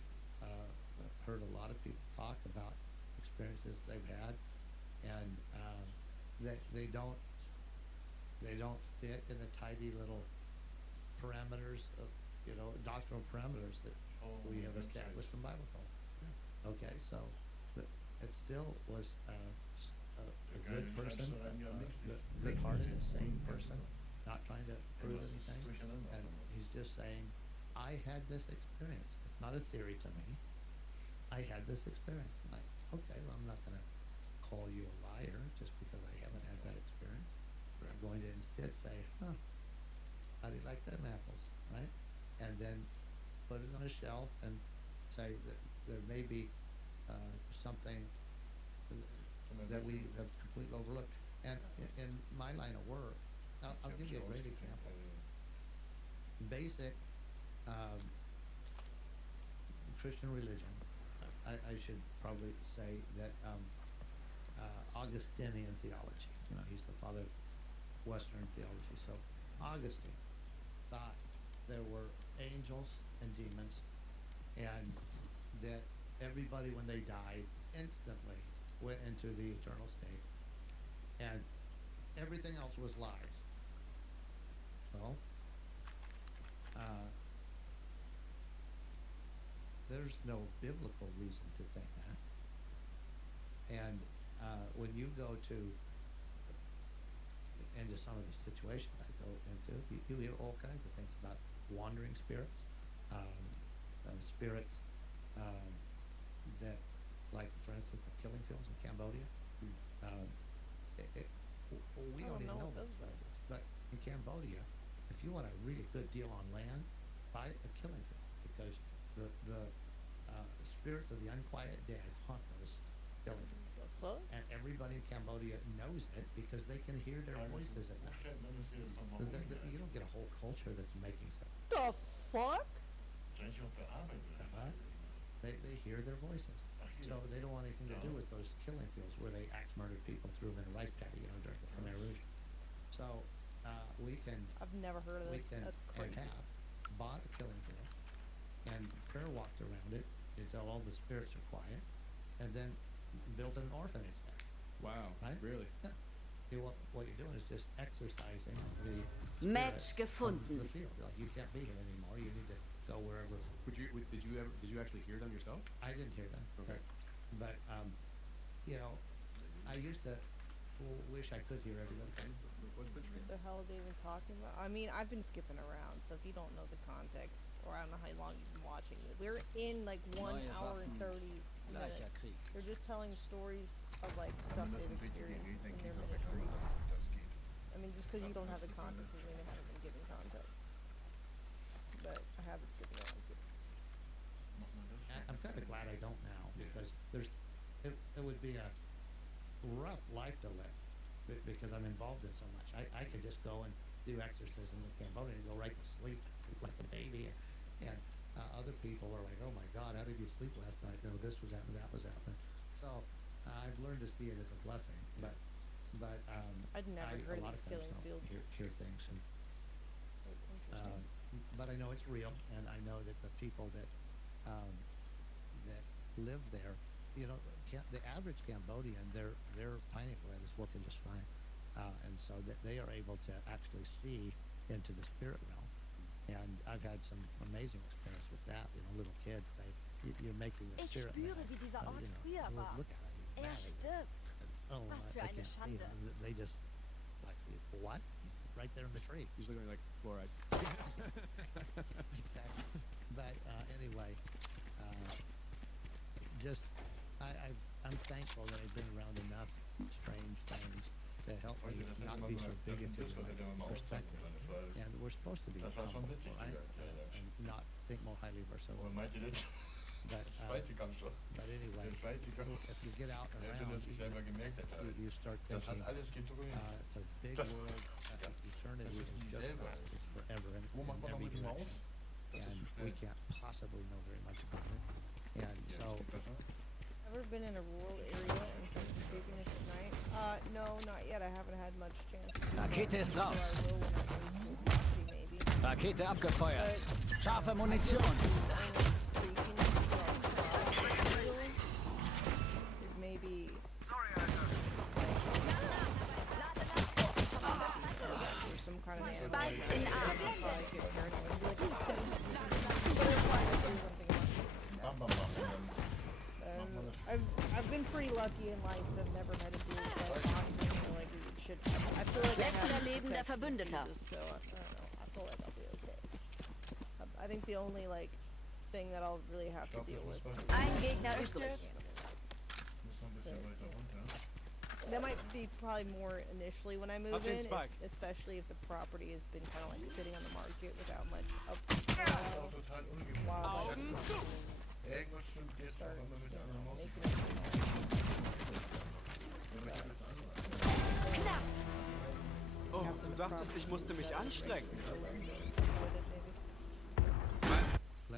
heard a lot of people talk about experiences they've had, and they don't fit in the tidy little parameters of, you know, doctrinal parameters that we have established in Bible college. Okay, so it still was a good person, good-hearted and sane person, not trying to prove anything, and he's just saying, I had this experience. It's not a theory to me. I had this experience. I'm like, okay, well, I'm not going to call you a liar just because I haven't had that experience. I'm going to instead say, how do you like them apples, right? And then put it on a shelf and say that there may be something that we have completely overlooked. And in my line of work, I'll give you a great example. Basic Christian religion, I should probably say that Augustinian theology, you know, he's the father of Western theology. So Augustine thought there were angels and demons, and that everybody, when they died, instantly went into the eternal state, and everything else was lies. Well, there's no biblical reason to think that. And when you go into some of the situations I go into, you hear all kinds of things about wandering spirits, spirits that, like for instance, the killing fields in Cambodia. We don't even know about those, but in Cambodia, if you want a really good deal on land, buy a killing field, because the spirits of the unquiet dead haunt those killing fields. And everybody in Cambodia knows it because they can hear their voices at night. You don't get a whole culture that's making stuff. The fuck? They hear their voices. So they don't want anything to do with those killing fields where they axe murdered people, threw them in a rice paddy, during the Khmer Rouge. So we can. I've never heard of we this. can That's crazy. and have bought a killing field and prayer walked around it until all the spirits are quiet, and then built an orphanage there. Wow. Right? Really? Yeah. What you're doing is just exercising the Match spirits from gefunden. the field. Like, you can't be here anymore. You need to go wherever. Did you actually hear them yourself? I didn't hear them. Okay. But I used to wish I could hear everybody. What the hell are they even talking about? I mean, I've been skipping around, so if you don't know the context, or I don't know how long you've been watching it, we're in like 1 hour and 30 minutes. They're just telling stories of like stuff they've experienced in their ministry. I mean, just because you don't have the context doesn't mean they haven't been given context. But I have been skipping around too. I'm kind of glad I don't now, because it would be a rough life to live because I'm involved in so much. I could just go and do exorcism in Cambodia and go right to sleep like a baby, and other people are like, oh my God, how did you sleep last night? No, this was happening, that was happening. So I've learned to see it as a blessing, but I'd never heard a of lot these of times killing don't fields. hear things, and but I know it's real, and I know that the people that live there, the average Cambodian, their pineal gland is working just fine, and so that they are able to actually see into the spirit realm. And I've had some amazing experience with that. Little kids say, "You're making the spirit mad." Look at it. He's mad. Oh, I can't see him. They just like, what? He's right there in the tree. He's looking like fluoride. Exactly. But anyway, I'm thankful that I've been around enough strange things to help me not be so bigoted in my perspective. And we're supposed to be humble, right? And not think more highly of ourselves. But anyway, if you get out and around, you start thinking, it's a big world, eternity is just past, it's forever in every direction. And we can't possibly know very much about it. And so, Ever been in a rural area and tried escaping this at night? No, not yet. I haven't had much chance. Rakete ist raus. Maybe. Rakete abgefeuert. Scharfe Munition. There's maybe. There's some kind of Spike in arm. I've been pretty lucky in life that I've never had to deal with like it should. I feel like Letzter lebender Verbündeter. So I don't know. I feel like I'll be okay. I think the only thing that I'll really have to deal with. Ein Gegner übrig. That might be probably more initially when I move in, especially if the property has been kind of sitting on the market without much Oh, du dachtest, ich musste mich anstrengen.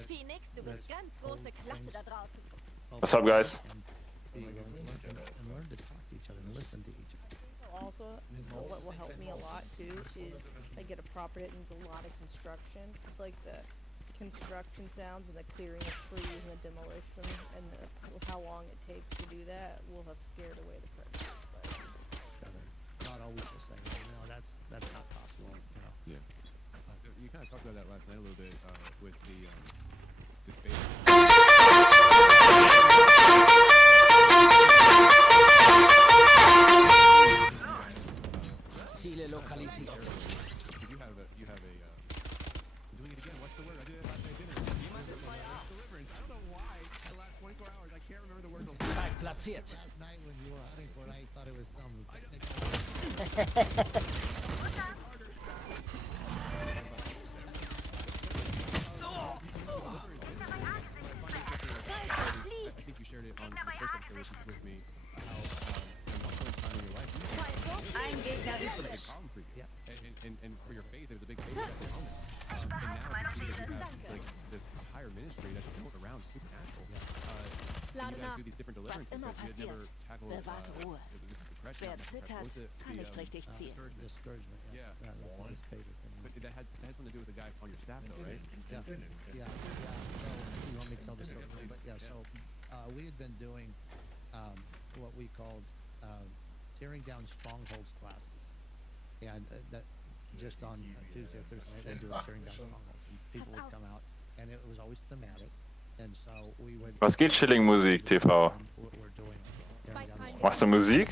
Phoenix, du bist ganz große Klasse da draußen. What's up, guys? and learn to talk to each other and listen to each other. Also, what will help me a lot too is I get a property that needs a lot of construction. Like the construction sounds and the clearing of trees and the demolition and how long it takes to do that will have scared away the predators. Not always just saying, that's not possible. Yeah. you kind of talked about that last night a little bit with the space. Ziele lokalisiert. You have a doing it again. What's the word? I did it last night dinner. Deliverance. I don't know why. The last 24 hours, I can't remember the word. Spike platziert. Last night when you were hunting for it, I thought it was some technical. I think you shared it on the first episode with me. How at one point in time in your life, Ein Gegner it was a big übrig. problem for you. And for your faith, it was a big faith moment. And now to see that you have like this higher ministry that's built around supernatural. And you guys do these different deliverances, immer but you had never passiert. tackled Bewahrt Ruhe. depression. Wer zittert, kann nicht richtig ziehen. Discouragement. Yeah. That was his favorite thing. But that had something to do with the guy on your staff, though, right? Yeah. So you want me to tell the story? But yeah. So we had been doing what we called tearing down strongholds classes, and that just on Tuesday or Thursday night we do tearing down strongholds. And people would come out, and it was always thematic, and so we would. Was geht Schilling Musik TV? What we're doing. Machst du Musik?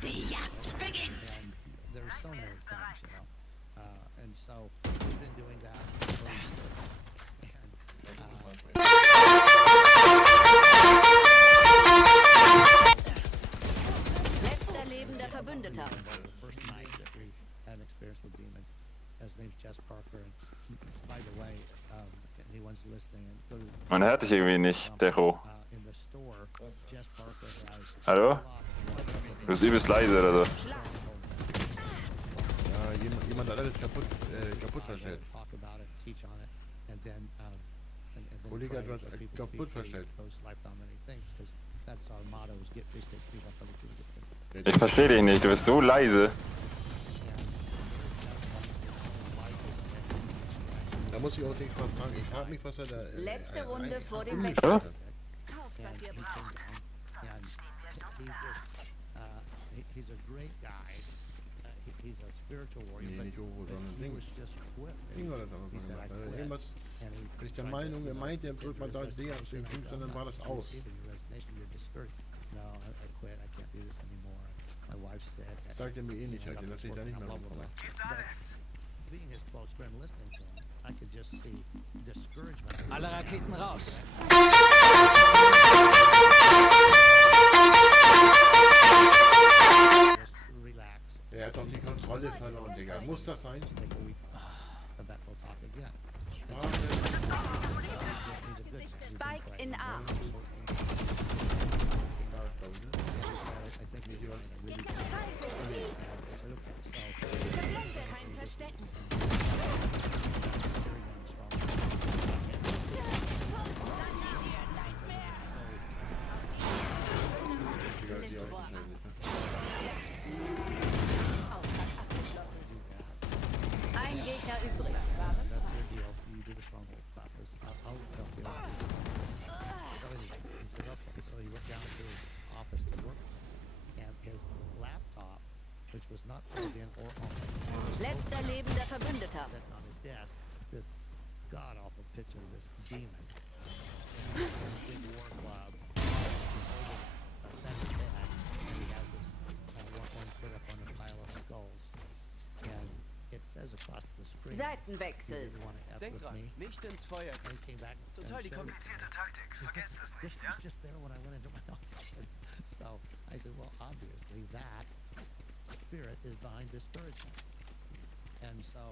Die Jagd beginnt. And there's so many things, you know. And so we've been doing that. Letzter lebender Verbündeter. The first night that we had an experience with demons. His name's Jess Parker. And by the way, if anyone's listening, and go to Man hört dich irgendwie nicht, Decho. in the store, Jess Parker has. Hallo? Du bist übelst leise oder so. Ja, jemand hat alles kaputt verstellt. Talk about it, teach on it, and then Kollege hat pray was for people to kaputt be free verstellt. of those life-dominating things, because that's our motto: is get free, stay free, let other people get free. Ich verstehe dich nicht, du bist so leise. Da muss ich auch nichts mal fragen. Ich frage mich, was er da. Letzte Runde vor dem umgestellt Wechsel. hat. Kauft, was ihr braucht. And he's a great guy. He's a spiritual warrior, Nee, but nicht hoch, sondern he was links. just quit. Ding war das am He Anfang said, I gemacht. quit. Irgendwas, And he bin ich der tried Meinung, to, er meint, er drückt mal da resignation. Ding auf den links und dann war das I aus. received your resignation, you're discouraged. No, I quit. I can't do this anymore. My wife's sick. Sagt er mir eh nicht, halt, den lass ich da nicht mehr Blah, blah, rumkommen. blah. But being his close friend, listening to him, I could just see discouragement. Alle Raketen raus. Just relax. Er hat doch die Kontrolle verloren, Digga. Muss das sein? Just take a week off. I bet we'll talk again. Sprache. He's a good man. Spike in A. Da ist da, oder? I think he's doing a really Gegner frei. so. Kein Verstecken. Digga, die auch nicht schnell, ne? Auftrag abgeschlossen. Ein Gegner übrig. That's your deal. You do the stronghold classes. I'll help you. So anyway, he said, okay. So he went down to his office to work, and his laptop, which was not plugged in or on, Letzter lebender Verbündeter. sitting on his desk, this god awful picture of this demon. In a big war club. He's holding a center bed, and he has this one foot up on a pile of skulls. And it says across the screen. He Seitenwechsel. didn't want to F Denk with dran, me. nicht ins Feuer. And he came back Total and die showed it to komplizierte me. Taktik. Vergesst das nicht, ja? This was just there when I went into my office. So I said, well, obviously that spirit is behind discouragement. And so,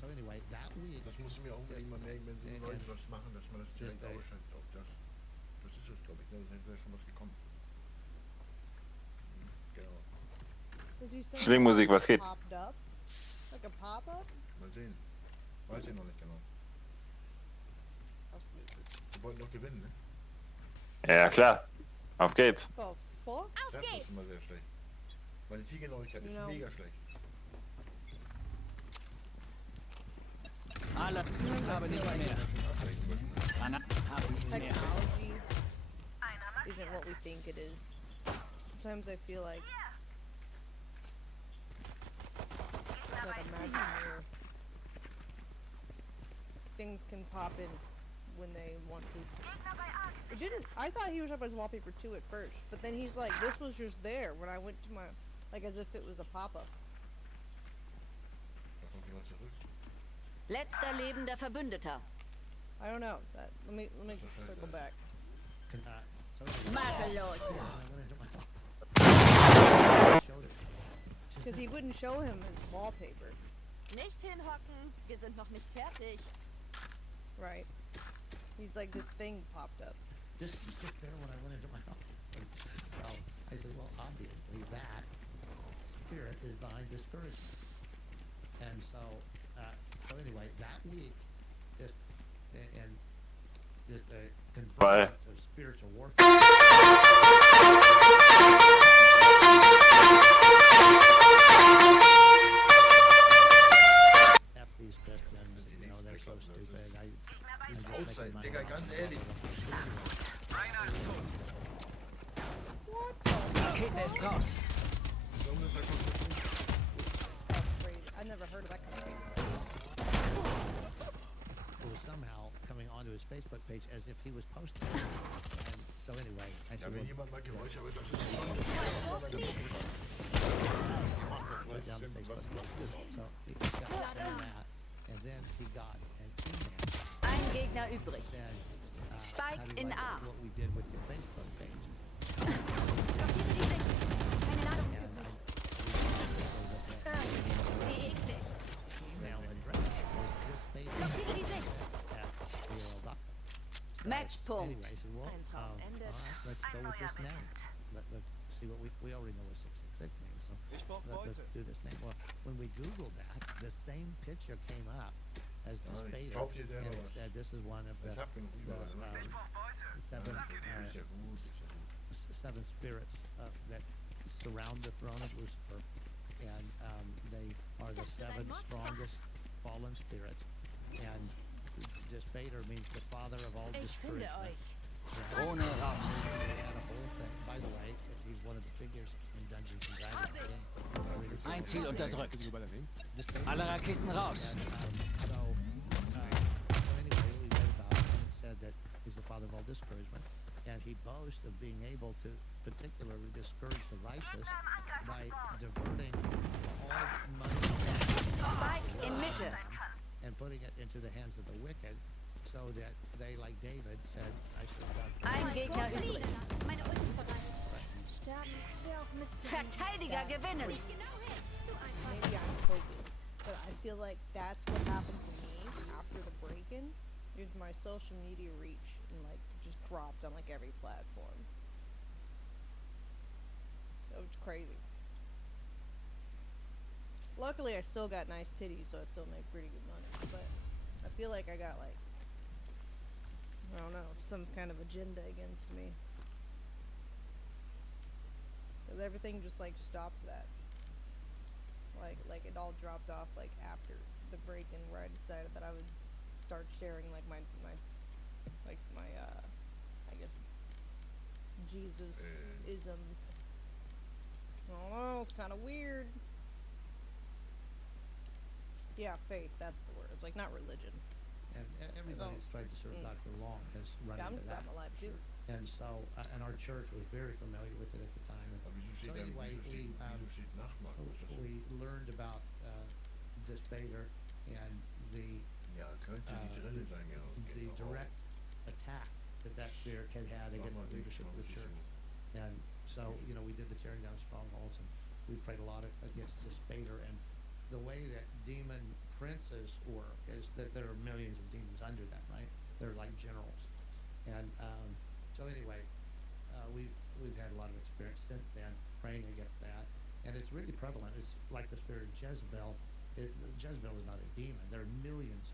so anyway, that week. Das musst du mir unbedingt mal merken, wenn die Leute was machen, dass man das direkt Just ausschaltet. Auch das. Das ist es, glaube ich. Ne? Da ist schon was gekommen. Genau. Was you saying Schwingmusik, was geht? popped up? Like a pop-up? Mal sehen. Weiß ich noch nicht genau. Wir wollten noch gewinnen, ne? Ja, klar. Auf geht's. Oh, fuck? Das ist immer sehr schlecht. Meine Tiergenauigkeit ist No. mega schlecht. Alle. Ich habe nichts mehr. Anna, habe nichts mehr. Technology isn't what we think it is. Sometimes I feel like like imaginary things can pop in when they want to. It didn't. I thought he was up as wallpaper 2 at first, but then he's like, this was just there when I went to my, like as if it was a pop-up. Letzter lebender Verbündeter. I don't know. Let me circle back. Makellos. Because he wouldn't show him his wallpaper. Nicht hinhocken, wir sind noch nicht fertig. Right. He's like, this thing popped up. Just there when I went into my office. So I said, well, obviously that spirit is behind discouragement. And so anyway, that week, just and just a convergence of spiritual warfare. F these Christians, you know, they're so stupid. I'm just making my Digga, ganz ehrlich. Rakete ist raus. That's crazy. I've never heard of that kind of thing. It was somehow coming onto his Facebook page as if he was posting it. And so anyway, I said, well, put down the Facebook page. So he got that, and then he got an email Ein Gegner übrig. that said, Spike how do you in like A. what we did with your Facebook page? Blockiere die Sicht. Keine Ladung And übrig. the Wie eklig. email address was this page Blockiere die Sicht. at AOL.com. So Matchpunkt. anyway, I said, well, Ein Traum all endet. right, let's go with this name. Let's see what we already know what 666 means, so let's do this name. Well, when we Googled that, the same picture came up as this beta, and it said this is one of the seven spirits that surround the throne of Lucifer, and they are the seven strongest fallen spirits, and Despater means the father of all Ich finde discouragement. euch. Ohne raus. They had a whole thing. By the way, he's one of the figures in Dungeons and Dragons. Ein Ziel unterdrückt. Can you go by that name? Alle Raketen raus. So anyway, we read about it, and it said that he's the father of all discouragement, and he boasts of being able to particularly discourage the righteous by diverting all money Spike in Mitte. and putting it into the hands of the wicked, so that they, like David, said, I should have done. Ein Gegner übrig. Meine Ult ist bereit. Sterben, wer auch Mist. Verteidiger gewinnen. Maybe I'm hoping, but I feel like that's what happened to me after the break-in. Is my social media reach and like just dropped on like every platform. It was crazy. Luckily, I still got nice titties, so I still make pretty good money. But I feel like I got like, I don't know, some kind of agenda against me. Cause everything just like stopped that. Like it all dropped off like after the break-in, where I decided that I would start sharing like my I guess Jesus isms. I don't know, it's kind of weird. Yeah, faith, that's the word. Like, not religion. And everybody that's tried to serve God for long has run into that. I'm alive too. And so, and our church was very familiar with it at the time. And so anyway, we learned about Despater and the direct attack that spirit had against the leadership of the church. And so, you know, we did the tearing down strongholds, and we prayed a lot against Despater. And the way that demon princes work is that there are millions of demons under them, right? They're like generals. And so anyway, we've had a lot of experience since then praying against that, and it's really prevalent. It's like the spirit of Jezebel. Jezebel is not a demon. There are millions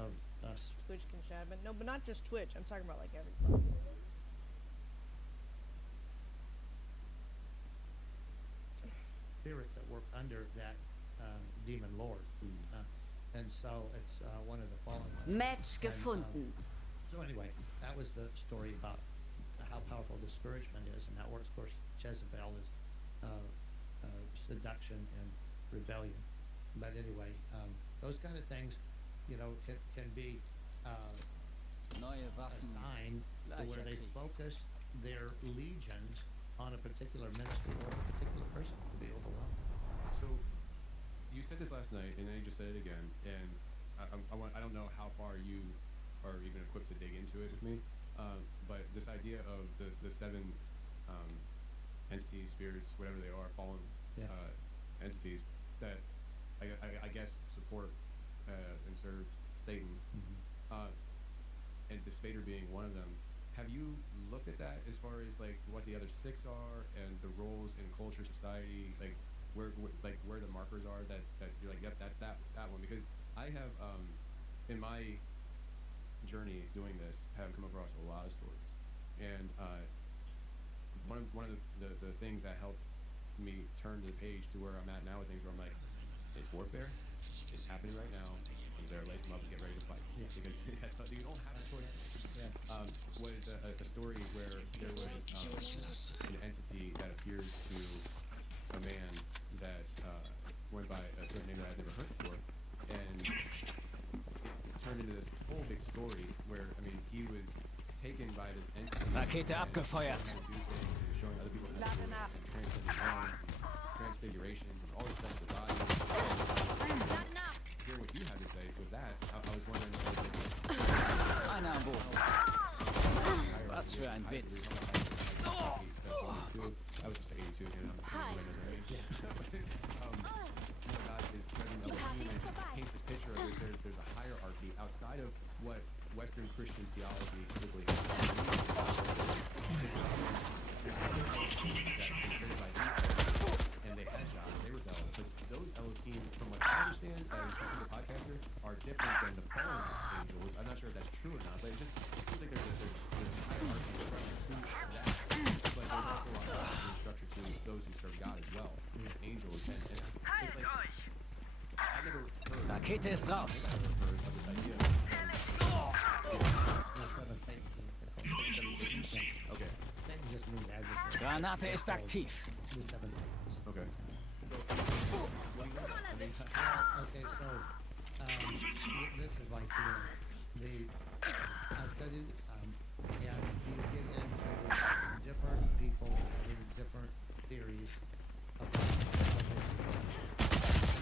of us. Twitch can shine, but no, but not just Twitch. I'm talking about like every platform. Spirits that work under that demon lord, and so it's one of the fallen ones. Match And, gefunden. so anyway, that was the story about how powerful discouragement is and how it works. Of course, Jezebel is seduction and rebellion, But anyway, those kind of things, you know, can be assigned to where they focus their legion on a particular ministry or a particular person to be overwhelmed. So, you said this last night, and then you just said it again, and I don't know how far you are even equipped to dig into it with me, but this idea of the seven entities, spirits, whatever they are, fallen entities that I guess support and serve Satan, and the Spader being one of them. Have you looked at that as far as like what the other six are and the roles in culture, society, like where the markers are that you're like, yep, that's that one? Because I have in my journey doing this have come across a lot of stories, and one of the things that helped me turn the page to where I'm at now with things where I'm like, it's warfare, it's happening right now, and they're lace them up and get ready to fight, because that's not, you don't have a choice. Was a story where there was an entity that appeared to a man that went by a certain name that I'd never heard before, and turned into this whole big story where, I mean, he was taken by this entity. Rakete abgefeuert. Showing other people how to do it, and transcending minds, and transfigurations, and all this stuff with God. Hearing what you had to say with that, I was wondering if Einer am Boden. Was für ein Witz. I was just 82 again. I'm God is present in Elohim, and paints this picture of it. There's a hierarchy outside of what Western Christian theology typically and they had jobs, they rebelled. But those Elohim, from what I understand as a podcaster, are different than the fallen angels. I'm not sure if that's true or not, but it seems like there's a hierarchy structure to that. But there's also a hierarchy structure to those who serve God as well, angels. And it's like, I never heard Rakete ist raus. of this idea. Okay. Satan just means adversary. Granate ist aktiv. The seven Satans. Okay. Okay, so this is my feeling. I've studied some, and you get into different people having different theories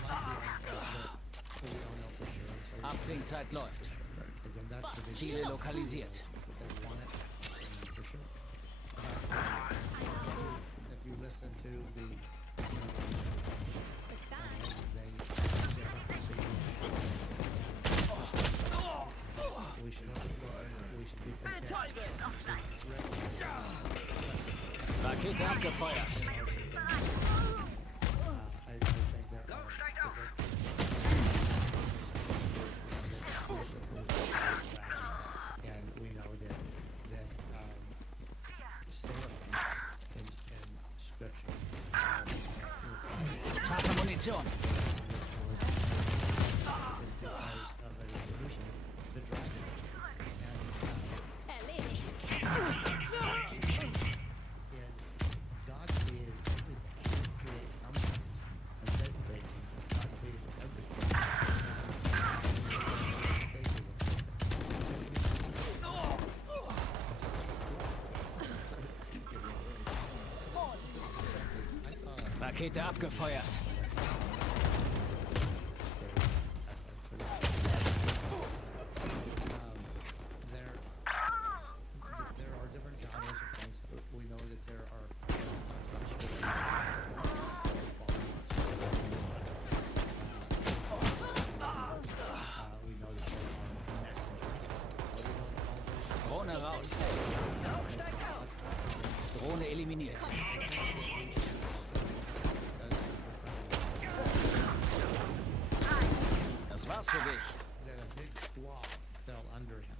about we don't know for sure. So Abklingzeit läuft. again, that's the big Ziele lokalisiert. they want it for sure. If you listen to the, we should be prepared. Rakete abgefeuert. I think there are and we know that in scripture Scharfe Munition. Erledigt. Rakete abgefeuert. There are different genres of things. We know that there are we know that there are Drohne raus. Drohne eliminiert. Das war's für dich. that a big swath fell under him.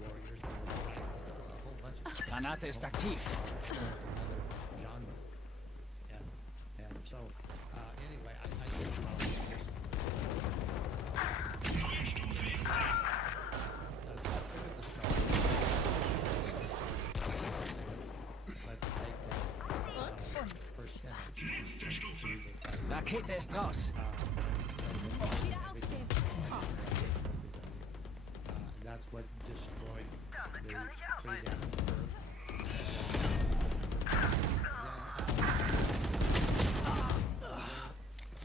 Warriors, a whole bunch of Granate ist aktiv. another genre. And so, anyway, I guess let's take that Rakete ist raus. Wieder aufstehen. That's what destroyed the pre-Adam Earth.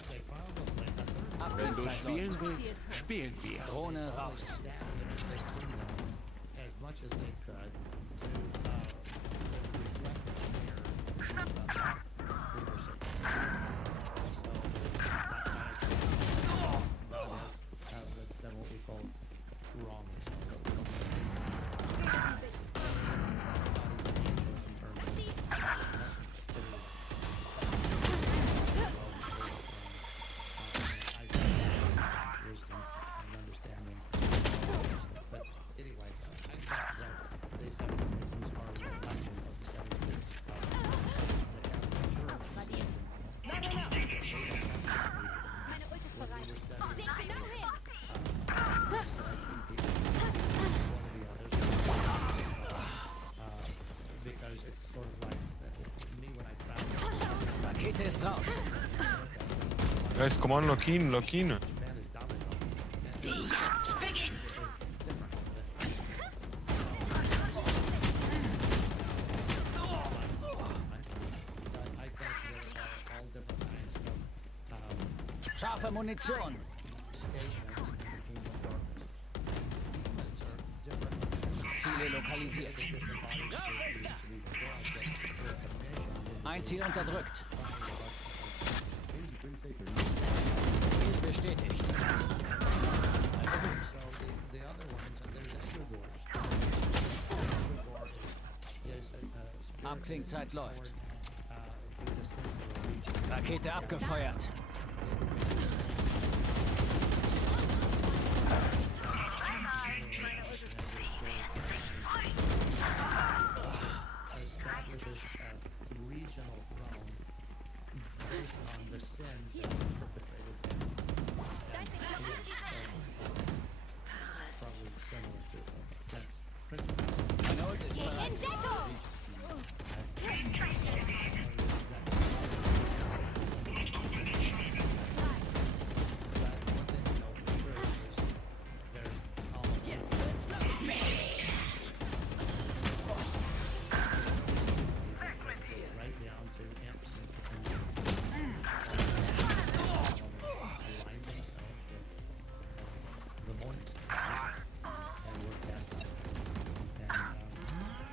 They probably, Wenn du Abklingzeit spielen läuft. willst, spielen wir. Drohne raus. as much as they could to reflect the mirror leadership. That's then what we call wrong. Wisdom and understanding. But anyway, I thought that these seven seasons are a reflection of the 7 years Meine Ult ist bereit. Seht genau hin. because it's sort of like me when I travel. Rakete ist raus. Guys, come on, lock in, lock in. Die Jagd beginnt. Scharfe Munition. Ziele lokalisiert. Ein Ziel unterdrückt. Ziel bestätigt. Also gut. The other ones, and there's Egregores. Abklingzeit läuft. Rakete abgefeuert. Establishes a regional throne based on the sins that were perpetrated there. Probably similar to that's principle. Meine Ult ist bereit. In Deckung.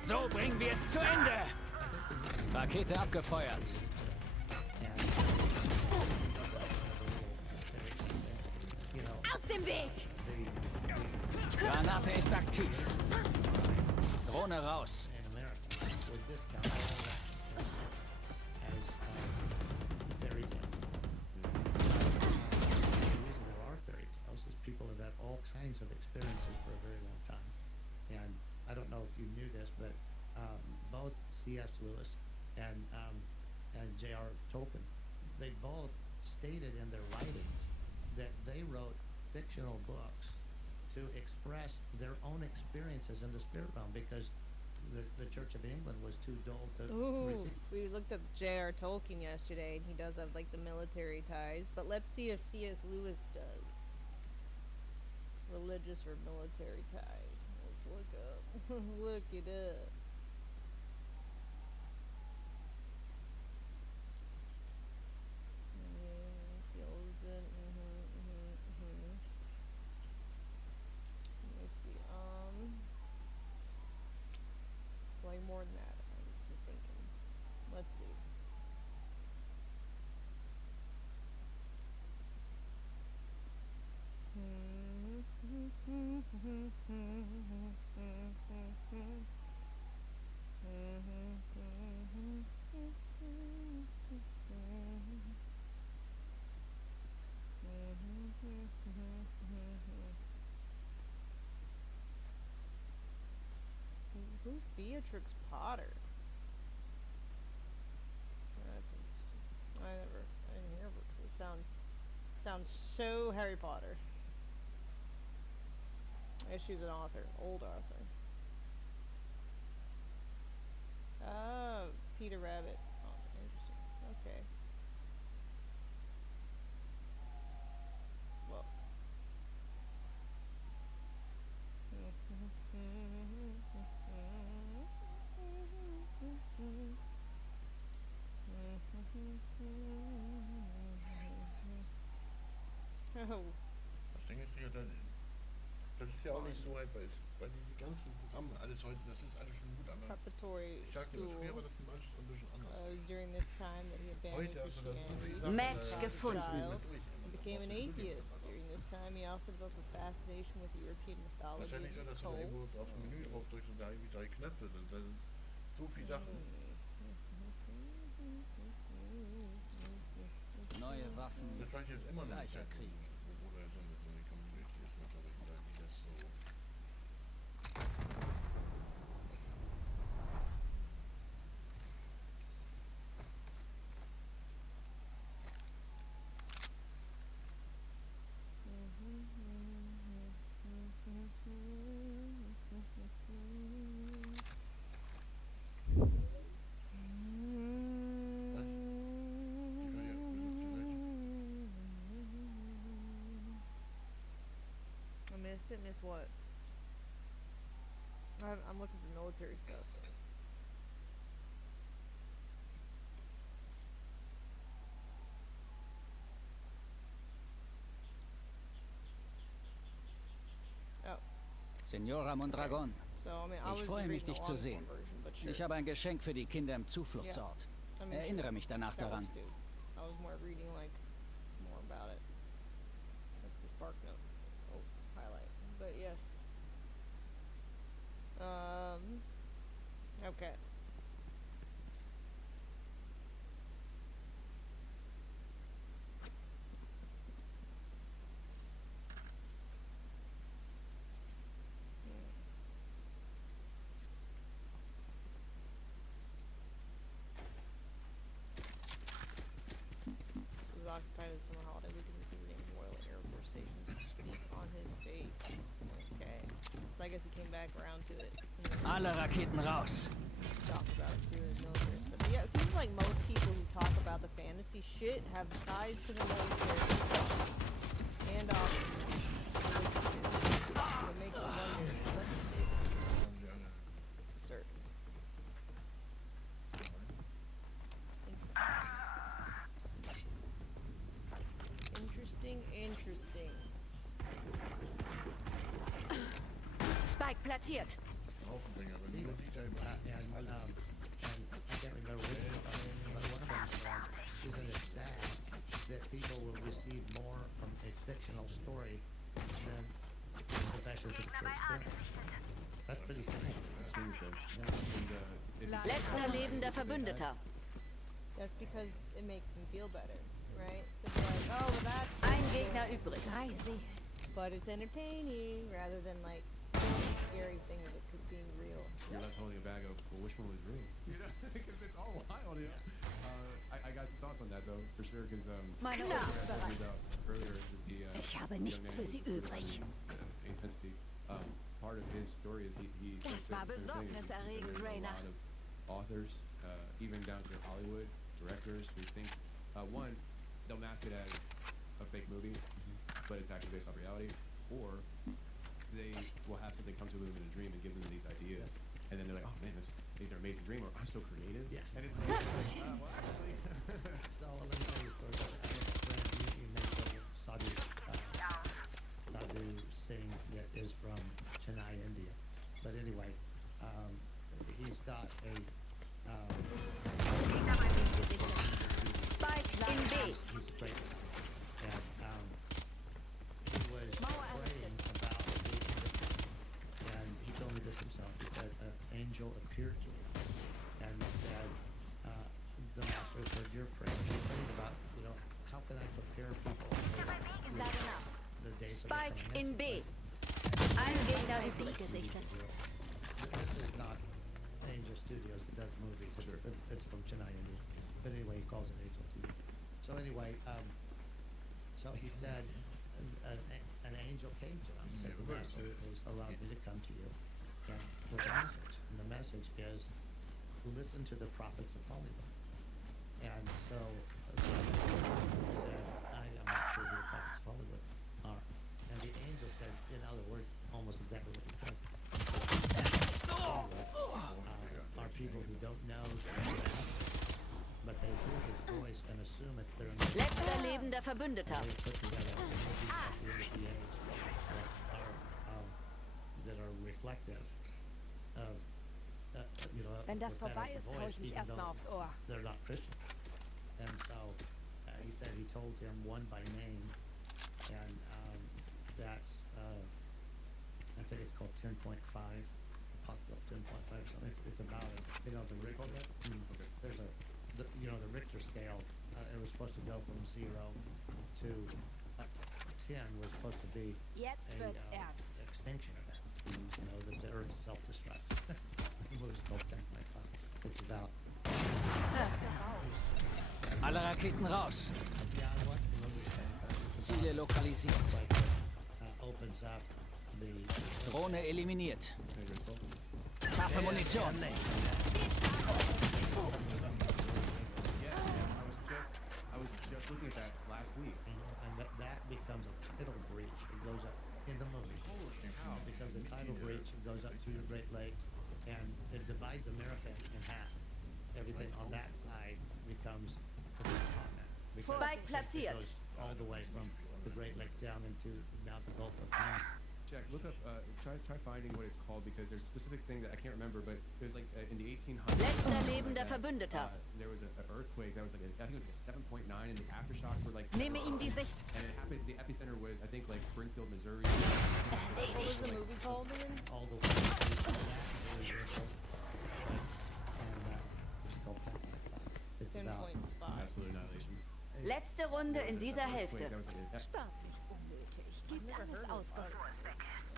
So bringen wir es zu Ende. Rakete abgefeuert. Aus dem Weg. Granate ist aktiv. Drohne raus. In America would discount all of that as fairy tales. The reason there are fairy tales is people have had all kinds of experiences for a very long time. And I don't know if you knew this, but both C.S. Lewis and J.R. Tolkien, they both stated in their writings that they wrote fictional books to express their own experiences in the spirit realm because the Church of England was too dull to Ooh, receive. we looked up J.R. Tolkien yesterday, and he does have like the military ties. But let's see if C.S. Lewis does religious or military ties. Let's look up. Look it up. Let me see. Way more than that. I'm just thinking. Let's see. Who's Beatrix Potter? That's interesting. I didn't hear of her. It sounds so Harry Potter. I guess she's an author, old author. Oh, Peter Rabbit. Oh, interesting. Okay. No. Das Ding ist, Digga, das ist ja auch nicht so weit, weil diese ganzen Programme, alles heute, das ist alles schon gut, aber Preparatory ich sag dir, school. früher war das manches ein bisschen anders. During this time that he abandoned Heute, also das Christianity, Match as a gefunden. child, and became an atheist. During this time, he also developed a fascination with European Das mythology ist ja nicht so, and dass du da irgendwo cults. auf dem Menü draufdrückst und da irgendwie 3 Knöpfe sind. Da sind so viele Sachen. Neue Waffen, Das weiß ich jetzt immer noch nicht. gleicher Krieg. Wo da so eine Community ist mit solchen Leuten, die das so... I missed it. Missed what? I'm looking for military stuff. Oh, Senora Mondragon, so I mean, I ich was freue mich, reading dich the zu long sehen. form version, but sure. Ich habe ein Geschenk für die Kinder im Zufluchtsort. I mean, Erinnere sure. mich danach That daran. works too. I was more reading like more about it. That's the spark note. Oh, highlight. But yes. Okay. Was occupied as summer holiday weekend visiting Royal Air Force Station to speak on his fate. Okay. So I guess he came back around to it. Alle Raketen raus. Talk about it through his military stuff. But yeah, it seems like most people who talk about the fantasy shit have ties to the military and it makes you wonder, what is it? Certain. Interesting. Spike platziert. Haufen Dinge, wenn du die da and I can't remember which one, but one of them said, isn't it sad that people will receive more from a fictional story than confessions of a true experience? That's pretty sad. Letzter lebender Verbündeter. That's because it makes them feel better, right? It's like, oh, well, that's Ein Gegner übrig. but it's entertaining rather than like scary thing that could be real. You're left holding a bag of, well, which one was real? You know, because it's all wild, yeah. I got some thoughts on that though, for sure, because Meine I Uhr ist talked bereit. about earlier with the Ich habe young nichts man für Sie who- übrig. Intensity. Part of his story is he Das said war the same thing, is he said besorgniserregend, there's a Rainer. lot of authors, even down to Hollywood directors who think, one, they'll mask it as a fake movie, but it's actually based off reality, or they will have something come to them in a dream and give them these ideas, and then they're like, oh man, this these are amazing dream, or I'm so creative. Yeah. And it's like, well, actually, So let me tell you a story. You mentioned Sadhu Singh that is from Chennai, India. But anyway, he's got a Spike in B. he's a great and he was praying about the and he told me this himself. He said an angel appeared to him and said, the master said, you're praying. You're praying about, how can I prepare people for the days that are Spike coming in up, B. right? Ein Gegner übrig gesichtet. This is not Angel Studios that does movies. It's from Chennai, India. But anyway, he calls it Angel Studios. So anyway, so he said, an angel came to him. Said, the master has allowed me to come to you and with a message. And the message is, listen to the prophets of Hollywood. And so he said, I am not sure who the prophets of Hollywood are. And the angel said, in other words, almost exactly what he said. Are people who don't know, but they hear his voice and assume it's their Letzter lebender Verbündeter. they put together a movie the APAs that are reflective of, you know, Wenn das vorbei prophetic ist, hau voice, ich mich even erstmal though aufs Ohr. they're not Christian. And so he said he told him one by name, and that's I think it's called 10.5, Apocalypse 10.5 or something. It's about it. You know, the Richter. There's you know, the Richter scale. It was supposed to go from 0 to 10 was supposed to be Jetzt wird's ernst. extinction event. You know, that the Earth self-destructs. The movie's called 10.5. It's about Alle Raketen raus. yeah, I watched the movie 10.5. It's Ziele about, lokalisiert. like, opens up the Drohne eliminiert. Scharfe Munition. I was just looking at that last week. and that becomes a tidal breach. It goes up in the movie. It becomes a tidal breach. It goes up through the Great Lakes, and it divides America in half. Everything on that side becomes a big continent. Because Spike it platziert. goes all the way from the Great Lakes down into the Gulf of Mexico. Jack, look up, try finding what it's called, because there's a specific thing that I can't remember, but there's like in the 1800s. Letzter lebender Verbündeter. There was an earthquake that was like, I think it was like a 7.9, and the aftershocks were like. Nehme ihm die Sicht. And it happened. The epicenter was, I think, like Springfield, Missouri. What was the movie called again? All the way to that universal. And it's called 10.5. It's about 10.5. Absolute annihilation. Letzte Runde in dieser Hälfte. That was like a, Spart nicht unnötig. Gebt alles aus, bevor es weg ist.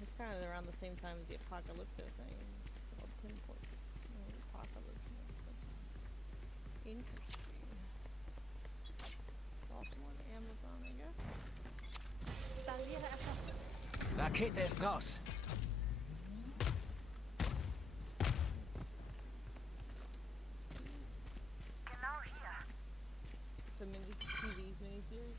It's kind of around the same time as the Apocalypto thing. It's called 10 point. Apocalypse. Interesting. Also on Amazon, I guess. Barriere erfasst. Rakete ist raus. The TV's miniseries.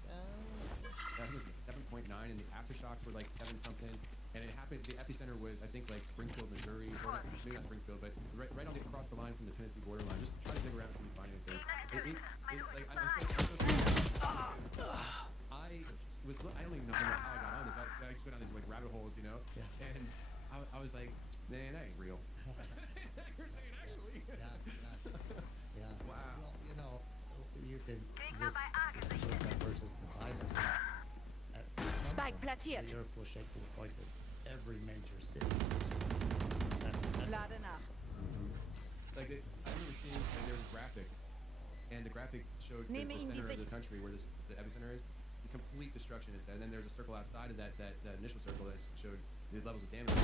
I think it was like 7.9, and the aftershocks were like 7 something. And it happened. The epicenter was, I think, like Springfield, Missouri, or maybe not Springfield, but right on across the line from the Tennessee borderline. Just try to dig around and see if you find anything. Like I don't even know how I got on this. I just went down these like rabbit holes, you know. Yeah. And I was like, man, that ain't real. You're saying actually. Yeah. Wow. Well, you know, you can just look at versus the Bible. At some Spike point, platziert. The earth will shake to the point that every major city. Lade nach. Like I remember seeing, and there was a graphic, and the graphic showed the Nehme ihm die center of the Sicht. country where the epicenter is. The complete destruction, it said. And then there's a circle outside of that initial circle that showed the levels of damage.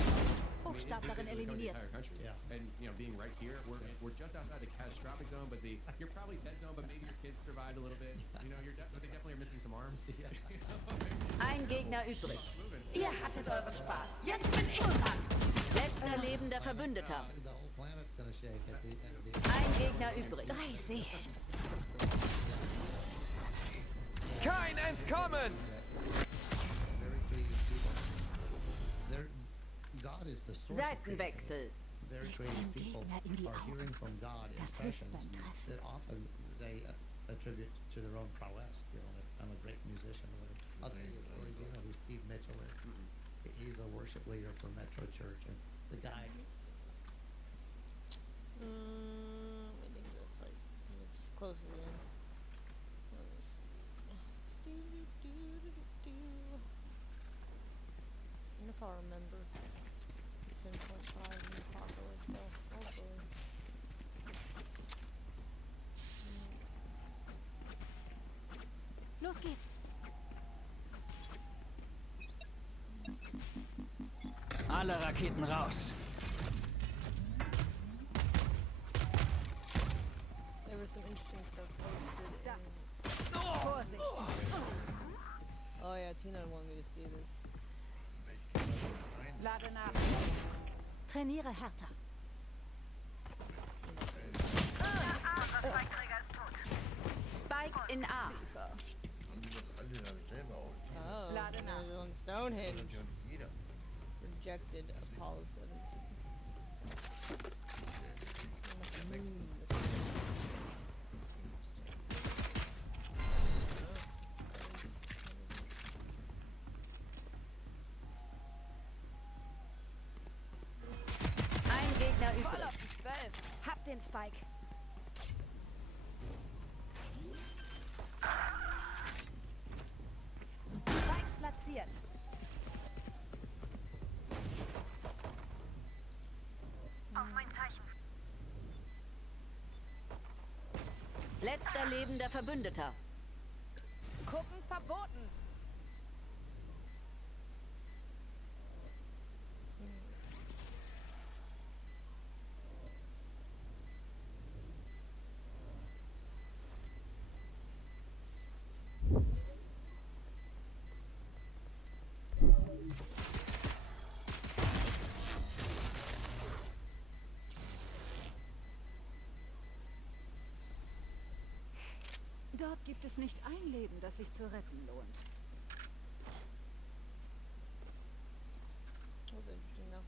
Hochstaplerin The eliminiert. entire country. Yeah. And you know, being right here, we're just outside the catastrophic zone, but you're probably dead zone, but maybe your kids survived a little bit. You know, but they definitely are missing some arms. Yeah. Ein Gegner übrig. Ihr hattet euren Spaß. Jetzt bin ich dran. Letzter lebender Verbündeter. The whole planet's gonna shake at the end of the. Ein Gegner übrig. 3 Seelen. Kein Entkommen! Very creative people. God is the source of Seitenwechsel. very creative people Gegner in die are hearing from God Das hilft impressions beim Treffen. that often they attribute to their own prowess. You know, that I'm a great musician or whatever. I'll tell you a story. Do you know who Steve Mitchell is? He's a worship leader for Metro Church, and the guy. I think this like it's close to the end. Let me see. I wonder if I'll remember. 10.5 in the Apocalypse, though. Hopefully. Los geht's. Alle Raketen raus. There was some interesting stuff posted. Vorsicht. Oh yeah, Tina wanted me to see this. Lade nach. Trainiere härter. Spike in A. Oh, Lade nach. there's on Stonehenge. rejected Apollo 17. Ein Gegner übrig. Voll auf die 12. Hab den Spike. Spike platziert. Auf mein Zeichen. Letzter lebender Verbündeter. Gucken verboten. Dort gibt es nicht ein Leben, das sich zu retten lohnt. That was interesting though.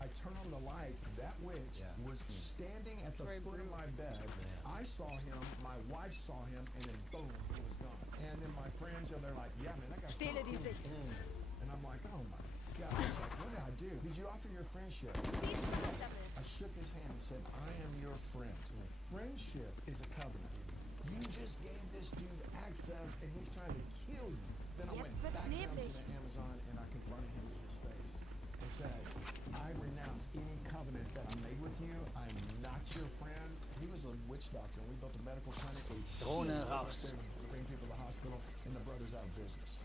I turn on the light. That witch was standing at the foot of my bed. I saw him, my wife saw him, and then boom, he was gone. And then my friends are there like, yeah, man, that guy's Stehle die Sicht. And I'm like, oh my gosh, like, what did I do? Did you offer your friendship? I shook his hand and said, I am your friend. Friendship is a covenant. You just gave this dude access and he's trying to kill you. Then I went back down to the Amazon and I confronted him in his face and said, I renounce any covenant that I made with you. I'm not your friend. He was a witch doctor and we built a medical clinic. Drohne raus. Bring people to the hospital and the brother's out of business.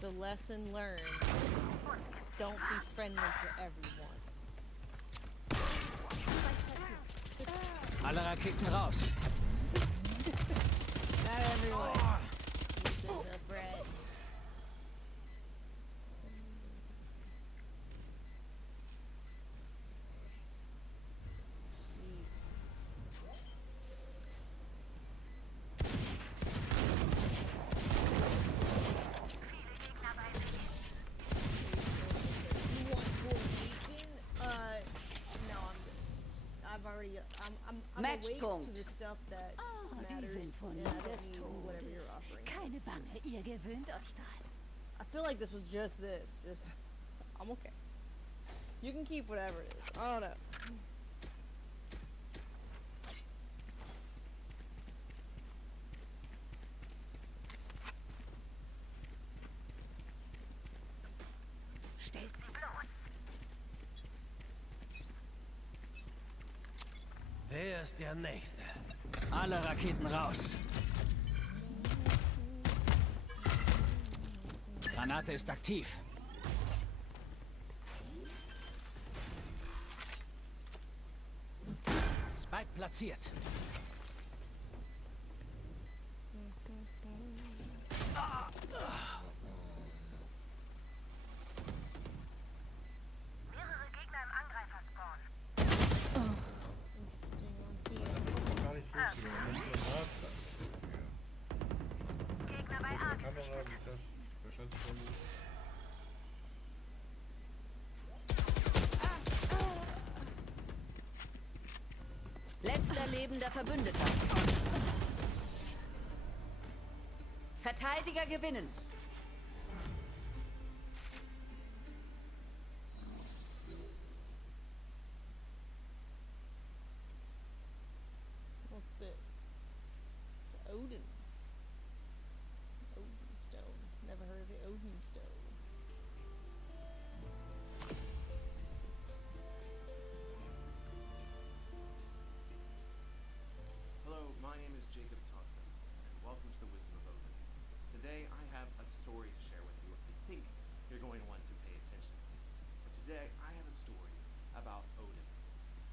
The lesson learned. Don't be friendly to everyone. Alle Raketen raus. Not everyone. Uses the bread. I'm awake Matchpunkt. to the stuff that Die matters, Sinfonie and I don't des need whatever you're Todes. offering. Keine Bange, ihr gewöhnt euch dran. I feel like this was just this. I'm okay. You can keep whatever it is. I don't know. Stellt sie bloß. Wer ist der Nächste? Alle Raketen raus. Granate ist aktiv. Spike platziert. Mehrere Gegner im Angreiferspawn. Gar nicht richtig, man muss nur nachfragen. Gegner bei Mit A der Kamera sieht das wahrscheinlich schon gut. Letzter lebender Verbündeter. Verteidiger gewinnen. What's this? Odin. Odin stone. Never heard of the Odin stone. Hello, my name is Jacob Thompson, and welcome to the Wisdom of Odin. Today, I have a story to share with you I think you're going to want to pay attention to. But today, I have a story about Odin,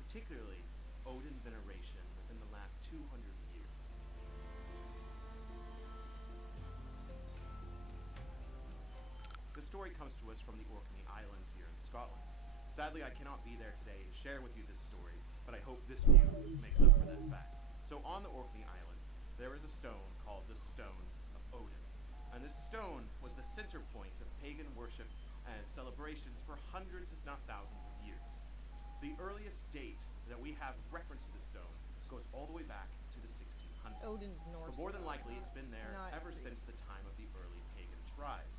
particularly Odin veneration within the last 200 years. The story comes to us from the Orkney Islands here in Scotland. Sadly, I cannot be there today to share with you this story, but I hope this view makes up for that fact. So on the Orkney Islands, there is a stone called the Stone of Odin. And this stone was the center point of pagan worship and celebrations for hundreds, if not thousands of years. The earliest date that we have reference to the stone goes all the way back to the 1600s. Odin's Norse. But more than likely, it's been there Not ever Greek. since the time of the early pagan tribes.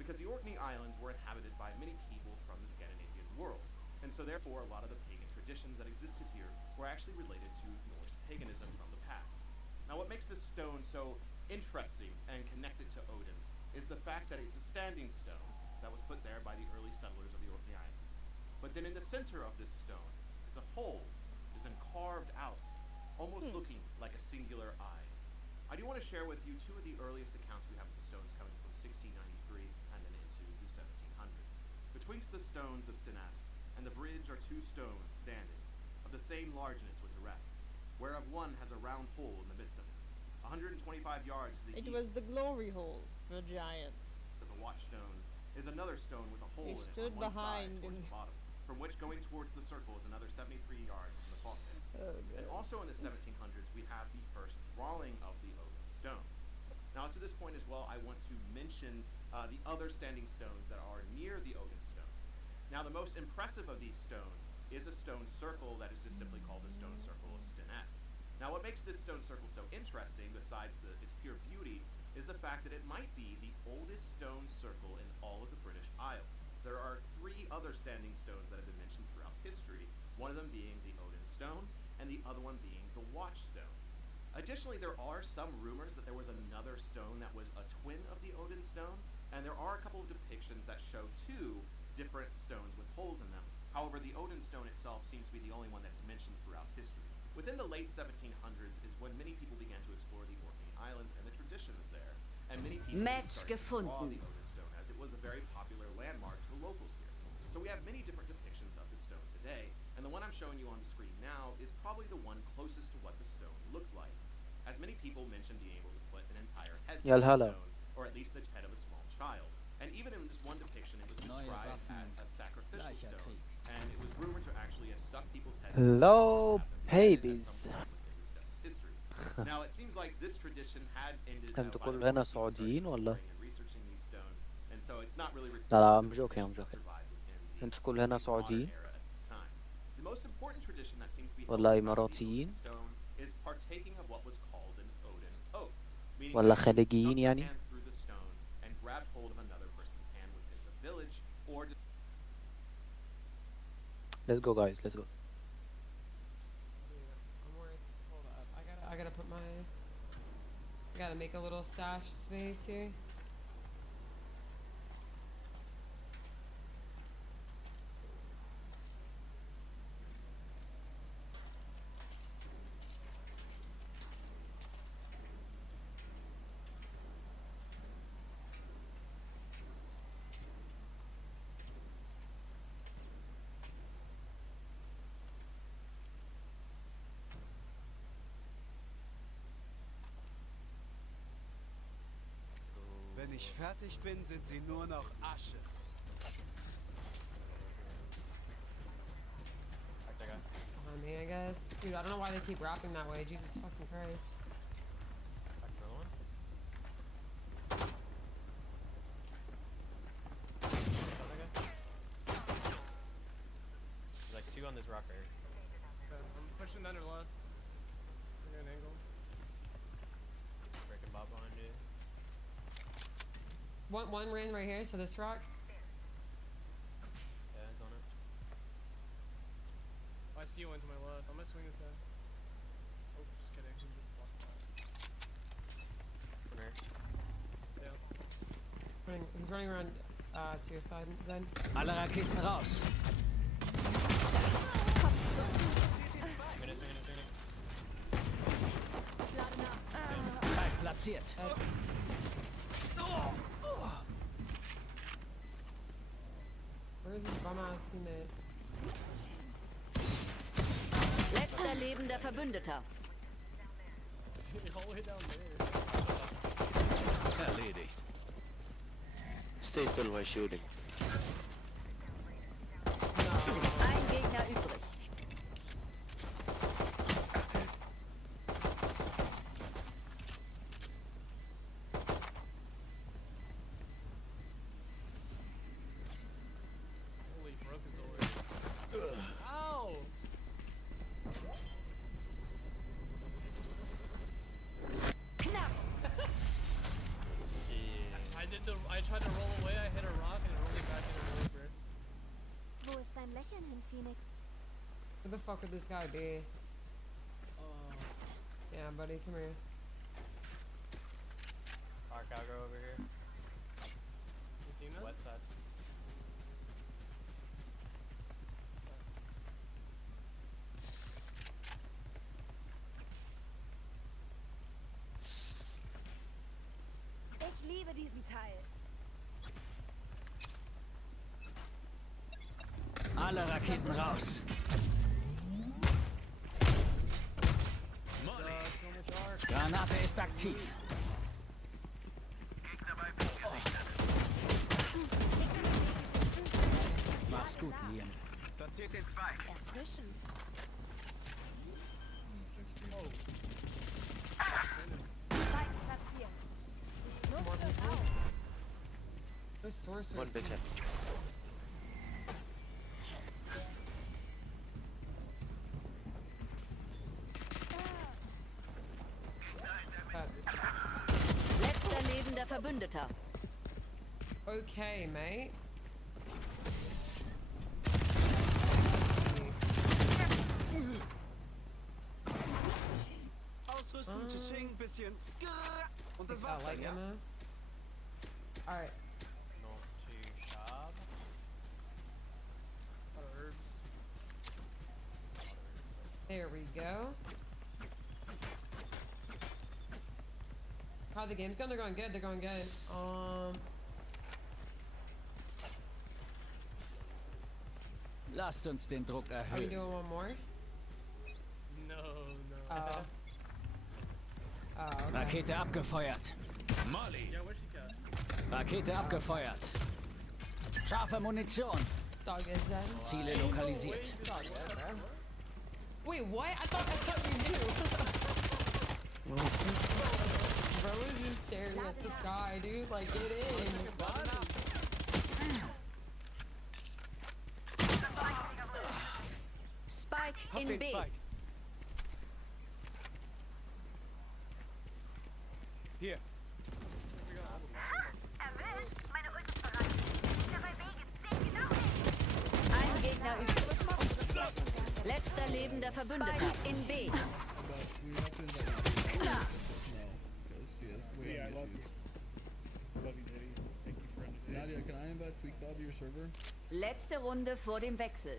Because the Orkney Islands were inhabited by many people from the Scandinavian world. And so therefore, a lot of the pagan traditions that existed here were actually related to Norse paganism from the past. Now what makes this stone so interesting and connected to Odin is the fact that it's a standing stone that was put there by the early settlers of the Orkney Islands. But then in the center of this stone is a hole that has been carved out, almost looking like a singular eye. I do want to share with you two of the earliest accounts we have of the stones coming from 1693 and then into the 1700s. Betwixt the stones of Stenas and the bridge are two stones standing, of the same largeness with the rest, whereof one has a round hole in the midst of it. 125 yards to the east It was the glory hole for giants. of the watchstone is another stone with a hole They in it stood on one behind side towards and- the bottom, from which going towards the circle is another 73 yards from the faucet. And also in the 1700s, we have the first drawing of the Odin stone. Now to this point as well, I want to mention the other standing stones that are near the Odin stone. Now the most impressive of these stones is a stone circle that is just simply called the stone circle of Stenas. Now what makes this stone circle so interesting, besides its pure beauty, is the fact that it might be the oldest stone circle in all of the British Isles. There are 3 other standing stones that have been mentioned throughout history, one of them being the Odin stone, and the other one being the Watchstone. Additionally, there are some rumors that there was another stone that was a twin of the Odin stone, and there are a couple of depictions that show 2 different stones with holes in them. However, the Odin stone itself seems to be the only one that's mentioned throughout history. Within the late 1700s is when many people began to explore the Orkney Islands and the traditions there, and many people Match started to draw gefunden. the Odin stone as it was a very popular landmark to the locals here. So we have many different depictions of the stone today, and the one I'm showing you on the screen now is probably the one closest to what the stone looked like. As many people mentioned being able to put an entire head يا through the الهلا. stone, or at least the head of a small child. And even in this one depiction, it was Neue described Waffen. as a sacrificial Gleicher stone, Krieg. and it was rumored to actually have stuck people's heads. Hello, babies. History. Now it seems like this tradition had ended انتوا by the كل point هنا people started سعوديين ولا؟ exploring and researching these stones, and so it's not really لا لا I'm recorded joking I'm that joking. survived within the انتوا كل هنا modern سعوديين era at this time. The most important tradition that seems to be held ولا around the إماراتيين Odin stone is partaking of what was called an Odin oath, meaning ولا that you خليجيين stuck your يعني؟ hand through the stone and grabbed hold of another person's hand within the village, or Let's go guys, let's go. I'm worried. Hold up. I gotta put my. I gotta make a little stash space here. Wenn ich fertig bin, sind sie nur noch Asche. On me, I guess. Dude, I don't know why they keep rapping that way. Jesus fucking Christ. There's like 2 on this rock right here. I'm pushing under left. I got an angle. Breaking Bob behind you. One ran right here, so this rock. Yeah, he's on it. Oh, I see you went to my left. I'm gonna swing this guy. Oh, just kidding. He just blocked that. From here. Yeah. He's running around to your side then. Alle Raketen raus. Teil platziert. Where is this bum ass teammate? Letzter lebender Verbündeter. All the way down there. Erledigt. Stay still while shooting. No. Who the fuck would this guy be? Yeah, buddy, come here. Mark, I'll go over here. You seen that? West side. Ich liebe diesen Teil. Alle Raketen raus. Granate ist aktiv. Mach's gut, Liam. Platziert den Zweig. Erfrischend. Spike platziert. Nutze es auf. Where's sorcerer? One bitch. Letzter lebender Verbündeter. Okay, mate. Ausrüsten, Tsching, bisschen Skr und das war's dann, ja? Alright. Not too sharp. A lot of herbs. There we go. How the game's going? They're going good. They're going good. Lasst uns den Druck Are we erhöhen. doing one more? No, no. Oh. Oh, okay. Rakete abgefeuert. Molly. Yeah, where's she got? Rakete abgefeuert. Scharfe Munition. Dog is dead. Ziele lokalisiert. Dog is dead, bro. Wait, what? I thought you knew. Bro was just staring at the sky, dude. Like, get in. Spike Hab in den B. Spike. Hier. Erwischt. Meine Ult ist bereit. Dabei Wege 10 genau hin. Ein Gegner übrig. Letzter lebender Verbündeter in B. Nadia, can I invite Tweakball to your server? Letzte Runde vor dem Wechsel.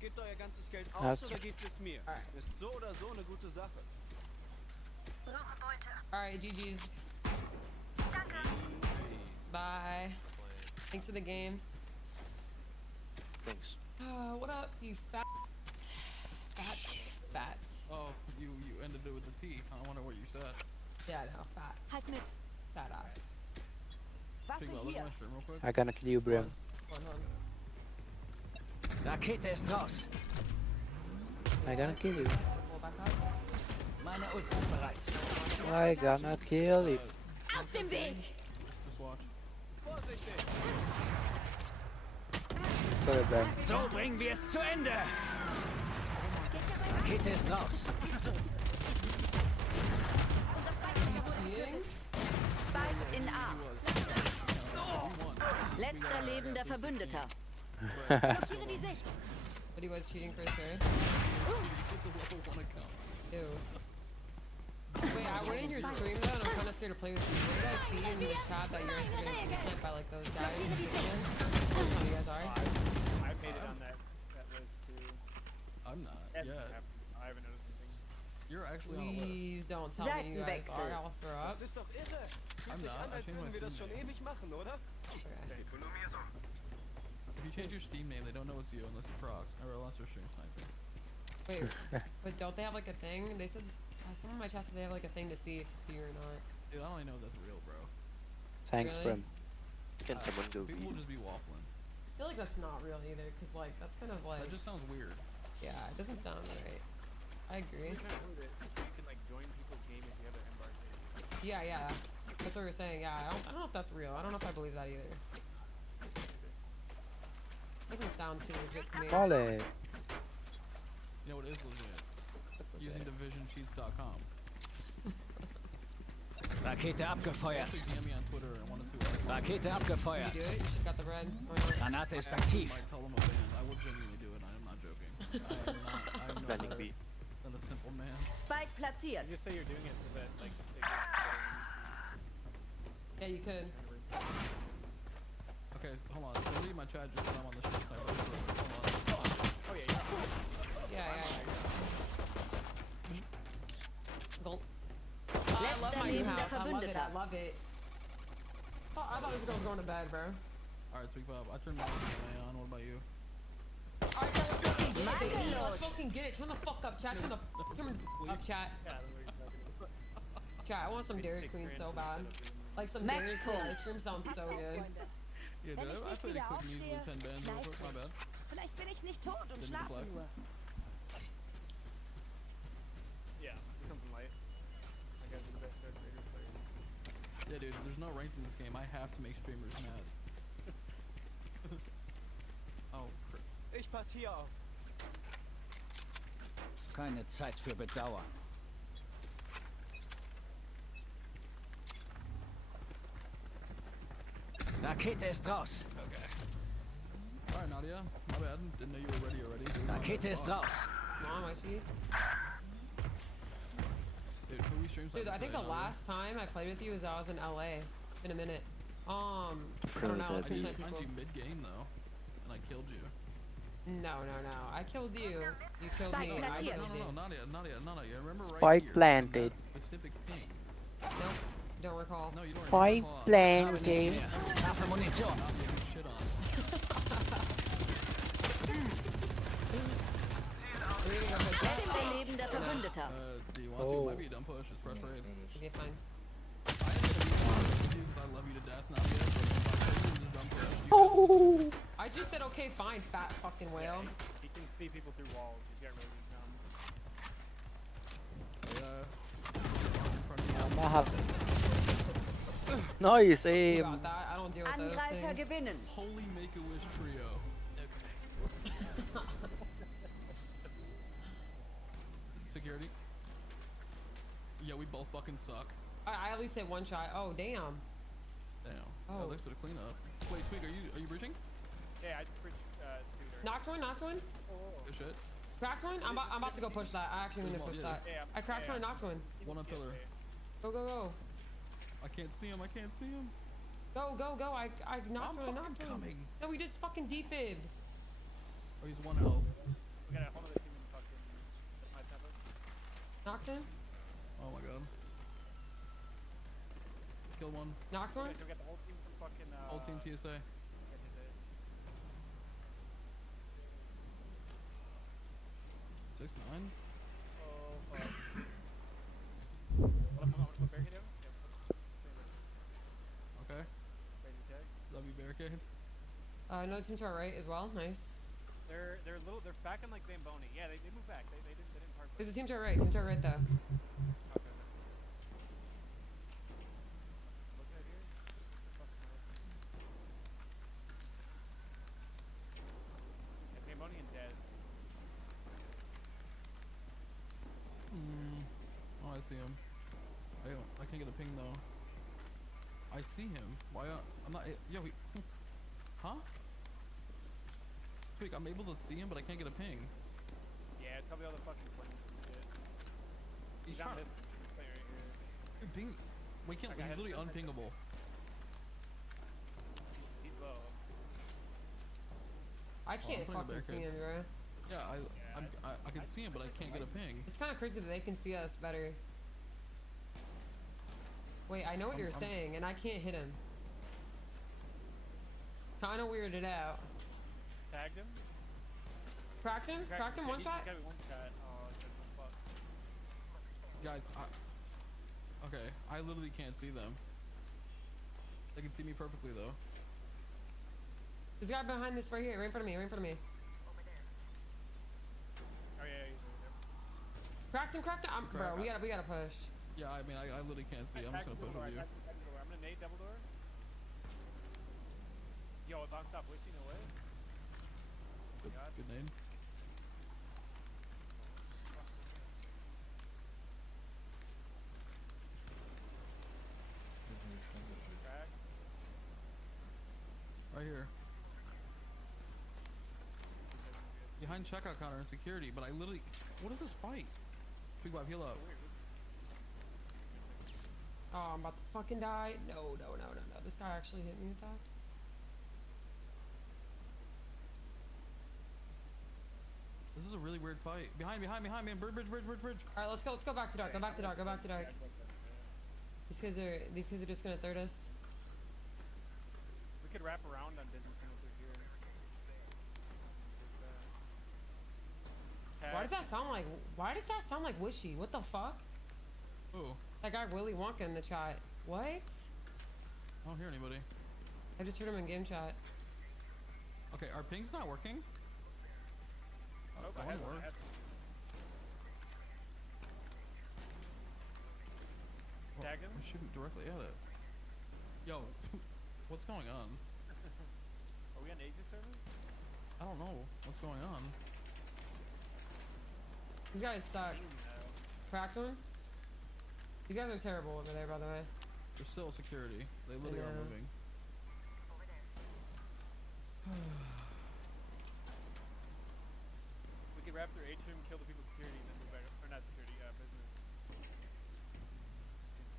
Gebt euer ganzes Geld Hast aus oder gebt es mir? Ist so oder so eine gute Sache. Brauche Beute. Alright, GG's. Danke. Bye. Thanks for the games. Thanks. What up, you fat. Fat. Oh, you ended it with the T. I wonder what you said. Yeah, no, fat. Halt mit. Fat ass. Tweakball, look at my stream real quick. I gonna kill you, bro. Hold on. Rakete ist raus. I gonna kill you. Pull back up. Meine Ult ist bereit. I gonna kill you. Aus dem Weg! Just watch. Vorsichtig! Sorry, bro. So bringen wir es zu Ende. Rakete ist raus. Spike in A. Letzter lebender Verbündeter. Blockiere die Sicht. But he was cheating for sure. Ew. Wait, I went in your stream though, and I'm kind of scared to play with you. What did I see in the chat that you're getting sent by like those guys? How you guys are? I made it on that list too. I'm not. That Yeah. hasn't happened. I haven't noticed anything. You're actually on a list. Please don't tell me you guys are. I'll throw up. Das ist doch irre. Fühlt I'm sich not. an, I als changed my würden wir das Steam schon name. ewig machen, oder? If you change your Steam name, they don't know it's you unless you procs or unless they're stream sniping. Wait, but don't they have like a thing? They said some of my chats said they have like a thing to see if it's you or not. Dude, I don't even know if that's real, bro. Thanks, Really? bro. Can someone go People will just be waffling. I feel like that's not real either, cause like that's kind of like That just sounds weird. yeah, it doesn't sound right. I agree. You can like join people's game if you have an embark. Yeah, yeah. That's what we were saying. Yeah, I don't know if that's real. I don't know if I believe that either. Doesn't sound too legit to me. Ollie. You know what is legit? That's legit. Using divisioncheats.com. Rakete abgefeuert. Also DM me on Twitter and 1 or 2. Rakete Did abgefeuert. you do it? You should got the bread. Or not? Granate ist I aktiv. might tell them a band. I would genuinely do it. I am not joking. I am not Planning B. Than a simple man. Spike platziert. You just say you're doing it so that like they Yeah, you could. Okay, so hold on. So read my chat just 'cause I'm on the shit side. Hold on. Oh yeah, Yeah. Gulp. I Letzter love my new lebender house. I love it. Verbündeter. I love it. Oh, I thought this girl was going to bed, bro. Alright, speak up. I turned my replay on. What about you? Alright, guys, let's fucking get it, baby. Manos. Let's fucking get it. Turn the fuck up, chat. Turn up, chat. Chat, I want some Dairy Queen so bad. Like some Match Dairy Queen point. ice cream sounds so good. Yeah, Wenn dude, ich I nicht played a wieder quick easily aufstehe, 10 bands real quick. My bad. Vielleicht bin ich nicht tot und Didn't schlafe deflect. nur. Yeah, do something light. I guess the best Darth Vader player. Yeah, dude, there's no rank in this game. I have to make streamers mad. Oh, crap. Ich pass hier auf. Keine Zeit für Bedauern. Rakete ist raus. Okay. Alright, Nadia. My bad. Didn't know you were ready already. Dude. Rakete ist raus. Mom, I see. Dude, who we stream Dude, I think the today, Nadia? last time I played with you was I was in LA. In a minute. I don't know. I It's been did some find people. you mid-game though, and I killed you. No. I killed you. You killed Spike me. I platziert. killed you. No, Nadia. Remember right Spike here, planted. on that specific ping. Nope. Don't recall. No, you don't Spike recall. planted. Dafür Munition. Nadia, you shit on. Letzter lebender Verbündeter. Do you want to? Might be a dumb push. It's frustrating. Okay, fine. I am gonna be because I love you to death, Nadia. But if I say this is a dumb push, you Oh. I just said okay, fine, fat fucking whale. He can see people through walls. He's got really good Yeah. I have. Nice You aim. got that? I don't deal with those Angreifer things. gewinnen. Holy Make-A-Wish trio. Okay. Security. Yeah, we both fucking suck. I at least hit one shot. Oh damn. Damn. Oh. Oh, thanks for the cleanup. Wait, Twig, are you breaching? Yeah, I just reached Scooter. Knocked one. Good shit. Cracked one. I'm about to go push that. I actually need to push that. Yeah, I cracked one and knocked one. One on pillar. Go. I can't see him. Go. I knocked one. I'm Knocked fucking one. coming. No, he just fucking defibbed. Oh, he's 1 health. We got a whole other team in fucking my temple. Knocked him. Oh my god. Kill one. Knocked one. We got the whole team from fucking Whole team TSA. 6-9. Oh fuck. What barricade down? Okay. Crazy tag. Love you, barricade. Another team to our right as well. Nice. They're back in like Zamboni. Yeah, they moved back. They didn't hard There's a team to our right. Team to our right though. Okay. Look at here. Yeah, Zamboni and Dez. Oh, I see him. I can't get a ping though. I see him. Why? I'm not. Yo, he. Huh? Twig, I'm able to see him, but I can't get a ping. Yeah, it's probably all the fucking planes and shit. He's on trying- this plane right here. Dude, ping. We can't. Okay, He's literally I- unpingable. He's low. I can't putting a fucking see him, barricade. bro. Yeah, I can see him, but I can't get a ping. It's kind of crazy that they can see us better. Wait, I know what you're saying, and I can't hit him. Kind of weirded out. Tagged him. Cracked him one He's shot. got me one shot. Oh, it's fuck. Guys, okay, I literally can't see them. They can see me perfectly though. This guy behind this right here, right in front of me, Oh yeah, he's over there. Cracked him. Bro, we gotta push. Yeah, I mean, I literally can't see. I'm just gonna push with you. I'm gonna nade double door. Yo, if I'm stop pushing away. Good name. Crack. Right here. Behind checkout counter and security, but I literally... What is this fight? Big Bob, heal up. Oh, I'm about to fucking die. No. This guy actually hit me with that. This is a really weird fight. Behind, man. Bridge. Alright, let's go back to dark. Go back to dark. These kids are just gonna third us. We could wrap around on business center through here. Why does that sound like Wishy? What the fuck? Ooh. That guy Willy Wonka in the chat. What? I don't hear anybody. I just heard him in game chat. Okay, our ping's not working. Nope, I had one. Tagged him? I'm shooting directly at it. Yo, what's going on? Are we on Asia server? I don't know what's going on. These guys suck. Cracked one? These guys are terrible over there, by the way. They're still security. They literally are moving. We could wrap through atrium, kill the people security, and then move back. Or not security, business.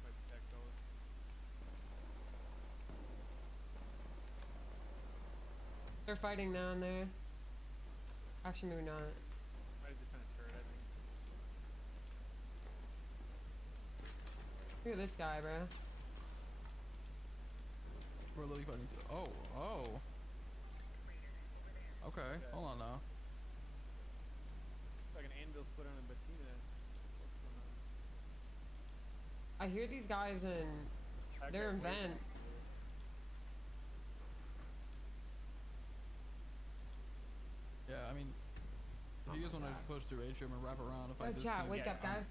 Might be tech fellas. They're fighting down there. Actually, maybe not. Might have just been a turret, I think. Look at this guy, bro. We're literally fighting to... Oh. Okay, hold on now. It's like an anvil split on a Bettina. What's going on? I hear these guys in... They're in vent. Yeah, I mean... If you guys want to just push through atrium and wrap around, if I just... Chat, wake up, guys.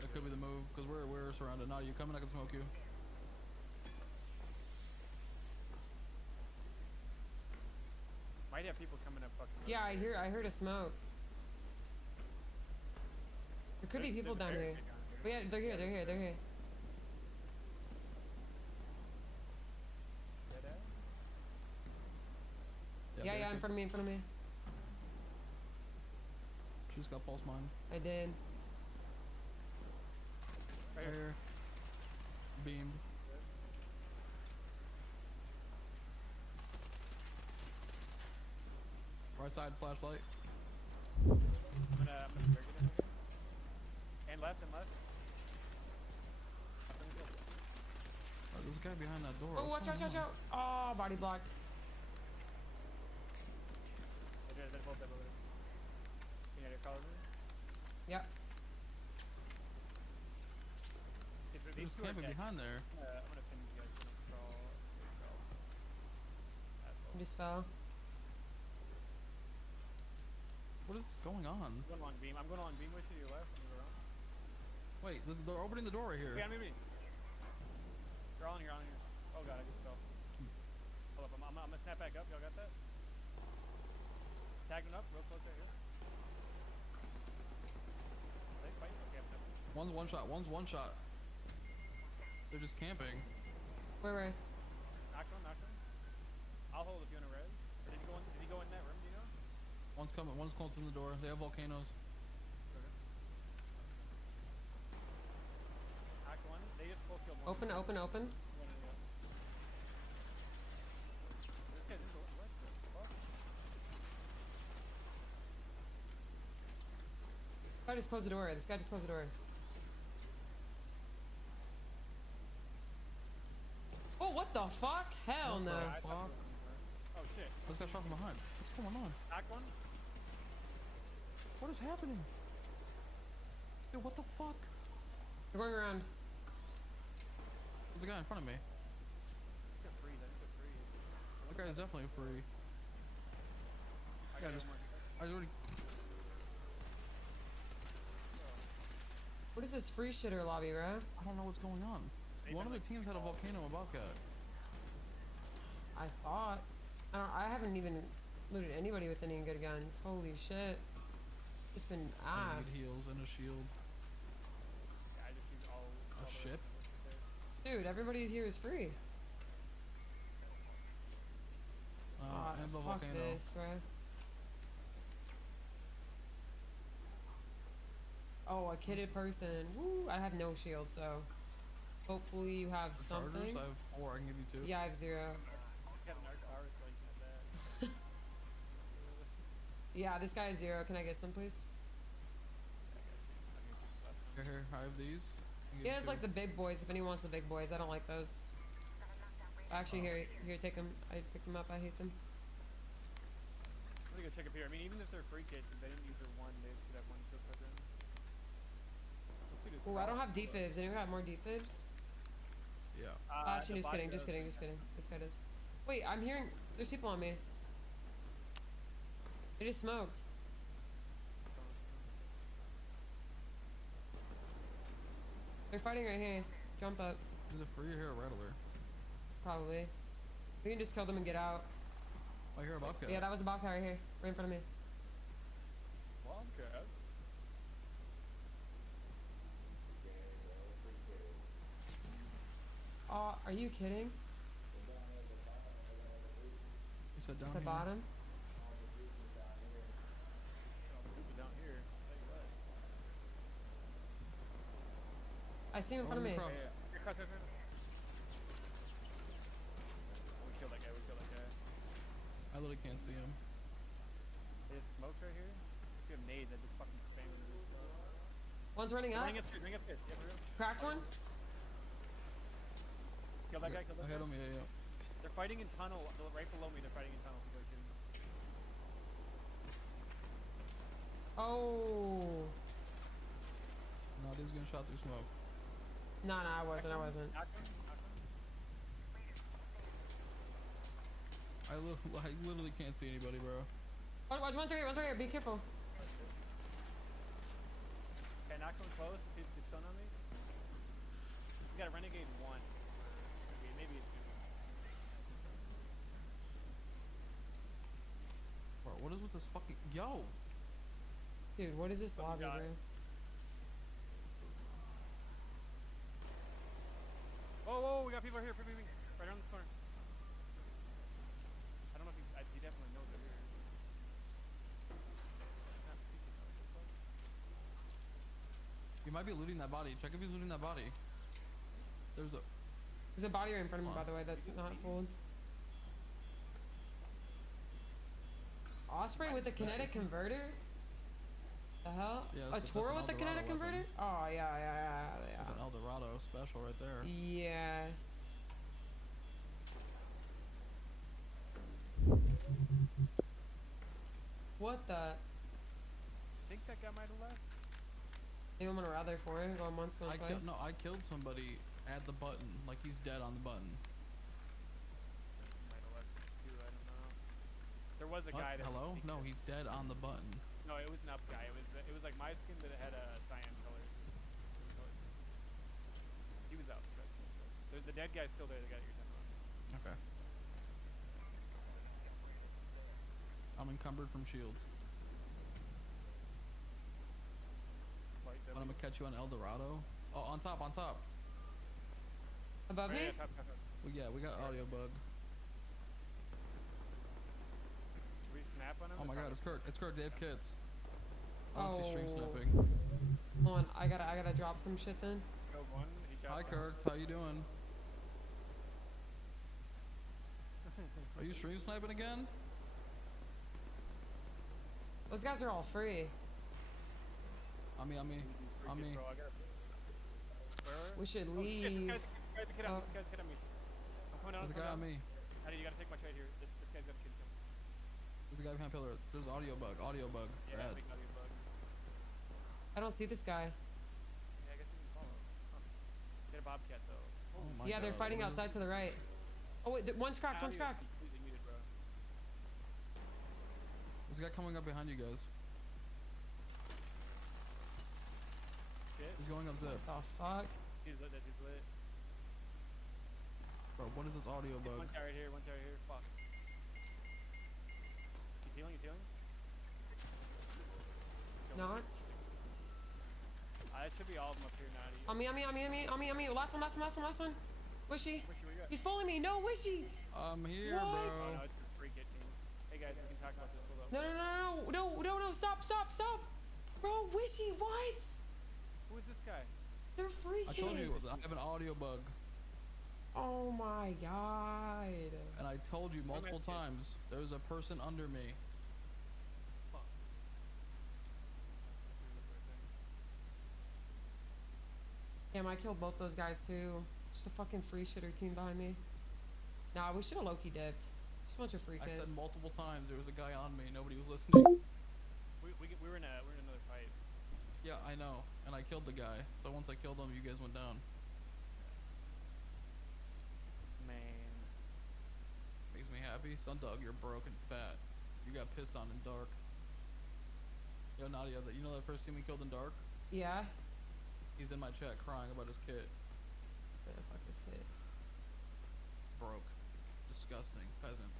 That could be the move, because we're surrounded. Now, you coming? I can smoke you. Might have people coming up fucking. Yeah, I heard a smoke. There could be people down here. But yeah, they're here. Yeah, in front of me. She just got pulse mine. I did. Right here. Beamed. Right side flashlight. I'm gonna break it in here. And left. Oh, there's a guy behind that door. Oh, watch out. Oh, body blocked. They're both over there. You know your colors? Yep. There's camping behind there. I'm gonna pin you guys to crawl. I just fell. What is going on? I'm going along beam. With you to your left. Move around. Wait, they're opening the door right here. Yeah, maybe. You're all in here. Oh god, I just fell. Hold up, I'm gonna snap back up. Y'all got that? Tagging up, real close there. Here. They fight? Okay, I'm done. One's one shot. They're just camping. Where? Knocked one. I'll hold if you want to res. Or did he go in that room, do you know? One's coming, one's close in the door. They have volcanoes. Okay. Knocked one. They just full killed one. Open. One in, yeah. This guy's in the what the fuck? This guy just closed the door. Oh, what the fuck? Hell no. Oh shit. This guy's shot from behind. What's going on? Knocked one. What is happening? Dude, what the fuck? They're going around. There's a guy in front of me. They're free. That guy is definitely free. I already... What is this free shitter lobby, bro? I don't know what's going on. One of the teams had a volcano and Bobcat. I thought. I haven't even looted anybody with any good guns. Holy shit. It's been I need heals and a shield. Yeah, I just used all A ship? Dude, everybody here is free. And the Fuck volcano. this, bro. Oh, a kitted person. Woo! I have no shield, so hopefully you have Chargers, something. I have 4. I can give you 2. Yeah, I have 0. Got an arc so you can have that. Yeah, this guy has 0. Can I get some, please? Here, I have these. He has like the big boys. If anyone wants the big boys, I don't like those. Actually, here, take them. I picked them up. I hate them. Let me go check up here. I mean, even if they're free kits, if they didn't use their one, they should have one still put in. Ooh, I don't have defibs. Anyone have more defibs? Yeah. Actually, just kidding. Just kidding. This guy does. Wait, I'm hearing. There's people on me. They just smoked. They're fighting right here. Jump up. Is it free or here a rattler? Probably. We can just kill them and get out. I hear a bobcat. Yeah, that was a bobcat right here. Right in front of me. Bobcat? Oh, are you kidding? You said down At the here. bottom? Down here. I see him in front of me. Yeah. Here, cut. We killed that guy. I literally can't see him. There's smokes right here. If you have nades, I just fucking spam into this stuff. One's running up. Ring up. Yeah, for real. Cracked one. Kill that guy. I hit him, yeah. They're fighting in tunnel. Right below me, they're fighting in tunnel. People are shooting. Oh. No, he's getting shot through smoke. No, I wasn't. Knock him. I literally can't see anybody, bro. Watch, one's right here. Be careful. Okay, knock him close. He's stun on me. We got a renegade 1. Maybe it's 2. Bro, what is with this fucking yo? Dude, what is this lobby, bro? Whoa, we got people here. Right around this corner. I don't know if he definitely knows they're here. He might be looting that body. Check if he's looting that body. There's a body right in front of me, by the way, that's not full. Osprey with a kinetic converter? The hell? Yeah, a Toro with a kinetic converter? Oh, yeah. That's an Eldorado special right there. Yeah. What the? I think that guy might have left. Maybe I'm gonna rather for him. Going once, going twice. I killed somebody at the button. Like he's dead on the button. Might have left too, I don't know. There was a guy that. Hello? No, he's dead on the button. No, it was an up guy. It was like my skin that had a cyan color. He was out. The dead guy's still there. The guy that you're talking about. Okay. I'm encumbered from shields. But I'm gonna catch you on Eldorado. Oh, on top. Above me? Top. Yeah, we got audio bug. Should we snap on him? Oh my god, it's Kirk. They have kits. Oh. See stream snapping. Hold on, I gotta drop some shit then. Go one. Hi Kirk, how you doing? Are you stream sniping again? Those guys are all free. On me. We should Oh, shit, leave. this guy's a kid on me. I'm coming down. There's a guy on me. Eddie, you gotta take my shot here. This guy's got a kid coming. There's a guy behind pillar. There's audio bug. Yeah, Bad. big audio bug. I don't see this guy. Yeah, I guess you can follow. Huh. Get a bobcat though. Oh my Yeah, they're God, fighting what is- outside to the right. Oh wait, one's cracked. Audio's completely muted, bro. There's a guy coming up behind you guys. Shit. He's going up zip. What the fuck? He's lit. He's lit. Bro, what is this audio bug? One tower here. Fuck. You healing? Not. That should be all of them up here now. On me. Last one. Wishy. Where you got? He's following me. No, Wishy. I'm here, What? Oh, bro. no, it's a free kit team. Hey guys, we can talk about this. Hold up. No. Stop. Bro, Wishy, what? Who is this guy? They're free I kids. told you I have an audio bug, Oh my god. and I told you multiple times there's a person under me. Damn, I killed both those guys too. Just a fucking free shitter team behind me. Nah, we should have Loki dipped. Just a bunch of free I kids. said multiple times there was a guy on me. Nobody was listening. We were in another fight. Yeah, I know, and I killed the guy. So once I killed him, you guys went down. Man. Makes me happy. Sundog, you're broke and fat. You got pissed on in dark. Yo, Nadia, you know that first team we killed in dark? Yeah. He's in my chat crying about his kid. Man, fuck this kid. Broke. Disgusting. Peasant.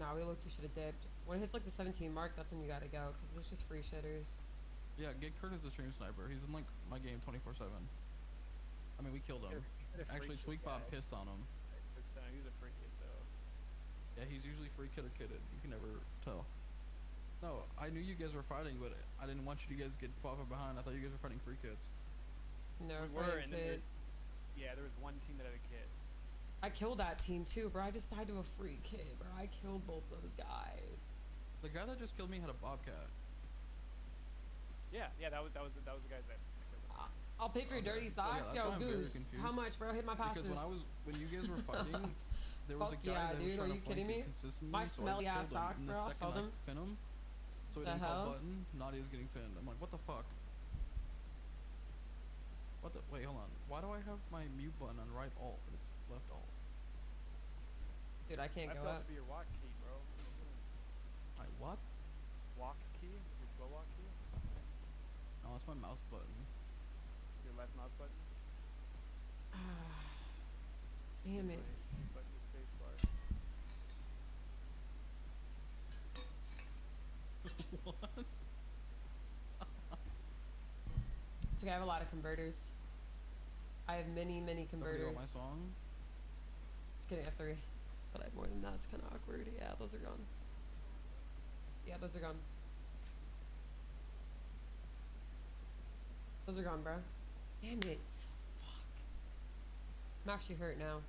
Nah, we look, you should have dipped. When it hits like the 17 mark, that's when you gotta go, because there's just free shitters. Yeah, get Curtis the stream sniper. He's in like my game 24/7. I mean, we killed him. Actually, Tweakbot pissed on him. He's a free kid though. Yeah, he's usually free kid or kidded. You can never tell. No, I knew you guys were fighting, but I didn't want you to guys get far behind. I thought you guys were fighting free kids. No, We were, free and then kids. there was one team that had a kid. I killed that team too, bro. I just died to a free kid, bro. I killed both those guys. The guy that just killed me had a bobcat. Yeah, that was the guys that. I'll pay for your dirty socks, that's yo, why I'm very Goose. confused. How much, bro? Hit my passes. Because when you guys were fighting, there was a Fuck guy yeah, that was dude. Are trying you to kidding flank me? it consistently. My so I smelly killed ass him, socks, and bro. the I'll second sell I them. fin him, so he The didn't call hell? button. Nadia's getting finned. I'm like, what the fuck? What the? Wait, hold on. Why do I have my mute button on right alt, but it's left alt? Dude, I can't That's go supposed up. to be your walk key, bro. My what? Walk key? Your slow walk key? No, that's my mouse button. Your left mouse button? Damn it. Button the space bar. What? It's okay, I have a lot of converters. I have many converters. Don't forget my song. Just kidding, I have 3. But I have more than that, it's kinda awkward. Yeah, those are gone. Yeah, those are gone. Those are gone, bro. Damn it. Fuck. I'm actually hurt now.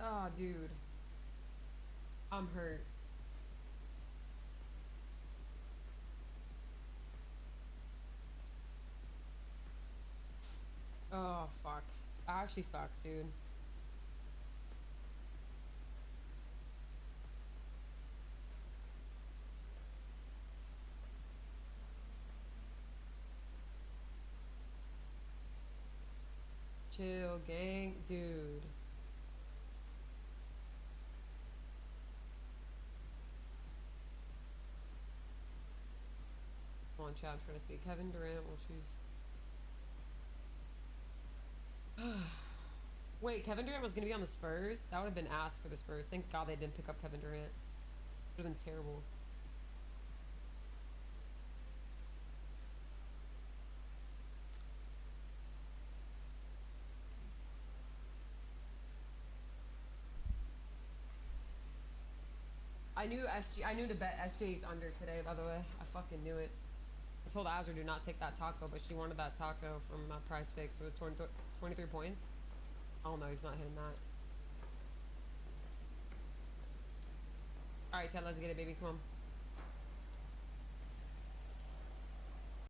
Oh, dude. I'm hurt. Oh, fuck. That actually sucks, dude. Chill, gang. Dude. Come on, chat. I'm trying to see. Kevin Durant will choose. Wait, Kevin Durant was going to be on the Spurs? That would have been ass for the Spurs. Thank God they didn't pick up Kevin Durant. Would have been terrible. I knew to bet SJ's under today, by the way. I fucking knew it. I told Azure to not take that taco, but she wanted that taco from Prize Picks. It was 23 points. Oh no, he's not hitting that. Alright, Chad, let's get it, baby. Come on.